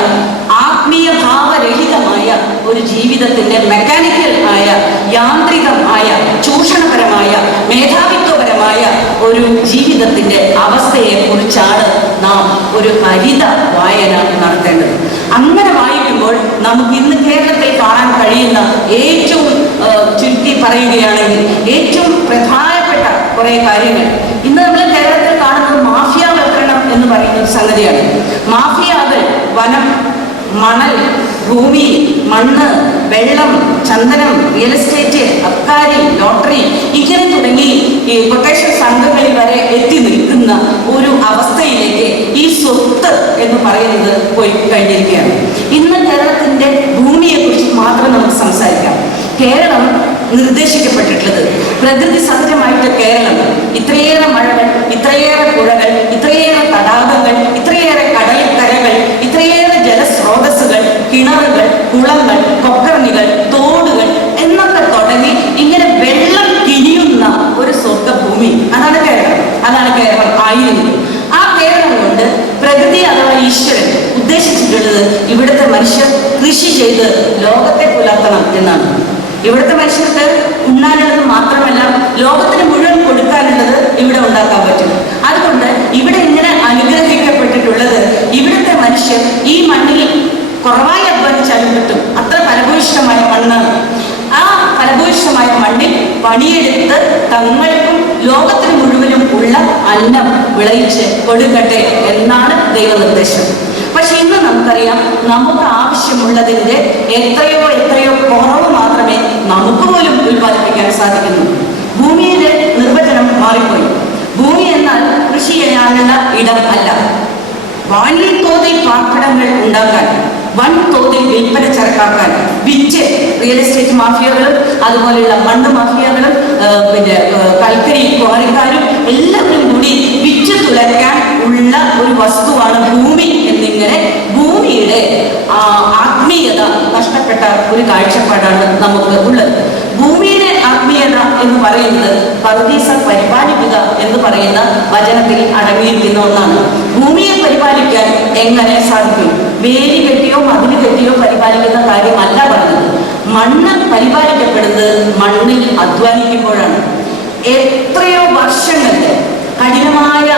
ആത്മീയ ഭാവരഹിതമായ ഒരു ജീവിതത്തിന്റെ മെക്കാനിക്കൽ ആയ, യാന്ത്രികമായ, ചൂഷണപരമായ, മേധാവിത്വപരമായ ഒരു ജീവിതത്തിന്റെ അവസ്ഥയെ കുറിച്ചാണ് നാം ഒരു ഹരിത വായന നടത്തേണ്ടത്. അങ്ങനെ വായിക്കുമ്പോൾ നമുക്ക് ഇന്ന് കേരളത്തിൽ കാണാൻ കഴിയുന്ന ഏറ്റവും ചുരുക്കി പറയുകയാണെങ്കിൽ ഏറ്റവും പ്രധാനപ്പെട്ട കുറെ കാര്യങ്ങൾ ഇന്ന് നമ്മൾ കേരളത്തിൽ കാണുന്നത് മാഫിയാവൽക്കരണം എന്ന് പറയുന്ന ഒരു സംഗതിയാണ്. മാഫിയകൾ വനം, മണൽ, ഭൂമി, മണ്ണ്, വെള്ളം, ചന്ദനം, റിയൽ എസ്റ്റേറ്റ്, അബ്കാരി, ലോട്ടറി, ഇങ്ങനെ തുടങ്ങി ഈ കൊട്ടേഷൻ സംഘങ്ങളിൽ വരെ എത്തി നിൽക്കുന്ന ഒരു അവസ്ഥയിലേക്ക് ഈ സ്വത്ത് എന്ന് പറയുന്നത് പോയി കഴിഞ്ഞിരിക്കുകയാണ്. ഇന്ന് കേരളത്തിന്റെ ഭൂമിയെ കുറിച്ച് മാത്രം നമുക്ക് സംസാരിക്കാം. കേരളം നിർദ്ദേശിക്കപ്പെട്ടിട്ടുള്ളത്, പ്രകൃതി സഹജമായിട്ട് കേരളം ഇത്രയേറെ മഴകൾ, ഇത്രയേറെ പുഴകൾ, ഇത്രയേറെ തടാകങ്ങൾ, ഇത്രയേറെ കടൽക്കരകൾ, ഇത്രയേറെ ജലസ്രോതസ്സുകൾ, കിണറുകൾ, കുളങ്ങൾ, കൊക്കർണികൾ, തോടുകൾ എന്നൊക്കെ തുടങ്ങി ഇങ്ങനെ വെള്ളം കിനിയുന്ന ഒരു സ്വർഗഭൂമി, അതാണ് കേരളം. അതാണ് കേരളം ആയിരുന്നത്. ആ കേരളം കൊണ്ട് പ്രകൃതി അഥവാ ഈശ്വരൻ ഉദ്ദേശിച്ചിട്ടുള്ളത് ഇവിടുത്തെ മനുഷ്യർ കൃഷി ചെയ്ത് ലോകത്തെ പുലർത്തണം എന്നാണ്. ഇവിടുത്തെ മനുഷ്യർക്ക് ഉണ്ണാനുള്ളത് മാത്രമല്ല, ലോകത്തിന് മുഴുവൻ കൊടുക്കാനുള്ളത് ഇവിടെ ഉണ്ടാക്കാൻ പറ്റും. അതുകൊണ്ട് ഇവിടെ ഇങ്ങനെ അനുഗ്രഹിക്കപ്പെട്ടിട്ടുള്ളത് ഇവിടുത്തെ മനുഷ്യർ ഈ മണ്ണിൽ കുറവായി അധ്വാനിച്ചാലും കിട്ടും, അത്ര ഫലഭൂയിഷ്ഠമായ മണ്ണാണ്. ആ ഫലഭൂയിഷ്ഠമായ മണ്ണിൽ പണിയെടുത്ത് തങ്ങൾക്കും ലോകത്തിന് മുഴുവനും ഉള്ള അന്നം വിളയിച്ച് കൊടുക്കട്ടെ എന്നാണ് ദൈവനിർദ്ദേശം. പക്ഷെ ഇന്ന് നമുക്കറിയാം, നമുക്ക് ആവശ്യമുള്ളതിൻ്റെ എത്രയോ കുറവ് മാത്രമേ നമുക്ക് പോലും ഉൽപ്പാദിപ്പിക്കാൻ സാധിക്കുന്നു. ഭൂമിയുടെ നിർവചനം മാറിപ്പോയി. ഭൂമി എന്നാൽ കൃഷി ചെയ്യാനുള്ള ഇടം അല്ല, വൻതോതിൽ പാർപ്പിടങ്ങൾ ഉണ്ടാക്കാൻ, വൻതോതിൽ വിൽപ്പന ചരക്കാക്കാൻ, വിറ്റ് റിയൽ എസ്റ്റേറ്റ് മാഫിയകളും അതുപോലെയുള്ള മണ്ണ് മാഫിയകളും പിന്നെ കൽക്കരി ക്വാറിക്കാരും എല്ലാവരും കൂടി വിറ്റ് തുലയ്ക്കാൻ ഉള്ള ഒരു വസ്തുവാണ് ഭൂമി എന്നിങ്ങനെ ഭൂമിയുടെ ആത്മീയത നഷ്ടപ്പെട്ട ഒരു കാഴ്ചപ്പാടാണ് നമുക്ക് ഉള്ളത്. ഭൂമിയുടെ ആത്മീയത എന്ന് പറയുന്നത് പറുദീസ പരിപാലിക്കുക എന്ന് പറയുന്ന വചനത്തിൽ അടങ്ങിയിരിക്കുന്ന ഒന്നാണ്. ഭൂമിയെ പരിപാലിക്കാൻ എങ്ങനെ സാധിക്കും? വേലി കെട്ടിയോ മതിൽ കെട്ടിയോ പരിപാലിക്കുന്ന കാര്യമല്ല പറഞ്ഞത്. മണ്ണ് പരിപാലിക്കപ്പെടുന്നത് മണ്ണിൽ അധ്വാനിക്കുമ്പോഴാണ്. എത്രയോ വർഷങ്ങളുടെ കഠിനമായ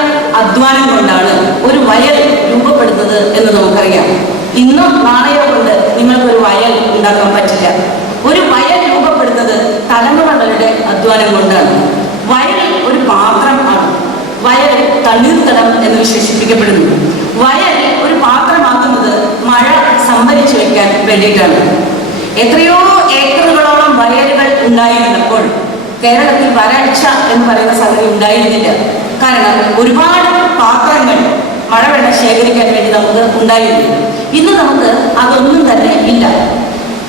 അധ്വാനം കൊണ്ടാണ് ഒരു വയൽ രൂപപ്പെടുന്നത് എന്ന് നമുക്കറിയാം. ഇന്നോ തീരുമാനം കൊണ്ടാണ്. വയൽ ഒരു പാത്രമാണ്. വയൽ തണ്ണീർത്തടം എന്ന് വിശേഷിപ്പിക്കപ്പെടുന്നു. വയൽ ഒരു പാത്രമാക്കുന്നത് മഴ സംഭരിച്ചു വെക്കാൻ വേണ്ടിയിട്ടാണ്. എത്രയോ ഏക്കറുകളോളം വയലുകൾ ഉണ്ടായിരുന്നപ്പോൾ കേരളത്തിൽ വരൾച്ച എന്ന് പറയുന്ന സംഗതി ഉണ്ടായിരുന്നില്ല. കാരണം ഒരുപാട് പാത്രങ്ങൾ മഴവെള്ളം ശേഖരിക്കാൻ വേണ്ടി നമുക്ക് ഉണ്ടായിരുന്നു. ഇന്ന് നമുക്ക് അതൊന്നും തന്നെ ഇല്ല.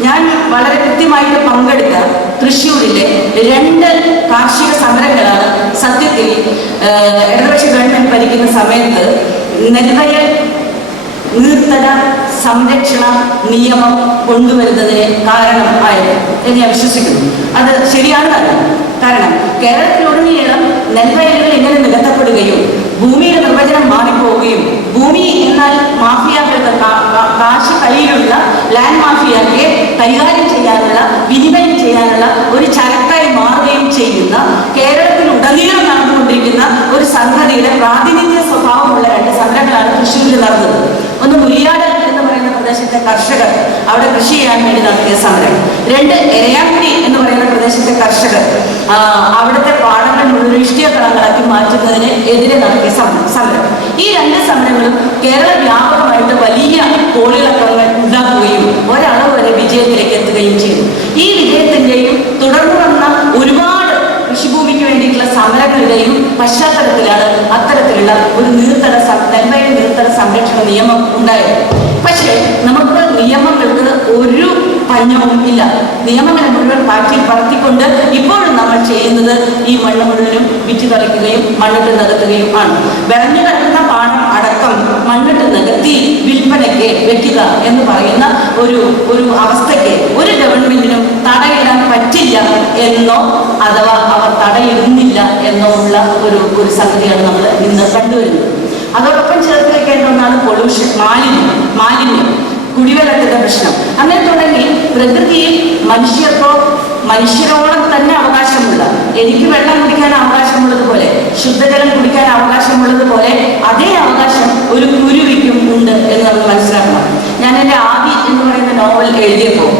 ഞാൻ വളരെ കൃത്യമായിട്ട് പങ്കെടുത്ത തൃശ്ശൂരിലെ 2 കാർഷിക സമരങ്ങളാണ് സത്യത്തിൽ ഇടതുപക്ഷ ഗവൺമെന്റ് ഭരിക്കുന്ന സമയത്ത് നെൽവയൽ നീർത്തട സംരക്ഷണ നിയമം കൊണ്ടുവരുന്നതിന് കാരണമായത് എന്ന് ഞാൻ വിശ്വസിക്കുന്നു. അത് ശരിയാണ്. കാരണം കേരളത്തിലുടനീളം നെൽവയലുകൾ എങ്ങനെ നികത്തപ്പെടുകയും ഭൂമിയുടെ നിർവചനം മാറിപ്പോവുകയും ഭൂമി എന്നാൽ മാഫിയകൾക്ക് കാശ് കയ്യിലുള്ള ലാൻഡ് മാഫിയയെ കൈകാര്യം ചെയ്യാനുള്ള വിനിമയം ചെയ്യാനുള്ള ഒരു ചരക്കായി മാറുകയും ചെയ്യുന്ന കേരളത്തിലുടനീളം നടന്നുകൊണ്ടിരിക്കുന്ന ഒരു സംഗതിയുടെ പ്രാതിനിധ്യ സ്വഭാവമുള്ള 2 സമരങ്ങളാണ് തൃശ്ശൂരിൽ നടന്നത്. ഒന്ന് മുരിയാട് എന്ന് പറയുന്ന പ്രദേശത്തെ കർഷകർ അവിടെ കൃഷി ചെയ്യാൻ വേണ്ടി നടത്തിയ സമരം. 2 എരയാക്കുടി എന്ന് പറയുന്ന പ്രദേശത്തെ കർഷകർ അവിടുത്തെ പാടങ്ങൾ മുഴുവൻ ഇഷ്ടിക കളങ്ങളാക്കി മാറ്റുന്നതിന് എതിരെ നടത്തിയ സമരം. ഈ 2 സമരങ്ങളും കേരള വ്യാപകമായിട്ട് വലിയ കോളിളക്കങ്ങൾ ഉണ്ടാക്കുകയും ഒരളവ് വരെ വിജയത്തിലേക്ക് എത്തുകയും ചെയ്തു. ഈ വിജയത്തിന്റെയും തുടർന്ന് വന്ന ഒരുപാട് കൃഷിഭൂമിക്ക് വേണ്ടിയിട്ടുള്ള സമരങ്ങളുടെയും പശ്ചാത്തലത്തിലാണ് അത്തരത്തിലുള്ള ഒരു നെൽവയൽ നീർത്തട സംരക്ഷണ നിയമം ഉണ്ടായത്. പക്ഷേ നമുക്ക് നിയമങ്ങൾക്ക് ഒരു പഞ്ഞവും ഇല്ല. നിയമങ്ങളെ മുഴുവൻ കാറ്റിൽ പറത്തിക്കൊണ്ട് ഇപ്പോഴും നമ്മൾ ചെയ്യുന്നത് ഈ മണ്ണ് മുഴുവനും വിറ്റ് കളിക്കുകയും മണ്ണിട്ട് നികത്തുകയും ആണ്. വിളഞ്ഞു കിടക്കുന്ന പാടം അടക്കം മണ്ണിട്ട് നികത്തി വിൽപ്പനയ്ക്ക് വെക്കുക എന്ന് പറയുന്ന ഒരു അവസ്ഥയ്ക്ക് ഒരു ഗവൺമെന്റിനും തടയിടാൻ പറ്റില്ല എന്നോ അഥവാ അവർ തടയിടുന്നില്ല എന്നോ ഉള്ള ഒരു സംഗതിയാണ് നമ്മൾ ഇന്ന് കണ്ടുവരുന്നത്. അതോടൊപ്പം ചേർത്ത് വെക്കേണ്ട ഒന്നാണ് പൊല്യൂഷൻ, മാലിന്യം, കുടിവെള്ളത്തിന്റെ പ്രശ്നം. അങ്ങനെ തുടങ്ങി പ്രകൃതിയിൽ മനുഷ്യരോളം തന്നെ അവകാശമുള്ള, എനിക്ക് വെള്ളം കുടിക്കാൻ അവകാശമുള്ളതുപോലെ ശുദ്ധജലം കുടിക്കാൻ അവകാശമുള്ളതുപോലെ അതേ അവകാശം ഒരു കുരുവിക്കും ഉണ്ട് എന്ന് നമ്മൾ മനസ്സിലാക്കണം. ഞാൻ എൻ്റെ ആദി എന്ന് പറയുന്ന നോവൽ എഴുതിയപ്പോൾ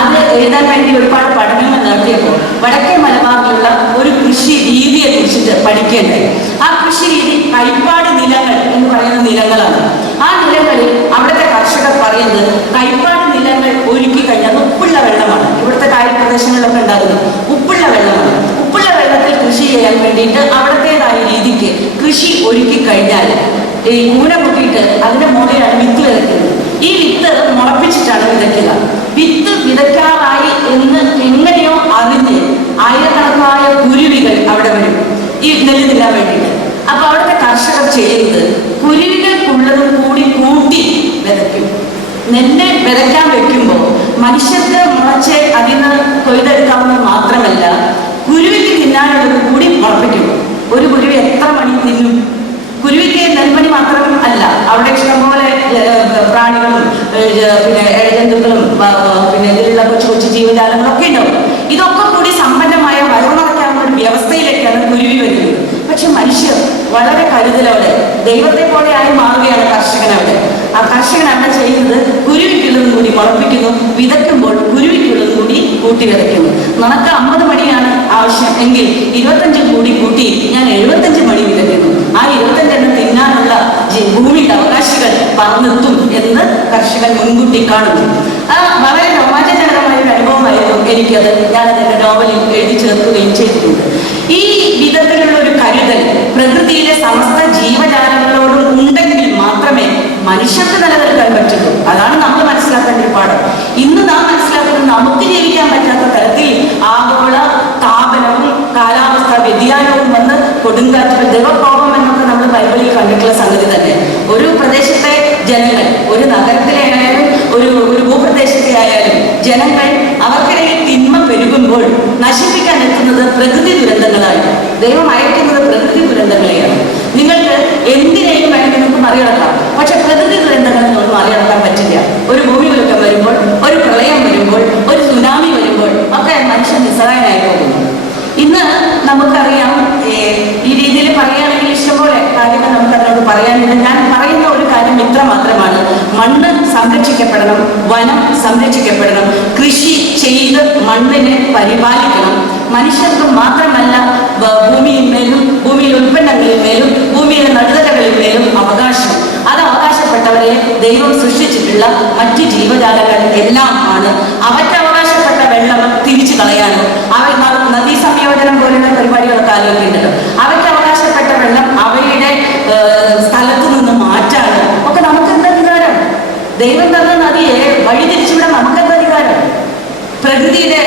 അത് എഴുതാൻ വേണ്ടി ഒരുപാട് പഠനങ്ങൾ നടത്തിയപ്പോൾ വടക്കേ മലബാറിലുള്ള ഒരു കൃഷി രീതിയെ കുറിച്ചിട്ട് പഠിക്കേണ്ടത്. ആ കൃഷി രീതി കൈപ്പാട് നിലങ്ങൾ എന്ന് പറയുന്ന നിലങ്ങളാണ്. ആ നിലങ്ങളിൽ അവിടുത്തെ കർഷകർ പറയുന്നത് കൈപ്പാട് നിലങ്ങൾ ഒരുക്കി കഴിഞ്ഞാൽ ഉപ്പുള്ള വെള്ളമാണ്. ഇവിടുത്തെ കായൽ പ്രദേശങ്ങളിലൊക്കെ ഉണ്ടാകുന്നത് ഉപ്പുള്ള വെള്ളമാണ്. ഉപ്പുള്ള വെള്ളത്തിൽ കൃഷി ചെയ്യാൻ വേണ്ടിയിട്ട് അവിടത്തേതായ രീതിക്ക് കൃഷി ഒരുക്കി കഴിഞ്ഞാൽ ഈ കൂന കുട്ടിയിട്ട് അതിന്റെ മുകളിലാണ് വിത്ത് വിതയ്ക്കുന്നത്. ഈ വിത്ത് മുളപ്പിച്ചിട്ടാണ് വിതയ്ക്കുക. വിത്ത് വിതയ്ക്കാറായി എന്ന് എങ്ങനെയോ അറിഞ്ഞ് ആയിരക്കണക്കായ കുരുവികൾ അവിടെ വരും ഈ നെല്ല് തിന്നാൻ വേണ്ടിയിട്ട്. അപ്പൊ അവിടുത്തെ കർഷകർ ചെയ്യുന്നത് കുരുവികൾക്കുള്ളതും കൂടി കൂട്ടി വിതയ്ക്കും. നെല്ല് വിതയ്ക്കാൻ വെക്കുമ്പോൾ മനുഷ്യർക്ക് മുളച്ച് അതിൽ നിന്ന് കൊയ്തെടുക്കാവുന്നത് മാത്രമല്ല കുരുവിക്ക് തിന്നാനുള്ളത് കൂടി മുളപ്പിക്കും. ഒരു കുരുവി എത്ര മണി തിന്നും? കുരുവിക്ക് നെൽമണി മാത്രം അല്ല, അവിടെ ഇഷ്ടംപോലെ പ്രാണികളും പിന്നെ ജന്തുക്കളും പിന്നെ ഇതിലുള്ള കൊച്ചു ജീവജാലങ്ങളൊക്കെ ഉണ്ടാവും. ഇതൊക്കെ കൂടി സമ്പന്നമായ വരവുണർത്താവുന്ന ഒരു വ്യവസ്ഥയിലേക്കാണ് കുരുവി വരുന്നത്. പക്ഷെ മനുഷ്യർ വളരെ കരുതലോടെ ദൈവത്തെ പോലെ ആയി മാറുകയാണ് കർഷകനവിടെ. ആ കർഷകൻ അവിടെ ചെയ്യുന്നത് കുരുവിക്കുള്ളതും കൂടി മുളപ്പിക്കുന്നു, വിതയ്ക്കുമ്പോൾ കുരുവിക്കുള്ളതും കൂടി കൂട്ടി വിതയ്ക്കുന്നു. നമുക്ക് 50 മണിയാണ് ആവശ്യം എങ്കിൽ 25 കൂടി കൂട്ടി ഞാൻ 75 മണി വിതയ്ക്കുന്നു. ആ 25 എണ്ണം തിന്നാനുള്ള ഭൂമിയുടെ അവകാശികൾ പറന്നെത്തും എന്ന് കർഷകൻ മുൻകൂട്ടി കാണുന്നു. വളരെ രോമാഞ്ചജനകമായ ഒരു അനുഭവമായിരുന്നു എനിക്കത്. ഞാനത് എൻ്റെ നോവലിൽ എഴുതി ചേർക്കുകയും ചെയ്തിട്ടുണ്ട്. ഈ വിധത്തിലുള്ള ഒരു കരുതൽ പ്രകൃതിയിലെ സമസ്ത ജീവജാലങ്ങളോടും ഉണ്ടെങ്കിൽ മാത്രമേ മനുഷ്യർക്ക് നിലനിൽക്കാൻ പറ്റുള്ളൂ. അതാണ് നമ്മൾ മനസ്സിലാക്കേണ്ട ഒരു പാഠം. ഇന്ന് നാം മനസ്സിലാക്കുന്നത് നമുക്ക് ജീവിക്കാൻ പറ്റാത്ത തരത്തിൽ ആഗോള താപനവും കാലാവസ്ഥാ വ്യതിയാനവും വന്ന് കൊടുങ്കാറ്റ്, ദൈവകോപം എന്നൊക്കെ നമ്മൾ ബൈബിളിൽ കണ്ടിട്ടുള്ള സംഗതി തന്നെ. ഒരു പ്രദേശത്തെ ജനങ്ങൾ, ഒരു നഗരത്തിലെ ആയാലും ഒരു ഭൂപ്രദേശത്തെ ആയാലും ജനങ്ങൾ അവർക്കിടയിൽ തിന്മ പെരുകുമ്പോൾ നശിപ്പിക്കാൻ എത്തുന്നത് പ്രകൃതി ദുരന്തങ്ങളാണ്. ദൈവം അയക്കുന്നത് പ്രകൃതി ദുരന്തങ്ങളെയാണ്. നിങ്ങൾക്ക് എന്തിനേയും വേണമെങ്കിൽ നിങ്ങൾക്ക് മറികടക്കാം, പക്ഷെ പ്രകൃതി ദുരന്തങ്ങളെ നമ്മൾ മറികടക്കാൻ പറ്റില്ല. ഒരു ഭൂമികുലുക്കം വരുമ്പോൾ, ഒരു പ്രളയം വരുമ്പോൾ, ഒരു സുനാമി വരുമ്പോൾ ഒക്കെ മനുഷ്യൻ നിസ്സഹായനായി പോകുന്നു. ഇന്ന് നമുക്കറിയാം, ഈ രീതിയിൽ പറയുകയാണെങ്കിൽ ഇഷ്ടംപോലെ കാര്യങ്ങൾ നമുക്ക് അതിനോട് പറയാനുണ്ട്. ഞാൻ പറയുന്ന ഒരു കാര്യം ഇത്ര മാത്രമാണ്: മണ്ണ് സംരക്ഷിക്കപ്പെടണം, വനം സംരക്ഷിക്കപ്പെടണം, കൃഷി ചെയ്ത് മണ്ണിനെ പരിപാലിക്കണം, മനുഷ്യർക്ക് മാത്രമല്ല ഭൂമിയിന്മേലും ഭൂമിയിലെ ഉൽപ്പന്നങ്ങളിന്മേലും ഭൂമിയിലെ നടുതലകളിന്മേലും അവകാശം. അത് അവകാശപ്പെട്ടവരെ ദൈവം സൃഷ്ടിച്ചിട്ടുള്ള മറ്റ് ജീവജാലങ്ങൾ എല്ലാം ആണ്. അവർക്ക് അവകാശപ്പെട്ട വെള്ളം തിരിച്ചു കളയാനും നദീ സംയോജനം പോലുള്ള പരിപാടികളൊക്കെ ആലോചിക്കുന്നുണ്ടല്ലോ. അവർക്ക് അവകാശപ്പെട്ട വെള്ളം അവയുടെ സ്ഥലത്തു നിന്ന് മാറ്റാനും ഒക്കെ നമുക്ക് എന്താ അധികാരം? ദൈവം തന്ന നദിയെ വഴിതിരിച്ചുവിടാൻ നമുക്ക് എന്താ അധികാരം? പ്രകൃതിയുടെ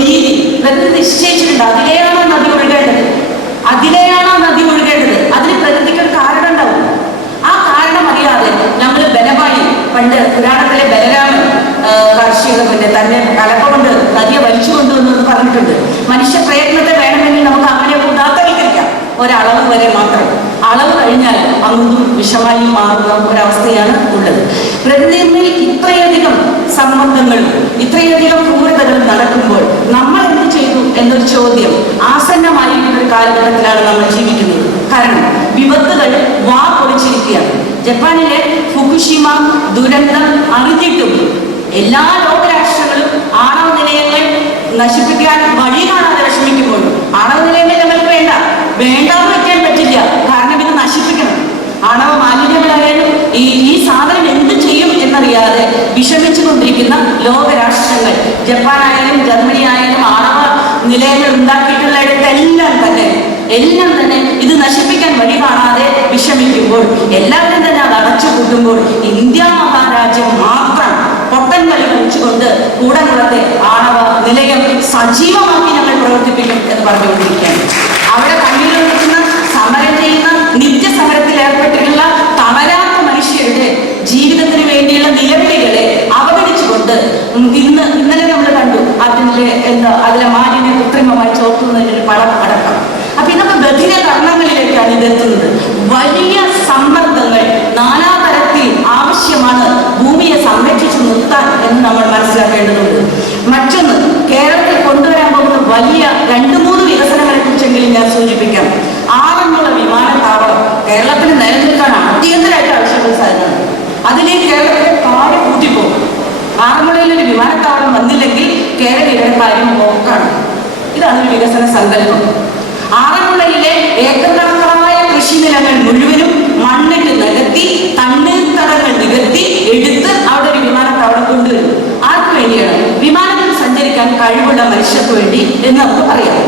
രീതി പ്രകൃതി നിശ്ചയിച്ചിട്ടുണ്ട്. അതിലെയാണോ നദി ഒഴുകേണ്ടത്? അതിന് പ്രകൃതിക്ക് ഒരു കാരണം ഉണ്ടാവും. ആ കാരണം അറിയാതെ നമ്മൾ ബലമായി പണ്ട് പുരാണത്തിലെ ബലരാമൻ തന്നെ കലപ്പ കൊണ്ട് നദിയെ വലിച്ചു കൊണ്ടുവന്നു പറഞ്ഞിട്ടുണ്ട്. മനുഷ്യ പ്രയത്നത്തെ വേണമെങ്കിൽ നമുക്ക് അങ്ങനെ ഉദാത്തവൽക്കരിക്കാം, ഒരളവ് വരെ മാത്രം. അളവ് കഴിഞ്ഞാൽ അങ്ങും വിഷമായി മാറുന്ന ഒരവസ്ഥയാണ് ഉള്ളത്. പ്രകൃതിയിൽ ഇത്രയധികം സമ്മർദ്ദങ്ങളും ഇത്രയധികം ക്രൂരതകളും നടക്കുമ്പോൾ നമ്മൾ എന്ത് ചെയ്തു എന്നൊരു ചോദ്യം ആസന്നമായിരിക്കുന്ന ഒരു കാലഘട്ടത്തിലാണ് നമ്മൾ ജീവിക്കുന്നത്. കാരണം വിപത്തുകൾ വാ പൊളിച്ചിരിക്കുകയാണ്. ജപ്പാനിലെ ഫുകുഷിമ ദുരന്തം അറിഞ്ഞിട്ടും എല്ലാ ലോകരാഷ്ട്രങ്ങളും ആണവ നിലയങ്ങൾ നശിപ്പിക്കാൻ വഴി കാണാതെ വിഷമിക്കുമ്പോഴും ആണവ നിലയങ്ങൾ ഞങ്ങൾക്ക് വേണ്ടാന്ന് വെക്കാൻ പറ്റില്ല. കാരണം ഇത് നശിപ്പിക്കണം. ആണവ മാലിന്യങ്ങളായാലും ഈ സാധനം എന്ത് ചെയ്യും എന്നറിയാതെ വിഷമിച്ചു കൊണ്ടിരിക്കുന്ന ലോകരാഷ്ട്രങ്ങൾ, ജപ്പാനായാലും ജർമ്മനി ആയാലും ആണവ നിലയങ്ങൾ ഉണ്ടാക്കിയിട്ടുള്ളിടത്തെല്ലാം തന്നെ ഇത് നശിപ്പിക്കാൻ വഴി കാണാതെ വിഷമിക്കുമ്പോൾ, എല്ലാവരും തന്നെ അത് അടച്ചുകൂട്ടുമ്പോൾ, ഇന്ത്യ മഹാരാജ്യം മാത്രം പൊട്ടൻ കളി കളിച്ചുകൊണ്ട് കൂടംകുളത്തെ ആണവ നിലയം സജീവമാക്കി ഞങ്ങൾ പ്രവർത്തിപ്പിക്കും എന്ന് പറഞ്ഞുകൊണ്ടിരിക്കുകയാണ്. അവിടെ കണ്ണീരിൽ നിൽക്കുന്ന സമരം ചെയ്യുന്ന നിത്യസമരത്തിൽ ഏർപ്പെട്ടിട്ടുള്ള തളരാത്ത മനുഷ്യരുടെ ജീവിതത്തിന് വേണ്ടിയുള്ള നിലവിളികളെ അവഗണിച്ചുകൊണ്ട് ഇന്നലെ നമ്മൾ കണ്ടു അതിലെ മാലിന്യം കൃത്രിമമായി ചോർത്തുന്നതിൻ്റെ ഒരു പടം അടക്കം. അപ്പൊ ഇതൊക്കെ ബധിര കർണങ്ങളിലേക്കാണ് ഇതെത്തുന്നത്. വലിയ സമ്മർദ്ദങ്ങൾ നാനാതരത്തിൽ ആവശ്യമാണ് ഭൂമിയെ സംരക്ഷിച്ചു നിർത്താൻ എന്ന് നമ്മൾ മനസ്സിലാക്കേണ്ടതുണ്ട്. മറ്റൊന്ന്, കേരളത്തിൽ കൊണ്ടുവരാൻ പോകുന്ന വലിയ 2-3 വികസനങ്ങളെ കുറിച്ചെങ്കിലും ഞാൻ സൂചിപ്പിക്കാം. ആറന്മുള വിമാനത്താവളം കേരളത്തിന് നിലനിൽക്കാൻ അടിയന്തരമായിട്ട് ആവശ്യമുള്ള സാധനമാണ്. അതിലേക്ക് കേരളത്തിലെ കാര്യം കൂട്ടിപ്പോകും. ആറന്മുളയിൽ ഒരു വിമാനത്താവളം വന്നില്ലെങ്കിൽ കേരളീയരുടെ കാര്യം പോക്കാണ്. ഇതാണ് ഒരു വികസന സങ്കല്പം. ആറന്മുളയിലെ ഏക്കർക്കണക്കായ കൃഷിനിലങ്ങൾ മുഴുവനും മണ്ണിട്ട് നികത്തി തണ്ണീർത്തടങ്ങൾ നികത്തി എടുത്ത് അവിടെ ഒരു വിമാനത്താവളം കൊണ്ടുവരും. ആർക്ക് വേണ്ടിയാണ്? വിമാനത്തിൽ സഞ്ചരിക്കാൻ കഴിവുള്ള മനുഷ്യർക്ക് വേണ്ടി എന്ന് നമുക്ക് പറയാം.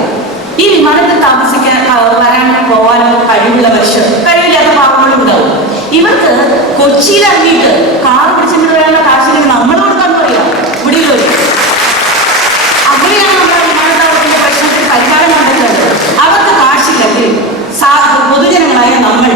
ഈ വിമാനത്തിൽ താമസിക്കാൻ വരാനോ പോവാനോ കഴിവുള്ള മനുഷ്യർ, കഴിവില്ലാത്ത പാവങ്ങളും ഉണ്ടാവും. ഇവർക്ക് കൊച്ചിയിൽ ഇറങ്ങിയിട്ട് കാർ പിടിച്ചിട്ട് വരാനുള്ള കാശിന് നമ്മൾ കൊടുക്കാൻ പറയാം. ഇവിടെ അവിടെയാണ് നമ്മുടെ വിമാനത്താവളത്തിന്റെ പ്രശ്നത്തിൽ പരിഹാരം കണ്ടെത്തുന്നത്. അവർക്ക് കാശില്ലെങ്കിൽ പൊതുജനങ്ങളായ നമ്മൾ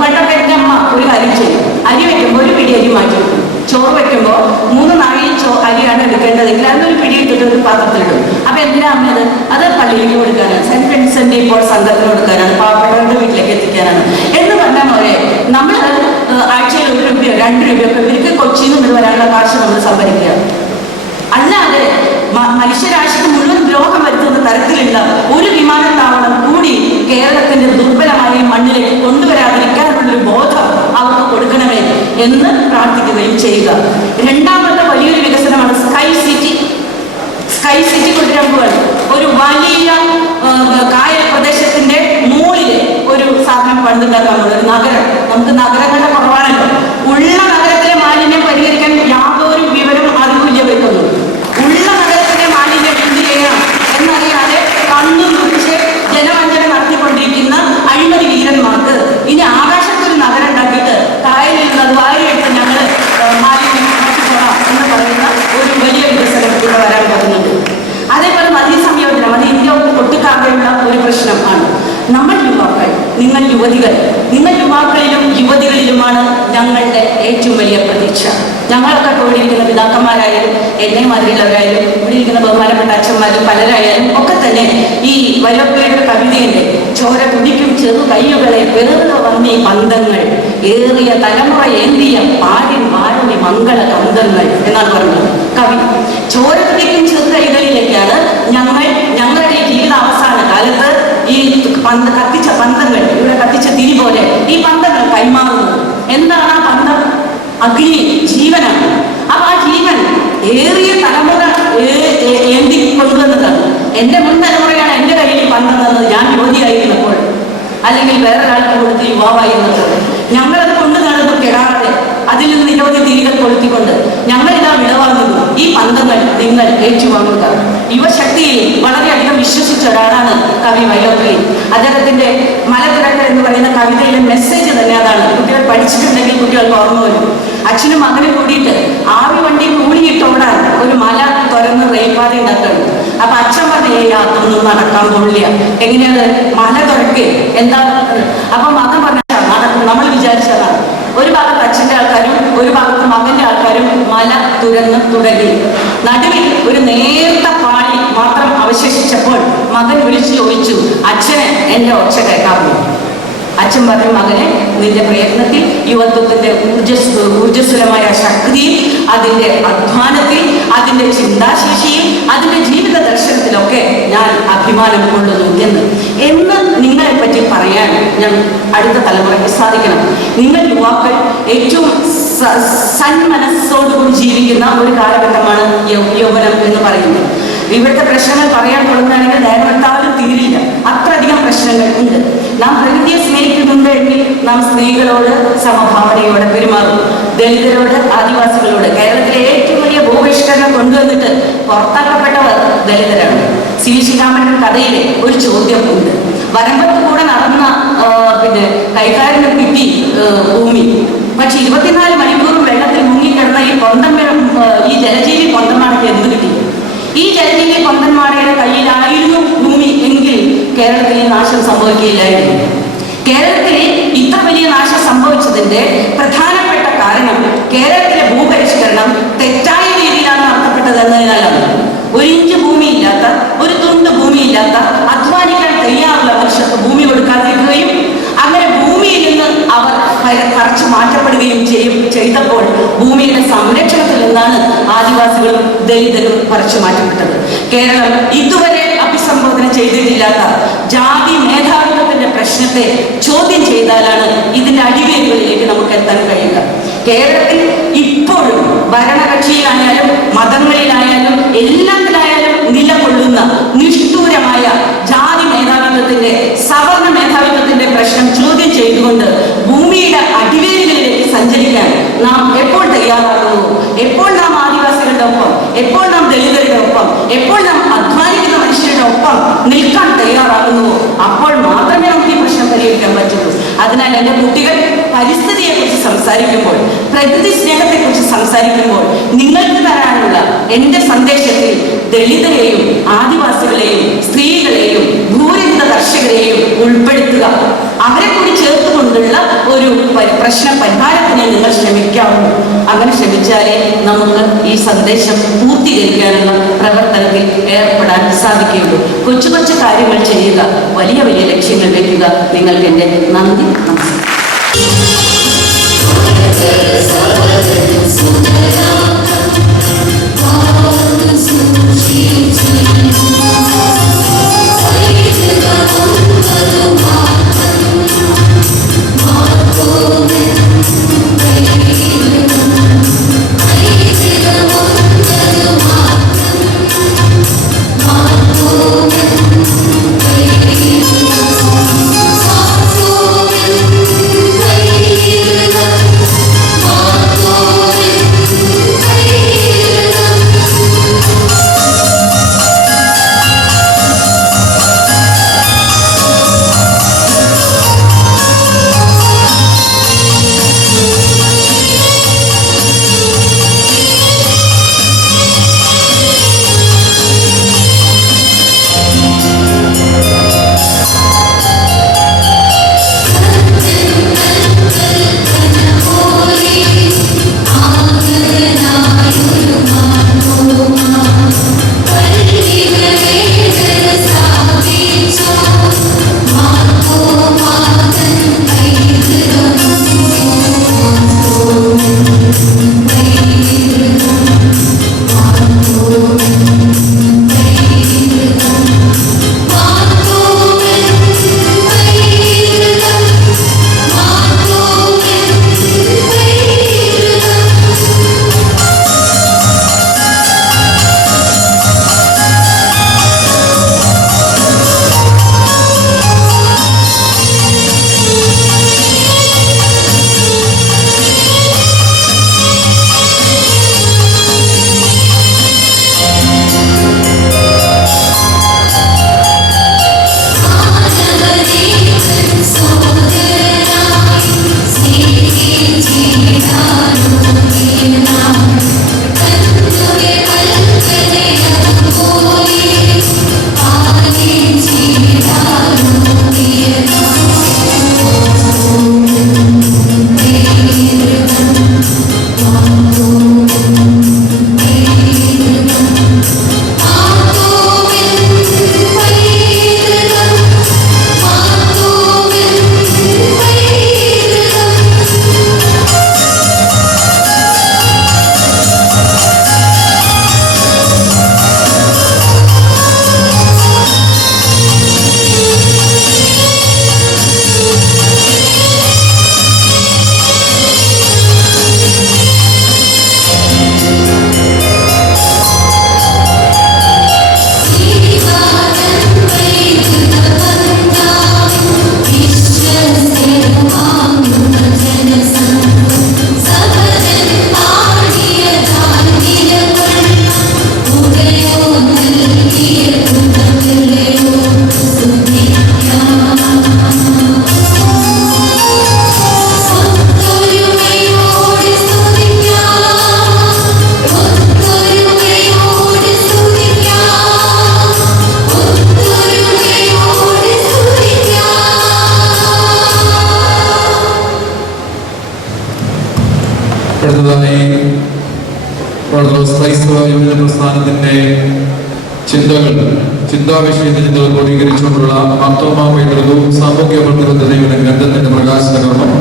പണ്ടൊക്കെ എൻ്റെ അമ്മ ഒരു കാര്യം ചെയ്യും. അരി വയ്ക്കുമ്പോൾ ഒരു പിടി അരി മാറ്റി വെക്കും. ചോറ് വയ്ക്കുമ്പോൾ 3 നാഴിയും അരിയാണ് എടുക്കേണ്ടതെങ്കിൽ അതൊരു പിടി ഇട്ടിട്ട് ഒരു പാത്രത്തിലിടും. അപ്പൊ എന്തിനാ അമ്മയത്? അത് പള്ളിയിലേക്ക് കൊടുക്കാനാണ്, സെന്റ് വിൻസെന്റ് ഇപ്പോൾ സംഘത്തിന് കൊടുക്കാനാണ്, പാവപ്പെട്ടവരുടെ വീട്ടിലേക്ക് എത്തിക്കാനാണ് എന്ന് പറഞ്ഞാൽ പോലെ നമ്മൾ ആഴ്ചയിൽ 1 രൂപയോ 2 രൂപയോ ഒക്കെ ഇവർക്ക് കൊച്ചിയിൽ നിന്ന് വരാനുള്ള കാശ് നമ്മൾ സംഭരിക്കുക. അല്ലാതെ മനുഷ്യരാശിക്ക് മുഴുവൻ ദ്രോഹം വരുത്തുന്ന തരത്തിലുള്ള ഒരു വിമാനത്താവളം കൂടി കേരളത്തിന്റെ ദുർബലമായ മണ്ണിലേക്ക് കൊണ്ടുവരാതിരിക്കാനുള്ളൊരു ബോധം അവർക്ക് കൊടുക്കണമേ എന്ന് പ്രാർത്ഥിക്കുകയും ചെയ്യുക. രണ്ടാമത്തെ വലിയൊരു വികസനമാണ് സ്കൈ സിറ്റി. സ്കൈ സിറ്റി കൊണ്ടുവരാൻ പോവാണ്. ഒരു വലിയ കായൽ പ്രദേശത്തിന്റെ മുകളിൽ ഒരു സാധനം പണിതുണ്ടാക്കാൻ പോകുന്നത്, ഒരു നഗരം. നമുക്ക് നഗരങ്ങളുടെ കുറവാണല്ലോ. ഉള്ള നഗരത്തിലെ മാലിന്യം പരിഹരിക്കാൻ യാതൊരു വിവരവും അറിവില്ല വെക്കുന്നു. ഉള്ള നഗരത്തിലെ മാലിന്യം എന്ത് ചെയ്യണം എന്നറിയാതെ കണ്ണു മുറിച്ച് ജനവഞ്ചന നടത്തിക്കൊണ്ടിരിക്കുന്ന അഴിമതി വീരന്മാർക്ക് ഇനി ആകാശത്തൊരു നഗരം ഉണ്ടാക്കിയിട്ട് കായലിൽ നിന്ന് അത് വാരിയെടുത്ത് ഞങ്ങൾ മാലിന്യം മാറ്റിക്കോളാം എന്ന് പറയുന്ന ഒരു വലിയ വികസനം ഇവിടെ വരാൻ പോകുന്നുണ്ട്. അതേപോലെ നദീ സംയോജനം, അത് ഇന്ത്യ ഒട്ടുക്കാതെയുള്ള ഒരു പ്രശ്നമാണ്. നമ്മൾ യുവാക്കൾ, നിങ്ങൾ യുവാക്കളിലും യുവതികളിലുമാണ് ഞങ്ങളുടെ ഏറ്റവും വലിയ പ്രതീക്ഷ. ഞങ്ങളൊക്കെ ഇവിടെ ഇരിക്കുന്ന പിതാക്കന്മാരായാലും എന്നെ മാതിരിയുള്ളവരായാലും ഇവിടെ ഇരിക്കുന്ന ബഹുമാനപ്പെട്ട അച്ഛന്മാരും പലരായാലും ഒക്കെ തന്നെ ഈ വല്ലപ്പയുടെ കവിതയുടെ ചോര കുടിക്കും ചെറു കയ്യുകളെ വേറുക വന്നീ പന്തങ്ങൾ ഏറിയ തലമുറ ഏന്തിയ പാടിൻ വാഴി മംഗള കന്തങ്ങൾ എന്നാണ് പറഞ്ഞത് കവി. ചോര കുടിക്കും ചെറു കൈകളിലേക്കാണ് ഞങ്ങളുടെ ജീവിത അവസാന കാലത്ത് ഈ കത്തിച്ച പന്തങ്ങൾ, ഇവിടെ കത്തിച്ച തിരി പോലെ ഈ പന്തങ്ങൾ കൈമാറുന്നത്. എന്താണ് ആ പന്തം? അഗ്നി, ജീവനാണ്. അപ്പൊ ആ ജീവൻ ഏറിയ തലമുറ ഏന്തി കൊണ്ടുവന്നതാണ്. എൻ്റെ മുൻ തലമുറയാണ് എൻ്റെ കയ്യിൽ പന്തം തന്നത് ഞാൻ യുവതിയായിരുന്നപ്പോൾ, അല്ലെങ്കിൽ വേറൊരാൾക്ക് കൊടുത്ത് യുവാവായിരുന്നപ്പോൾ. ഞങ്ങളത് കൊണ്ടു നടന്നു കെടാതെ അതിൽ നിന്ന് നിരവധി തിരികൾ കൊളുത്തിക്കൊണ്ട് ഞങ്ങളിതാ വിളവാങ്ങുന്നു. ഈ പന്തങ്ങൾ നിങ്ങൾ ഏറ്റുവാങ്ങുക. യുവശക്തിയിൽ വളരെയധികം വിശ്വസിച്ച ഒരാളാണ് കവി വൈലോപ്പിള്ളി. അദ്ദേഹത്തിന്റെ മലത്തിരക്കൽ എന്ന് പറയുന്ന കവിതയിലെ മെസ്സേജ് തന്നെ അതാണ്. കുട്ടികൾ പഠിച്ചിട്ടുണ്ടെങ്കിൽ കുട്ടികൾക്ക് ഓർമ്മ വരും. അച്ഛനും മകനും കൂടിയിട്ട് ആവി വണ്ടി കൂടിയിട്ടോടാൻ ഒരു മല തുറന്ന് റെയിൽപാത ഉണ്ടാക്കണം. അപ്പൊ അച്ഛൻ പറഞ്ഞു, അതൊന്നും നടക്കാൻ കൊള്ളില്ല, എങ്ങനെയാണ് മല തുറക്ക് എന്താ? അപ്പൊ മകൻ പറഞ്ഞ നടക്കും. നമ്മൾ വിചാരിച്ചതാണ്. ഒരു ഭാഗത്ത് അച്ഛൻ്റെ ആൾക്കാരും ഒരു ഭാഗത്ത് മകന്റെ ആൾക്കാരും മല തുരന്ന് തുടങ്ങി. നടുവിൽ ഒരു നേർത്ത പാളി മാത്രം അവശേഷിച്ചപ്പോൾ മകൻ വിളിച്ചു ചോദിച്ചു, അച്ഛനെ എൻ്റെ ഒച്ച കേൾക്കാമോ? അച്ഛൻ പറഞ്ഞു, മകനെ, നിന്റെ പ്രയത്നത്തിൽ, യുവത്വത്തിന്റെ ഊർജ്ജസ്വലമായ ശക്തിയിൽ, അതിൻ്റെ അധ്വാനത്തിൽ, അതിൻ്റെ ചിന്താശേഷിയിൽ, അതിൻ്റെ ജീവിത ദർശനത്തിലൊക്കെ ഞാൻ അഭിമാനം കൊള്ളുന്നു എന്ന് നിങ്ങളെ പറ്റി പറയാൻ ഞാൻ അടുത്ത തലമുറയ്ക്ക് സാധിക്കണം. നിങ്ങൾ യുവാക്കൾ ഏറ്റവും സന്മനസ്സോടുകൂടി ജീവിക്കുന്ന ഒരു കാലഘട്ടമാണ് യൗവനം എന്ന് പറയുന്നത്. ഇവിടുത്തെ പ്രശ്നങ്ങൾ പറയാൻ തുടങ്ങുകയാണെങ്കിൽ നേരത്താലും തീരില്ല, അത്രയധികം പ്രശ്നങ്ങൾ ഉണ്ട്. നാം പ്രകൃതിയെ സ്നേഹിക്കുന്നുണ്ടെങ്കിൽ നാം സ്ത്രീകളോട് സമഭാവനയോടെ പെരുമാറും. ദളിതരോട്, ആദിവാസികളോട്. കേരളത്തിലെ ഏറ്റവും വലിയ ഭൂപരിഷ്കരണം കൊണ്ടുവന്നിട്ട് പുറത്താക്കപ്പെട്ടവർ ദളിതരാണ്. സി ശ്രീരാമന്റെ കഥയിലെ ഒരു ചോദ്യം ഉണ്ട്. വരമ്പത്ത് കൂടെ നടന്ന കൈക്കാരന് കിട്ടി ഭൂമി, പക്ഷെ 24 മണിക്കൂറും വെള്ളത്തിൽ മുങ്ങിക്കിടന്ന ഈ ജലജീവി പൊന്തന്മാടയ്ക്ക് എന്ത് കിട്ടി? ഈ ജലജീവി പൊന്തന്മാടയുടെ കയ്യിലായിരുന്നു ഭൂമി എങ്കിൽ കേരളത്തിൽ ഈ നാശം സംഭവിക്കുകയില്ലായിരുന്നു. കേരളത്തിൽ ഇത്ര വലിയ നാശം സംഭവിച്ചതിന്റെ പ്രധാനപ്പെട്ട കാരണം കേരളത്തിലെ ഭൂപരിഷ്കരണം തെറ്റായ രീതിയിലാണ് നടത്തപ്പെട്ടത് എന്നതിനാലാണ്. ഒരു ഇഞ്ച് ഭൂമിയില്ലാത്ത, ഒരു തുണ്ട് ഭൂമിയില്ലാത്ത, അധ്വാനിക്കാൻ തയ്യാറുള്ള മനുഷ്യർക്ക് ഭൂമി കൊടുക്കാതിരിക്കുകയും അങ്ങനെ ഭൂമിയിൽ നിന്ന് അവർ പറിച്ചു മാറ്റപ്പെടുകയും ചെയ്തപ്പോൾ ഭൂമിയുടെ സംരക്ഷണത്തിൽ നിന്നാണ് ആദിവാസികളും ദളിതരും പറിച്ചു മാറ്റപ്പെട്ടത്. കേരളം ഇതുവരെ അഭിസംബോധന ചെയ്തിട്ടില്ലാത്ത ജാതി മേധാവിത്വത്തിന്റെ പ്രശ്നത്തെ ചോദ്യം ചെയ്താലാണ് ഇതിന്റെ അടിവേരുകളിലേക്ക് നമുക്ക് എത്താൻ കഴിയുക. കേരളത്തിൽ ഇപ്പോഴും ഭരണകക്ഷിയിലായാലും മതങ്ങളിലായാലും എല്ലാത്തിലായാലും നിലകൊള്ളുന്ന നിഷ്ഠൂരമായ ജാതി മേധാവിത്വത്തിന്റെ, സവർണ മേധാവിത്വത്തിന്റെ പ്രശ്നം ചോദ്യം ചെയ്തുകൊണ്ട് ഭൂമിയുടെ അടിവേരുകളിലേക്ക് സഞ്ചരിക്കാൻ നാം എപ്പോൾ തയ്യാറാകുന്നു, എപ്പോൾ നാം ആദിവാസികളുടെ ഒപ്പം, എപ്പോൾ നാം ദളിതരുടെ ഒപ്പം, എപ്പോൾ നാം അധ്വാനിക്കുന്ന മനുഷ്യരുടെ ഒപ്പം നിൽക്കാൻ തയ്യാറാകുന്നുവോ അപ്പോൾ മാത്രമേ നമുക്ക് ഈ പ്രശ്നം പരിഹരിക്കാൻ പറ്റുള്ളൂ. അതിനാൽ എൻ്റെ കുട്ടികൾ പരിസ്ഥിതിയെക്കുറിച്ച് സംസാരിക്കുമ്പോൾ, പ്രകൃതി സ്നേഹത്തെക്കുറിച്ച് സംസാരിക്കുമ്പോൾ നിങ്ങൾക്ക് തരാനുള്ള എൻ്റെ സന്ദേശത്തിൽ ദളിതരെയും ആദിവാസികളെയും സ്ത്രീകളെയും ഭൂരഹിത കർഷകരെയും ഉൾപ്പെടുത്തുക. അവരെ കൂടി ചേർത്തുകൊണ്ടുള്ള ഒരു പ്രശ്ന പരിഹാരത്തിന് നിങ്ങൾ ശ്രമിക്കാവുന്നു. അങ്ങനെ ശ്രമിച്ചാലേ നമുക്ക് ഈ സന്ദേശം പൂർത്തീകരിക്കാനുള്ള പ്രവർത്തനത്തിൽ ഏർപ്പെടാൻ സാധിക്കുകയുള്ളൂ. കൊച്ചു കൊച്ചു കാര്യങ്ങൾ ചെയ്യുക, വലിയ വലിയ ലക്ഷ്യങ്ങൾ വയ്ക്കുക. നിങ്ങൾക്ക് എൻ്റെ നന്ദി, നമസ്കാരം. അടുത്തതായി ഓർത്തഡോക്സ് ക്രൈസ്തവ യുവജന പ്രസ്ഥാനത്തിന്റെ ചിന്താവിഷയത്തിന്റെ ചിന്തകൾ ക്രോഡീകരിച്ചുകൊണ്ടുള്ള മാർത്തോമാ പൈതൃകവും സാമൂഹ്യ പ്രതിബദ്ധതയുടെ ഗ്രന്ഥത്തിന്റെ പ്രകാശന കർമ്മം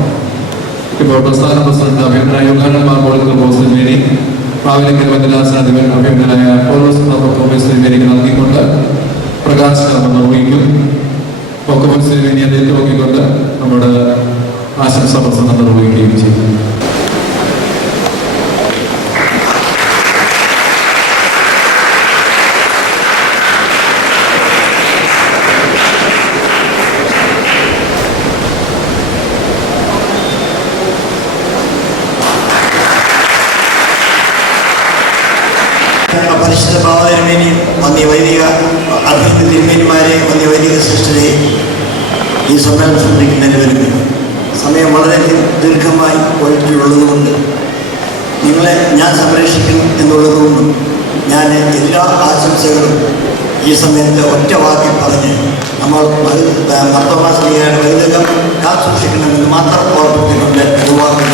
ഇപ്പോൾ പ്രസ്ഥാന പ്രസിഡന്റ് അഭിമനായ യോഹന്നാൻ മാർ പോളിക്കർപോസിന് പാവലിക്കൽ വന്ദനാസനാധിപൻ അഭിമനായ പൗലോസ് മാർ തോമസിന് നൽകിക്കൊണ്ട് പ്രകാശന കർമ്മം നിർവഹിക്കും. പൊക്കമത്സരം വേണ്ടി അത് ഏറ്റുനോക്കിക്കൊണ്ട് നമ്മുടെ ആശംസാ പ്രസംഗം നിർവഹിക്കുകയും ചെയ്യും. പരിശുദ്ധ ഭാവതിരുമേനിയും വന്യ വൈദിക അഭിനന്ദ തിരുമേനിമാരെ വന്യ വൈദിക സൃഷ്ടിയെ ഈ സമ്മേളനം ശ്രദ്ധിക്കുന്നതിന് വരുന്നു. സമയം വളരെ ദീർഘമായി പോയിട്ടുള്ളതുകൊണ്ട് നിങ്ങളെ ഞാൻ സംരക്ഷിക്കും എന്നുള്ളതുകൊണ്ടും ഞാൻ എല്ലാ ആശംസകളും ഈ സമയത്ത് ഒറ്റ വാക്കിൽ പറഞ്ഞ് നമ്മൾ മാർത്തോമാ ശ്ലീഹയുടെ വൈദികം കാത്തുസൂക്ഷിക്കണമെന്ന് മാത്രം ഓർമ്മിപ്പിച്ചുകൊണ്ട് ദുവാക്കൾ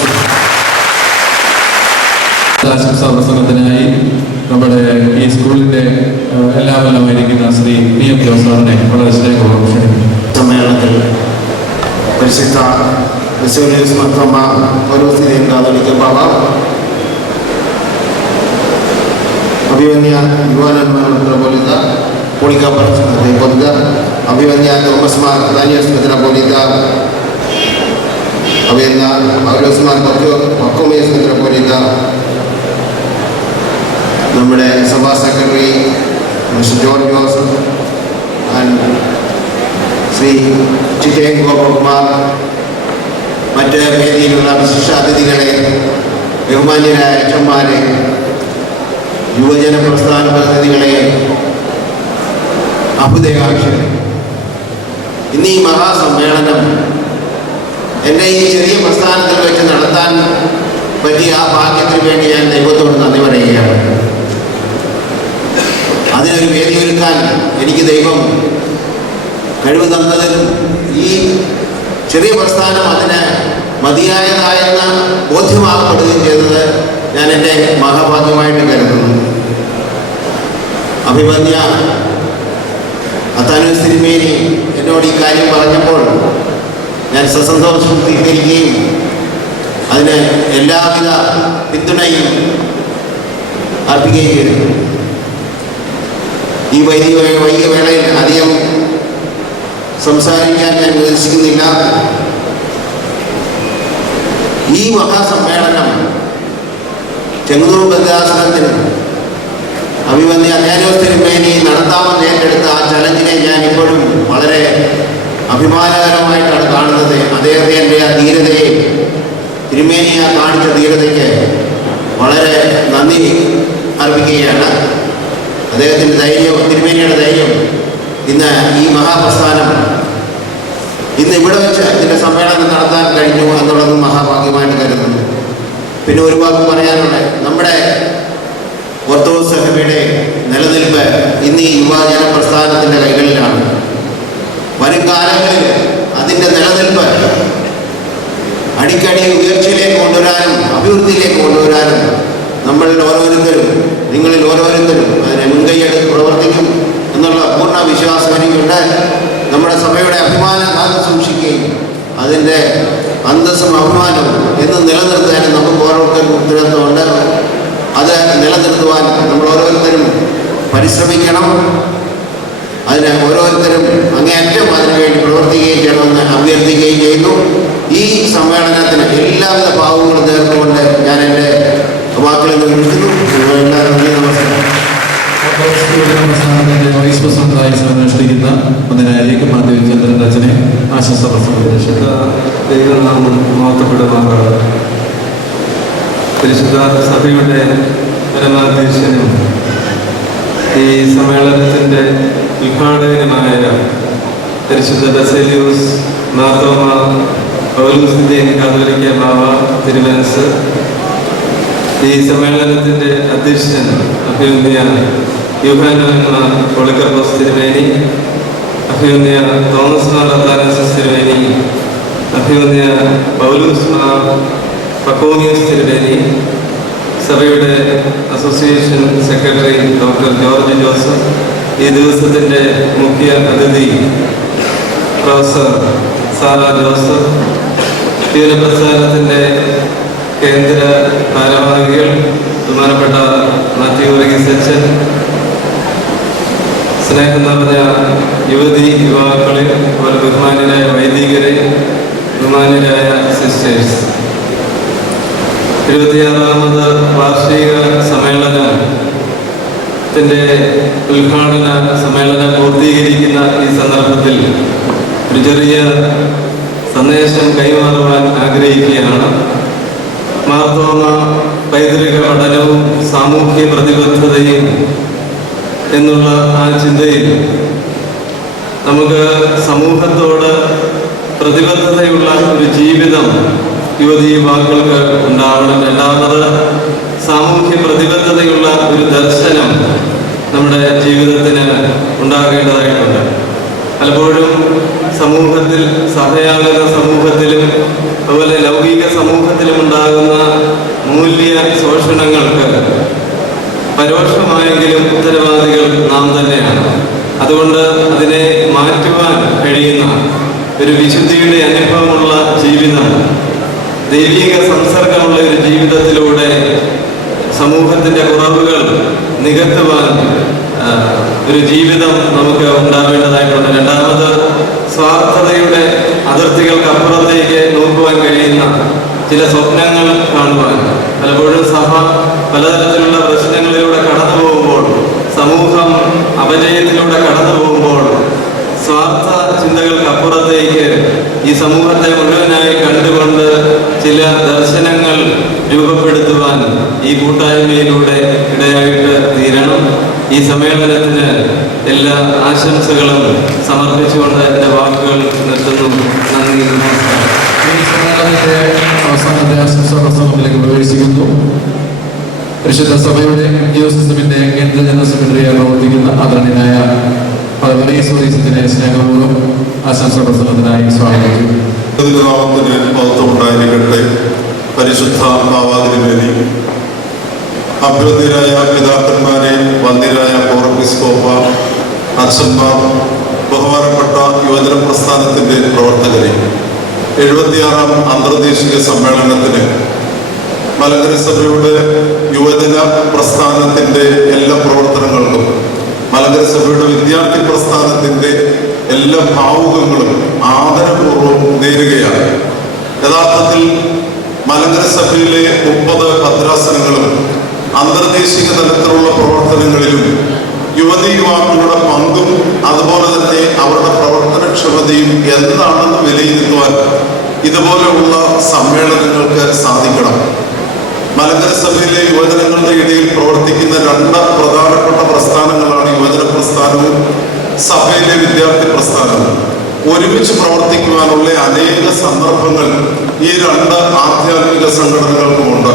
ആശംസാ പ്രസംഗത്തിനായി നമ്മുടെ ഈ സ്കൂളിന്റെ എല്ലാവരുമായിരിക്കുന്ന ശ്രീ PM ജോസാറിനെ വളരെ സ്നേഹപൂർവ്വം ക്ഷണിക്കുന്നു. സമ്മേളനത്തിൽ പരിശുദ്ധ ബസേലിയോസ് മാർത്തോമാ പൗലോസ് തിരുമേനി കാതോലിക്ക ബാവ, അഭിവന്യ യോഹന്നാൻ മാർ മെത്രാപ്പോലീത്ത പോളിക്കാപ്പറ, അഭിവന്യ തോമസ് മാർ ദാനിയേൽ മെത്രാപ്പോലീത്ത, അഭിവന്യ പൗലോസ് മാർ പക്കോമിയസ് മെത്രാപ്പോലീത്ത, നമ്മുടെ സഭാ secretary mister George Joseph and Shri Chitten Gopakumar, മറ്റ് വേദിയിലുള്ള വിശിഷ്ടാതിഥികളെ, ബഹുമാന്യരായ അച്ഛന്മാരെ, യുവജന പ്രസ്ഥാന പ്രതിനിധികളെ, അഭ്യുദയകാംക്ഷരെ, ഇന്ന് ഈ മഹാസമ്മേളനം എൻ്റെ ഈ ചെറിയ പ്രസ്ഥാനത്തിൽ വെച്ച് നടത്താൻ പറ്റിയ ആ ഭാഗ്യത്തിന് വേണ്ടി ഞാൻ ദൈവത്തോട് നന്ദി പറയുകയാണ്. അതിനൊരു വേദിയൊരുക്കാൻ എനിക്ക് ദൈവം കഴിവ് തന്നതിലും ഈ ചെറിയ പ്രസ്ഥാനം അതിന് മതിയായതായെന്ന് ബോധ്യമാക്കപ്പെടുകയും ചെയ്തത് ഞാൻ എൻ്റെ മഹാഭാഗ്യമായിട്ട് കരുതുന്നു. അഭിമന്യ അത്താനൂസ് തിരുമേനി എന്നോട് ഈ കാര്യം പറഞ്ഞപ്പോൾ ഞാൻ സസന്തോഷം സ്വീകരിക്കുകയും അതിന് എല്ലാവിധ പിന്തുണയും അർപ്പിക്കുകയും ചെയ്തു. ഈ വൈദിക വേളയിൽ അധികം സംസാരിക്കാൻ ഞാൻ ഉദ്ദേശിക്കുന്നില്ല. ഈ മഹാസമ്മേളനം ചെങ്ങന്നൂർ ഭദ്രാസനത്തിന് അഭിമന്യ അത്താനൂസ് തിരുമേനി നടത്താമെന്ന് ഏറ്റെടുത്ത ആ ചലഞ്ചിനെ ഞാൻ ഇപ്പോഴും വളരെ അഭിമാനകരമായിട്ടാണ് കാണുന്നത്. അദ്ദേഹത്തിൻ്റെ ആ ധീരതയെ, തിരുമേനിയ കാണിച്ച ധീരതയ്ക്ക് വളരെ നന്ദി അർപ്പിക്കുകയാണ്. അദ്ദേഹത്തിൻ്റെ ധൈര്യം, തിരുമേനിയുടെ ധൈര്യം ഇന്ന് ഈ മഹാപ്രസ്ഥാനം ഇന്ന് ഇവിടെ വെച്ച് ഇതിൻ്റെ സമ്മേളനം നടത്താൻ കഴിഞ്ഞു എന്നുള്ളതും മഹാഭാഗ്യമായിട്ട് കരുതുന്നു. പിന്നെ ഒരു വാക്ക് പറയാനുണ്ട്. നമ്മുടെ ഓർത്തഡോക്സ് സഭയുടെ നിലനിൽപ്പ് ഇന്ന് ഈ യുവജന പ്രസ്ഥാനത്തിൻ്റെ കൈകളിലാണ്. വരും കാലങ്ങളിൽ അതിൻ്റെ നിലനിൽപ്പ് അടിക്കടി ഉയർച്ചയിലേക്ക് കൊണ്ടുവരാനും അഭിവൃദ്ധിയിലേക്ക് കൊണ്ടുവരാനും നമ്മളിൽ ഓരോരുത്തരും, നിങ്ങളിൽ ഓരോരുത്തരും അതിനെ മുൻകൈയെടുത്ത് പ്രവർത്തിക്കും എന്നുള്ള പൂർണ്ണ വിശ്വാസം എനിക്കുണ്ട്. നമ്മുടെ സഭയുടെ അഭിമാനം കാത്തു സൂക്ഷിക്കുകയും അതിൻ്റെ അന്തസ്സും അഭിമാനവും എന്ന് നിലനിർത്താനും നമുക്ക് ഓരോരുത്തർക്കും ഉത്തരവാദിത്തമുണ്ട്. അത് നിലനിർത്തുവാൻ നമ്മൾ ഓരോരുത്തരും പരിശ്രമിക്കണം. അതിന് ഓരോരുത്തരും അങ്ങേയറ്റം അതിനുവേണ്ടി പ്രവർത്തിക്കുകയും ചെയ്യണമെന്ന് അഭ്യർത്ഥിക്കുകയും ചെയ്യുന്നു. ഈ സമ്മേളനത്തിന് എല്ലാവിധ ഭാവങ്ങളും നേർന്നുകൊണ്ട് ഞാൻ എൻ്റെ വാക്കുകളിൽ വിളിക്കുന്നു. നന്ദി, നമസ്കാരം. പ്രസ്ഥാനത്തിന്റെ വൈസ് പ്രസിഡന്റായി സേവനമനുഷ്ഠിക്കുന്ന ചന്ദ്രൻ അച്ഛനെ ആശംസ പ്രസംഗം. ദൈവനാമം മഹത്വപ്പെടുമാറാണ്. പരിശുദ്ധ സഭയുടെ പരമാധ്യക്ഷനും ഈ സമ്മേളനത്തിൻ്റെ ഉദ്ഘാടകനുമായ പരിശുദ്ധ ബസേലിയോസ് മാർത്തോമാ പൗലോസ് കാതോലിക്ക ബാവ തിരുമനസ്, ഈ സമ്മേളനത്തിൻ്റെ അധ്യക്ഷൻ അഭിവന്യ യോഹന്നാൻ മാർ പോളിക്കർപോസ് തിരുമേനി, അഭിവന്യ തോമസ് മാർ അത്താനൂസ് തിരുമേനി, അഭിവന്യ പൗലോസ് മാർ പക്കോമിയസ് തിരുവേലി, സഭയുടെ association secretary doctor George Joseph, ഈ ദിവസത്തിൻ്റെ മുഖ്യ അതിഥി പ്രൊഫസർ സാറ ജോസഫ്, പ്രസ്ഥാനത്തിൻ്റെ കേന്ദ്ര ഭാരവാഹികൾ, ബഹുമാനപ്പെട്ട മാത്യു വർഗീസ് അച്ഛൻ, സ്നേഹം നിറഞ്ഞ യുവതി യുവാക്കളെ, അതുപോലെ ബഹുമാന്യരായ വൈദികരെ, ബഹുമാന്യരായ സിസ്റ്റേഴ്സ്, 76ാമത് വാർഷിക സമ്മേളനത്തിൻ്റെ ഉദ്ഘാടന സമ്മേളനം പൂർത്തീകരിക്കുന്ന ഈ സന്ദർഭത്തിൽ ഒരു ചെറിയ സന്ദേശം കൈമാറുവാൻ ആഗ്രഹിക്കുകയാണ്. മാർത്തോമ പൈതൃക പഠനവും സാമൂഹ്യ പ്രതിബദ്ധതയും എന്നുള്ള ആ ചിന്തയിൽ നമുക്ക് സമൂഹത്തോട് പ്രതിബദ്ധതയുള്ള ഒരു ജീവിതം യുവതി യുവാക്കൾക്ക് ഉണ്ടാവണം. രണ്ടാമത് സാമൂഹ്യ പ്രതിബദ്ധതയുള്ള ഒരു ദർശനം നമ്മുടെ ജീവിതത്തിന് ഉണ്ടാകേണ്ടതായിട്ടുണ്ട്. പലപ്പോഴും സമൂഹത്തിൽ, സഭയാകുന്ന സമൂഹത്തിലും അതുപോലെ ലൗകിക സമൂഹത്തിലും ഉണ്ടാകുന്ന മൂല്യ ശോഷണങ്ങൾക്ക് പരോക്ഷമായെങ്കിലും ഉത്തരവാദികൾ നാം തന്നെയാണ്. അതുകൊണ്ട് അതിനെ മാറ്റുവാൻ കഴിയുന്ന ഒരു വിശുദ്ധിയുടെ അനുഭവമുള്ള ജീവിതം, ദൈവിക സംസർഗമുള്ള ഒരു ജീവിതത്തിലൂടെ സമൂഹത്തിൻ്റെ കുറവുകൾ നികത്തുവാൻ ഒരു ജീവിതം നമുക്ക് ഉണ്ടാവേണ്ടതായിട്ടുണ്ട്. രണ്ടാമത്, സ്വാർത്ഥതയുടെ അതിർത്തികൾക്ക് അപ്പുറത്തേക്ക് നോക്കുവാൻ കഴിയുന്ന ചില സ്വപ്നങ്ങൾ കാണുവാൻ. പലപ്പോഴും സഭ പലതരത്തിലുള്ള പ്രശ്നങ്ങളിലൂടെ കടന്നു പോകുമ്പോൾ, സമൂഹം അപജയത്തിലൂടെ കടന്നു പോകുമ്പോൾ, സ്വാർത്ഥ ചിന്തകൾക്ക് അപ്പുറത്തേക്ക് ഈ സമൂഹത്തെ മുഴുവനായി കണ്ടുകൊണ്ട് ചില ദർശനങ്ങൾ രൂപപ്പെടുത്തുവാൻ ഈ കൂട്ടായ്മയിലൂടെ ഇടയായിട്ട് തീരണം. ഈ സമ്മേളനത്തിന് എല്ലാ ആശംസകളും സമർപ്പിച്ചുകൊണ്ട് എൻ്റെ വാക്കുകൾ നിർത്തുന്നു. നന്ദി, നമസ്കാരം. ഈ സമ്മേളനത്തിന്റെ അവസാനത്തെ ആശംസാ പ്രസംഗത്തിലേക്ക് പ്രവേശിക്കുന്നു. പരിശുദ്ധ സഭയുടെ ഡിയോസിസമിന്റെ കേന്ദ്ര ജനറൽ സെക്രട്ടറിയായി പ്രവർത്തിക്കുന്ന ആദരണീയനായ വർഗീസിനെ സ്നേഹപൂർവ്വം ആശംസാ പ്രസംഗത്തിനായി സ്വാഗതം ചെയ്യുന്നു. നാമത്തിന് മഹത്വം ഉണ്ടായിരിക്കട്ടെ. പരിശുദ്ധ ഭാവാതിരുവേദി, അഭ്യുന്നതരായ പിതാക്കന്മാരെ, വന്ധ്യരായ പൗരപിസ്കോപ്പ അച്ഛന്മാർ, ബഹുമാനപ്പെട്ട യുവജന പ്രസ്ഥാനത്തിൻ്റെ പ്രവർത്തകരെ, 76ാം അന്തർദേശീയ സമ്മേളനത്തിന് മലങ്കര സഭയുടെ യുവജന പ്രസ്ഥാനത്തിൻ്റെ എല്ലാ പ്രവർത്തനങ്ങൾക്കും, മലങ്കര സഭയുടെ വിദ്യാർത്ഥി പ്രസ്ഥാനത്തിൻ്റെ എല്ലാ ഭാവുകങ്ങളും ആദരപൂർവ്വം നേരുകയാണ്. യഥാർത്ഥത്തിൽ മലങ്കര സഭയിലെ 30 ഭദ്രാസനങ്ങളും അന്തർദേശീയ തലത്തിലുള്ള പ്രവർത്തനങ്ങളിലും യുവതി യുവാക്കളുടെ പങ്കും അതുപോലെ തന്നെ അവരുടെ പ്രവർത്തനക്ഷമതയും എന്താണെന്ന് വിലയിരുത്തുവാൻ ഇതുപോലെയുള്ള സമ്മേളനങ്ങൾക്ക് സാധിക്കണം. മലങ്കര സഭയിലെ യുവജനങ്ങളുടെ ഇടയിൽ പ്രവർത്തിക്കുന്ന 2 പ്രധാനപ്പെട്ട പ്രസ്ഥാനങ്ങളാണ് യുവജന പ്രസ്ഥാനവും സഭയിലെ വിദ്യാർത്ഥി പ്രസ്ഥാനവും. ഒരുമിച്ച് പ്രവർത്തിക്കുവാനുള്ള അനേക സന്ദർഭങ്ങൾ ഈ 2 ആധ്യാത്മിക സംഘടനകൾക്കുമുണ്ട്.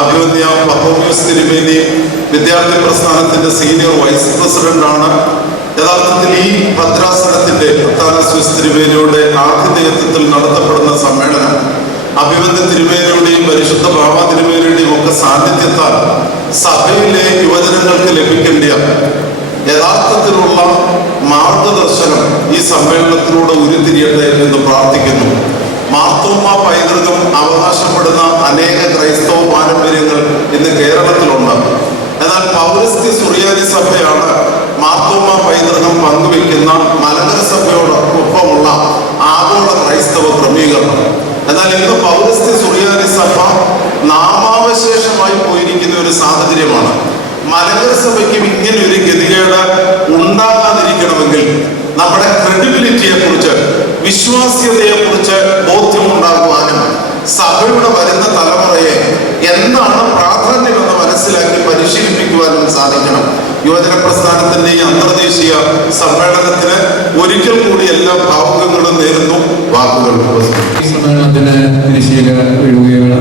അഭിവന്യ പക്കോമിയസ് തിരുമേനി വിദ്യാർത്ഥി പ്രസ്ഥാനത്തിന്റെ സീനിയർ വൈസ് പ്രസിഡന്റാണ്. യഥാർത്ഥത്തിൽ ഈ ഭദ്രാസനത്തിന്റെ അത്താനാസ്യോസ് തിരുമേനിയുടെ ആതിഥേയത്വത്തിൽ നടത്തപ്പെടുന്ന സമ്മേളനം അഭിവന്യ തിരുമേനിയുടെയും പരിശുദ്ധ ബാബ തിരുമേനിയുടെയും ഒക്കെ സാന്നിധ്യത്താൽ സഭയിലെ യുവജനങ്ങൾക്ക് ലഭിക്കേണ്ട യഥാർത്ഥത്തിലുള്ള മാർഗദർശനം ഈ സമ്മേളനത്തിലൂടെ ഉരുത്തിരിയട്ടെ എന്ന് പ്രാർത്ഥിക്കുന്നു. മാർത്തോമ പൈതൃകം അവകാശപ്പെടുന്ന അനേക ക്രൈസ്തവ പാരമ്പര്യങ്ങൾ ഇന്ന് കേരളത്തിലുണ്ട്. എന്നാൽ പൗരസ്ത്യ സുറിയാനി സഭയാണ് മാർത്തോമ പൈതൃകം പങ്കുവെക്കുന്ന മലങ്കര സഭയോടൊപ്പമുള്ള ആഗോള ക്രൈസ്തവ ക്രമീകരണം. എന്നാൽ ഇന്ന് പൗരസ്ത്യ സുറിയാനി സഭ നാമാവശേഷമായി പോയിരിക്കുന്ന ഒരു സാഹചര്യമാണ്. മലങ്കര സഭയ്ക്കും ഇങ്ങനെ ഒരു ഗതികേട് ഉണ്ടാകാതിരിക്കണമെങ്കിൽ നമ്മുടെ ക്രെഡിബിലിറ്റിയെ കുറിച്ച്, വിശ്വാസ്യതയെ കുറിച്ച് ബോധ്യമുണ്ടാകുവാനും സഭയുടെ വരുന്ന തലമുറയെ എന്താണ് പ്രാധാന്യമെന്ന് മനസ്സിലാക്കി പരിശീലിപ്പിക്കുവാനും സാധിക്കണം. യുവജന പ്രസ്ഥാനത്തിന്റെ ഈ അന്തർദേശീയ സമ്മേളനത്തിന് ഒരിക്കൽ കൂടി എല്ലാ ഭാവുകങ്ങളും നേരുന്നു. വാക്കുകൾ ഈ സമ്മേളനത്തിന് തിരിശീല എഴുതുകയാണ്.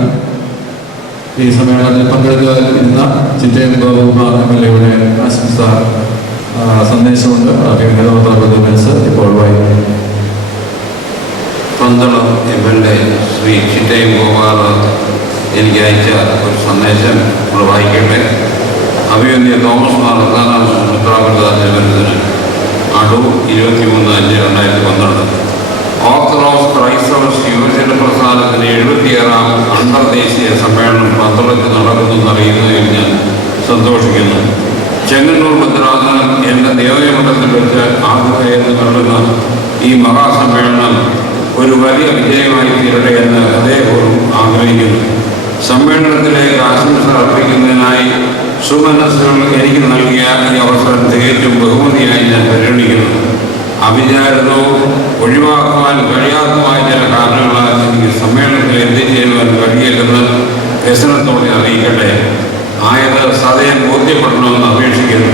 ഈ സമ്മേളനത്തിൽ പങ്കെടുക്കാതിരുന്ന ചിറ്റയം ഗോപകുമാർ MLA-യുടെ ആശംസ സന്ദേശമുണ്ട്. ഇപ്പോൾ വായിക്കും. പന്തളം MLA ശ്രീ ചിറ്റയം ഗോപാല എനിക്ക് അയച്ച ഒരു സന്ദേശം നമ്മൾ വായിക്കട്ടെ. അഭിവന്യ തോമസ് മാർ പ്രധാന മെത്രാപ്പൊലീത്ത അടൂർ 23/5/2012. ഓർത്തഡോക്സ് ക്രൈസ്തവ യുവജന പ്രസ്ഥാനത്തിൻ്റെ 76ാം അന്തർദേശീയ സമ്മേളനം പന്തളത്ത് നടക്കുന്നെന്നറിയുന്നതിൽ ഞാൻ സന്തോഷിക്കുന്നു. ചെങ്ങന്നൂർ ഭദ്രാസനം എൻ്റെ നിയോജകമണ്ഡലത്തിൽ വെച്ച് ആദ്യമായെന്ന് കരുതുന്ന ഈ മഹാസമ്മേളനം ഒരു വലിയ വിജയമായി തീരട്ടെ എന്ന് ഹൃദയപൂർവ്വം ആഗ്രഹിക്കുന്നു. സമ്മേളനത്തിലേക്ക് ആശംസ അർപ്പിക്കുന്നതിനായി സുമനസ്സുകൾ എനിക്ക് നൽകിയ ഈ അവസരം തികച്ചും ബഹുമതിയായി ഞാൻ പരിഗണിക്കുന്നു. അവിചാരിതവും ഒഴിവാക്കുവാൻ കഴിയാത്തതുമായ ചില കാരണങ്ങളാൽ എനിക്ക് സമ്മേളനത്തിൽ എത്തിച്ചേരുവാൻ കഴിയില്ലെന്ന് വ്യസനത്തോടെ അറിയിക്കട്ടെ. ആയത് സദയം ബോധ്യപ്പെടണമെന്ന് അപേക്ഷിക്കുന്നു.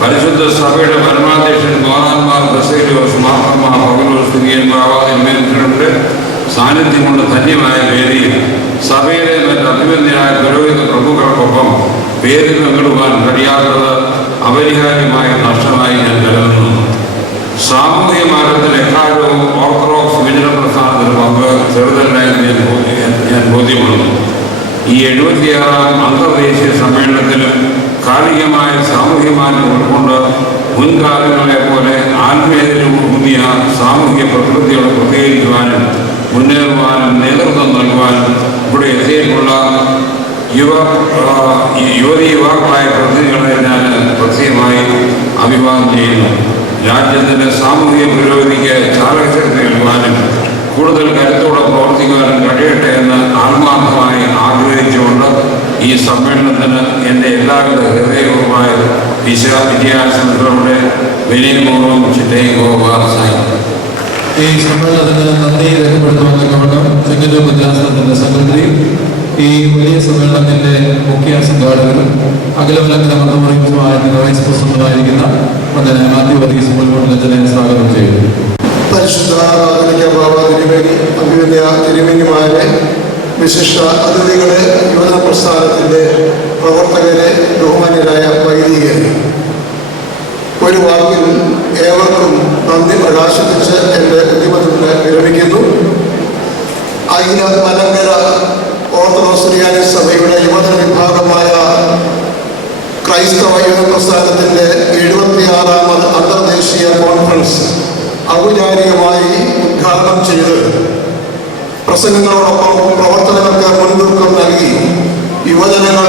പരിശുദ്ധ സഭയുടെ പരമാധ്യക്ഷൻ ഗോറാൻമാർ ബസേലിയോസ് മാർത്തമ്മ പൗലോസ് തിരിയൻ ബാവ എന്നിവരുടെ സാന്നിധ്യം കൊണ്ട് ധന്യമായ വേദിയിൽ സഭയിലെ മറ്റ് അഭിമന്യരായ പുരോഹിത പ്രമുഖർക്കൊപ്പം വേദി പങ്കിടുവാൻ കഴിയാത്തത് അപരിഹാര്യമായ നഷ്ടമായി ഞാൻ കരുതുന്നു. സാമൂഹിക മാറ്റത്തിൽ എക്കാലവും ഓർത്തഡോക്സ് വിഭജന പ്രസ്ഥാനത്തിന് പങ്ക് ചെറുതല്ലായെന്ന് ഞാൻ ബോധ്യപ്പെടുന്നു. ഈ 76ാം അന്തർദേശീയ സമ്മേളനത്തിലും കാലികമായ സാമൂഹ്യ മാറ്റം ഉൾക്കൊണ്ട് മുൻകാലങ്ങളെ പോലെ ആത്മീയതയിലും ഊന്നിയ സാമൂഹിക പ്രകൃതിയോട് പ്രതികരിക്കുവാനും മുന്നേറുവാനും നേതൃത്വം നൽകുവാനും ഇവിടെ എത്തിയിട്ടുള്ള യുവാക്കളായ പ്രതിനിധികളെ ഞാൻ പ്രത്യേകമായി അഭിവാദം ചെയ്യുന്നു. രാജ്യത്തിൻ്റെ സാമൂഹിക പുരോഗതിക്ക് ചാലകശക്തി നൽകുവാനും കൂടുതൽ കരുത്തോടെ പ്രവർത്തിക്കുവാനും കഴിയട്ടെ എന്ന് ആത്മാർത്ഥമായി ആഗ്രഹിച്ചുകൊണ്ട് ഈ സമ്മേളനത്തിന് എൻ്റെ എല്ലാവിധ ഹൃദയപൂർവമായ വിജയാശംസകളുടെ വിനയപൂർവ്വം ചിട്ടയും ഈ സമ്മേളനത്തിന് നന്ദി രേഖപ്പെടുത്തുവാൻ ചെങ്ങന്നൂർ ഭദ്രാസനത്തിൻ്റെ സെക്രട്ടറി, ഈ വലിയ സമ്മേളനത്തിൻ്റെ മുഖ്യ സംഘാടകരും അഖിലമലങ്കര മതപരിമാറ്റ വൈസ് പ്രസിഡന്റുമായിരിക്കുന്ന മാത്യു വർഗീസ് മുൻപോട്ടിനെ സ്വാഗതം ചെയ്തു. പരിശുദ്ധ അഭിവന്യ തിരുമേനിമാരെ, വിശിഷ്ട അതിഥികളെ, യുവജന പ്രസ്ഥാനത്തിൻ്റെ പ്രവർത്തകരെ, ബഹുമാന്യരായ വൈദികരെ, ഒരു വാക്കിൽ ഏവർക്കും നന്ദി പ്രകാശിപ്പിച്ച് എൻ്റെ ഉദ്യമത്തിന് വിരമിക്കുന്നു. അഖില മലങ്കര ഓർത്തഡോക്സ് സുറിയാനി സഭയുടെ യുവജന വിഭാഗമായ ക്രൈസ്തവ യുവജന പ്രസ്ഥാനത്തിൻ്റെ 76ാമത് അന്തർദേശീയ കോൺഫറൻസ് ഔപചാരികമായി ഉദ്ഘാടനം ചെയ്ത് പ്രസംഗങ്ങളോടൊപ്പം പ്രവർത്തനങ്ങൾക്ക് മുൻതൂക്കം നൽകി യുവജനങ്ങൾ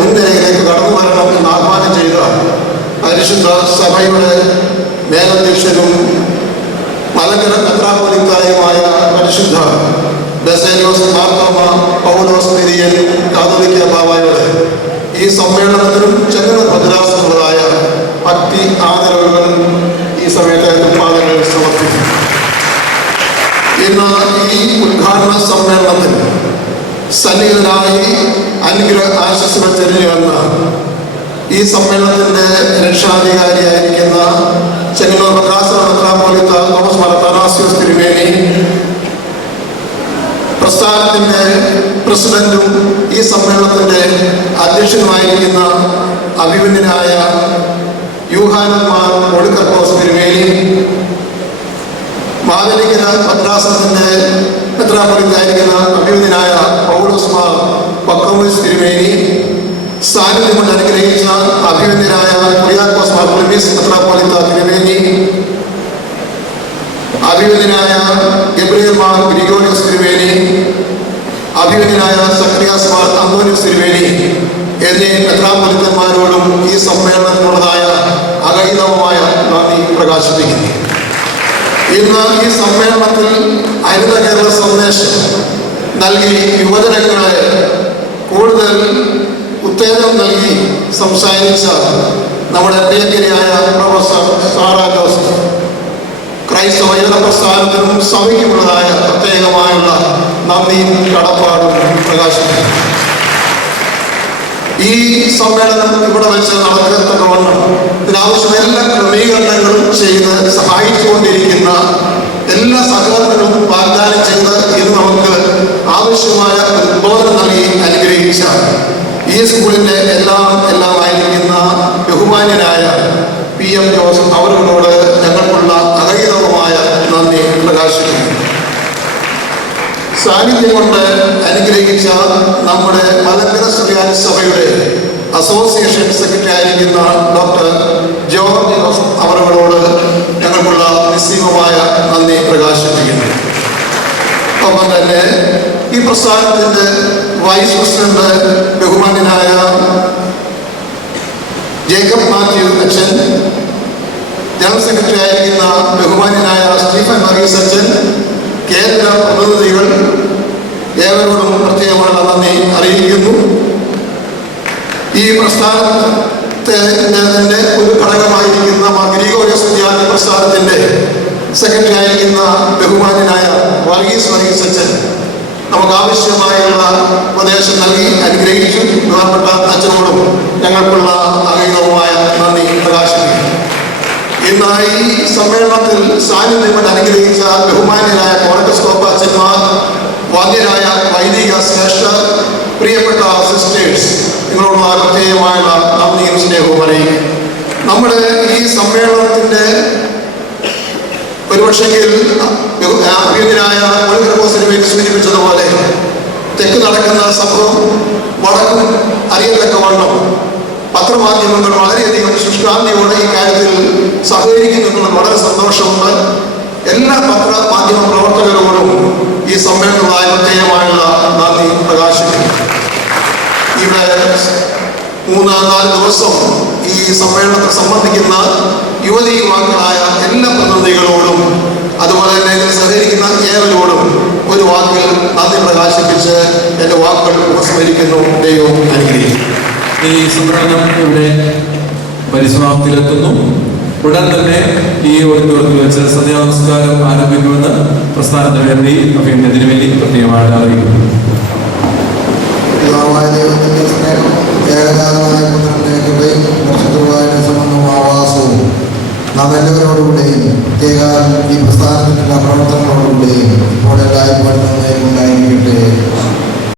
മുൻനിരയിലേക്ക് കടന്നു വരണം എന്ന് ആഹ്വാനം ചെയ്ത പരിശുദ്ധ സഭയുടെ മേലധ്യക്ഷനും മലങ്കര മെത്രാപ്പൊലീത്തായുമായ പരിശുദ്ധ ബസേലിയോസ് മാർത്തോമ പൗലോസ് തിരിയൻ കാതോലിക്ക ബാവയോട് ഈ സമ്മേളനത്തിനും ചെങ്ങന്നൂർ ഭദ്രാസനമുള്ളതായ ഭക്തി ആദരവുകൾ ഈ സമയത്തെ ഉത്പാദനങ്ങൾ സമർപ്പിക്കും. ഇന്ന് ഈ ഉദ്ഘാടന സമ്മേളനത്തിൽ സന്നിഹിതനായി അനുഗ്രഹ ആശംസകൾ തെളിഞ്ഞു വന്ന ഈ സമ്മേളനത്തിൻ്റെ രക്ഷാധികാരിയായിരിക്കുന്ന ചെങ്ങന്നൂർ ഭദ്രാസന മെത്രാപ്പൊലീത്ത തോമസ് മാർ അത്താനാസ്യോസ് തിരുമേനി, പ്രസ്ഥാനത്തിൻ്റെ പ്രസിഡന്റും ഈ സമ്മേളനത്തിൻ്റെ അധ്യക്ഷനുമായിരിക്കുന്ന അഭിമന്യനായ യൂഹാനൻ മാർ ഒഴുക്കത്തോസ് തിരുമേനി, മാവേലിക്കര ഭദ്രാസനത്തിൻ്റെ മെത്രാപ്പൊലീത്തായിരിക്കുന്ന അഭിമന്യനായ പൗലോസ് മാർ പക്കോമോസ് തിരുമേനി, സാന്നിധ്യം കൊണ്ട് അനുഗ്രഹിച്ച അഭിമന്യനായ കുര്യാക്കോസ് മാർ ക്ലീമീസ് മെത്രാപ്പൊലീത്ത തിരുമേനി, അഭിമന്യനായ ഗബ്രിയേൽ മാർ ഗ്രിഗോറിയോസ് തിരുമേനി, അഭിമന്യനായ സക്രിയാസ് മാർ അന്തോണിയോസ് തിരുമേനി എന്നീ മെത്രാപ്പൊലീത്തന്മാരോടും ഈ സമ്മേളനത്തിനുള്ളതായ അഗൈതവമായ നന്ദി പ്രകാശിപ്പിക്കുന്നു. ഇന്ന് ഈ സമ്മേളനത്തിൽ ഹരിത കേരള സന്ദേശം നൽകി യുവജനങ്ങളെ കൂടുതൽ ഉത്തേജനം നൽകി സംസാരിച്ച നമ്മുടെ പ്രിയങ്കരിയായ പ്രൊഫസർ സാറ ജോസഫ് ക്രൈസ്തവ യുവജന പ്രസ്ഥാനത്തിനും സഭയ്ക്കുമുള്ളതായ പ്രത്യേകമായുള്ള നന്ദിയും കടപ്പാടും പ്രകാശിപ്പിക്കുന്നു. ഈ സമ്മേളനം ഇവിടെ വെച്ച് നടക്കത്തക്കവണ്ണം ഇതിനാവശ്യം എല്ലാ ക്രമീകരണങ്ങളും ചെയ്ത് സഹായിച്ചുകൊണ്ടിരിക്കുന്ന എല്ലാ സഹകരണങ്ങളും വാഗ്ദാനം ചെയ്ത് ഇത് നമുക്ക് ആവശ്യമായ ഉദ്ബോധനം നൽകി അനുഗ്രഹിച്ച ഈ സ്കൂളിൻ്റെ എല്ലാമായിരിക്കുന്ന ബഹുമാന്യനായ PM ജോസഫ് അവരോട് ഞങ്ങൾക്കുള്ള അഗൈതവമായ നന്ദി പ്രകാശിക്കുന്നു. സാന്നിധ്യം കൊണ്ട് അനുഗ്രഹിച്ച നമ്മുടെ മലങ്കര സുറിയാനി സഭയുടെ അസോസിയേഷൻ സെക്രട്ടറി ആയിരിക്കുന്ന ഡോക്ടർ ജോർജ് അവരോട് ഞങ്ങൾക്കുള്ള നിസ്സീമമായ നന്ദി പ്രകാശിപ്പിക്കുന്നു. ഒപ്പം തന്നെ ഈ പ്രസ്ഥാനത്തിൻ്റെ വൈസ് പ്രസിഡന്റ് ബഹുമാന്യനായ ജേക്കബ് മാത്യു അച്ഛൻ, ജനറൽ സെക്രട്ടറി ആയിരിക്കുന്ന ബഹുമാന്യനായ സ്റ്റീഫൻ വർഗീസ് അച്ഛൻ, കേന്ദ്ര പ്രതിനിധികൾ ഏവരോടും പ്രത്യേകമായ നന്ദി അറിയിക്കുന്നു. ഈ പ്രസ്ഥാനത്തിന്റെ തന്നെ ഒരു ഘടകമായിരിക്കുന്ന ഗ്രിഗോറിയസ് വിദ്യാർത്ഥി പ്രസ്ഥാനത്തിന്റെ സെക്രട്ടറി ആയിരിക്കുന്ന ബഹുമാന്യനായ വർഗീസ് അച്ഛൻ നമുക്ക് ആവശ്യമായുള്ള ഉപദേശം നൽകി അനുഗ്രഹിച്ചു. ബഹുമാനപ്പെട്ട അച്ഛനോടും ഞങ്ങൾക്കുള്ള അഗൈതവുമായ നന്ദി പ്രകാശിപ്പിക്കുന്നു. ഇന്ന് ഈ സമ്മേളനത്തിൽ സാന്നിധ്യം കൊണ്ട് അനുഗ്രഹിച്ച ബഹുമാന്യരായ കോറക്കസ്കോപ്പ അച്ഛന്മാർ, വാദ്യരായ വൈദിക ശ്രേഷ്ഠർ, പ്രിയപ്പെട്ട സിസ്റ്റേഴ്സ്, നിങ്ങളോടുള്ള പ്രത്യേകമായുള്ള നന്ദിയും സ്നേഹവും അറിയിക്കും. നമ്മുടെ ഈ സമ്മേളനത്തിന്റെ ഒരുപക്ഷെങ്കിൽ അഭിനന്ദനായ ഒളിഗ്രബോസിനെ വേണ്ടി സൂചിപ്പിച്ചതുപോലെ തെക്ക് നടക്കുന്ന സംഭവം വടക്കും അറിയത്തക്കവണ്ണം പത്രമാധ്യമങ്ങൾ വളരെയധികം ശുഷ്കാന്തിയോടെ ഈ കാര്യത്തിൽ സഹകരിക്കുന്നുള്ളത് വളരെ സന്തോഷമുണ്ട്. എല്ലാ പത്രമാധ്യമ പ്രവർത്തകരോടും ഈ സമ്മേളനത്തിലായ പ്രത്യേകമായുള്ള നന്ദി പ്രകാശിക്കുന്നു. ഇവിടെ 3-4 ദിവസം ഈ സമ്മേളനത്തിൽ സംബന്ധിക്കുന്ന യുവതി യുവാക്കളായ എല്ലാ പ്രതിനിധികളോടും അതുപോലെ തന്നെ ഇതിൽ സഹകരിക്കുന്ന ഏവരോടും ഒരു വാക്കിൽ നന്ദി പ്രകാശിപ്പിച്ച് എൻ്റെ വാക്കുകൾ ഉപസ്മരിക്കുന്നു. ദൈവം അനുഗ്രഹിക്കും. ഈ സമ്മേളനം ഇവിടെ പരിസമാപ്തിയിലെത്തുന്നു. ഉടൻ തന്നെ ഈ ഓഡിറ്റോറിയത്തിൽ വെച്ച് സന്ധ്യാനമസ്കാരം ആരംഭിക്കുമെന്ന് പ്രസ്ഥാനത്തിന് വേണ്ടി അഭിനന്ദനത്തിന് വേണ്ടി പ്രത്യേകമായിട്ട് അറിയിക്കുന്നു. ദൈവത്തിന്റെ സ്നേഹം, ഏകജാതമായ പുത്രന്റെ കൃപയും പരിശുദ്ധമായ സംബന്ധവും ആവാസവും നാം എല്ലാവരോടുകൂടെയും പ്രത്യേക ഈ പ്രസ്ഥാനത്തിനുള്ള പ്രവർത്തനം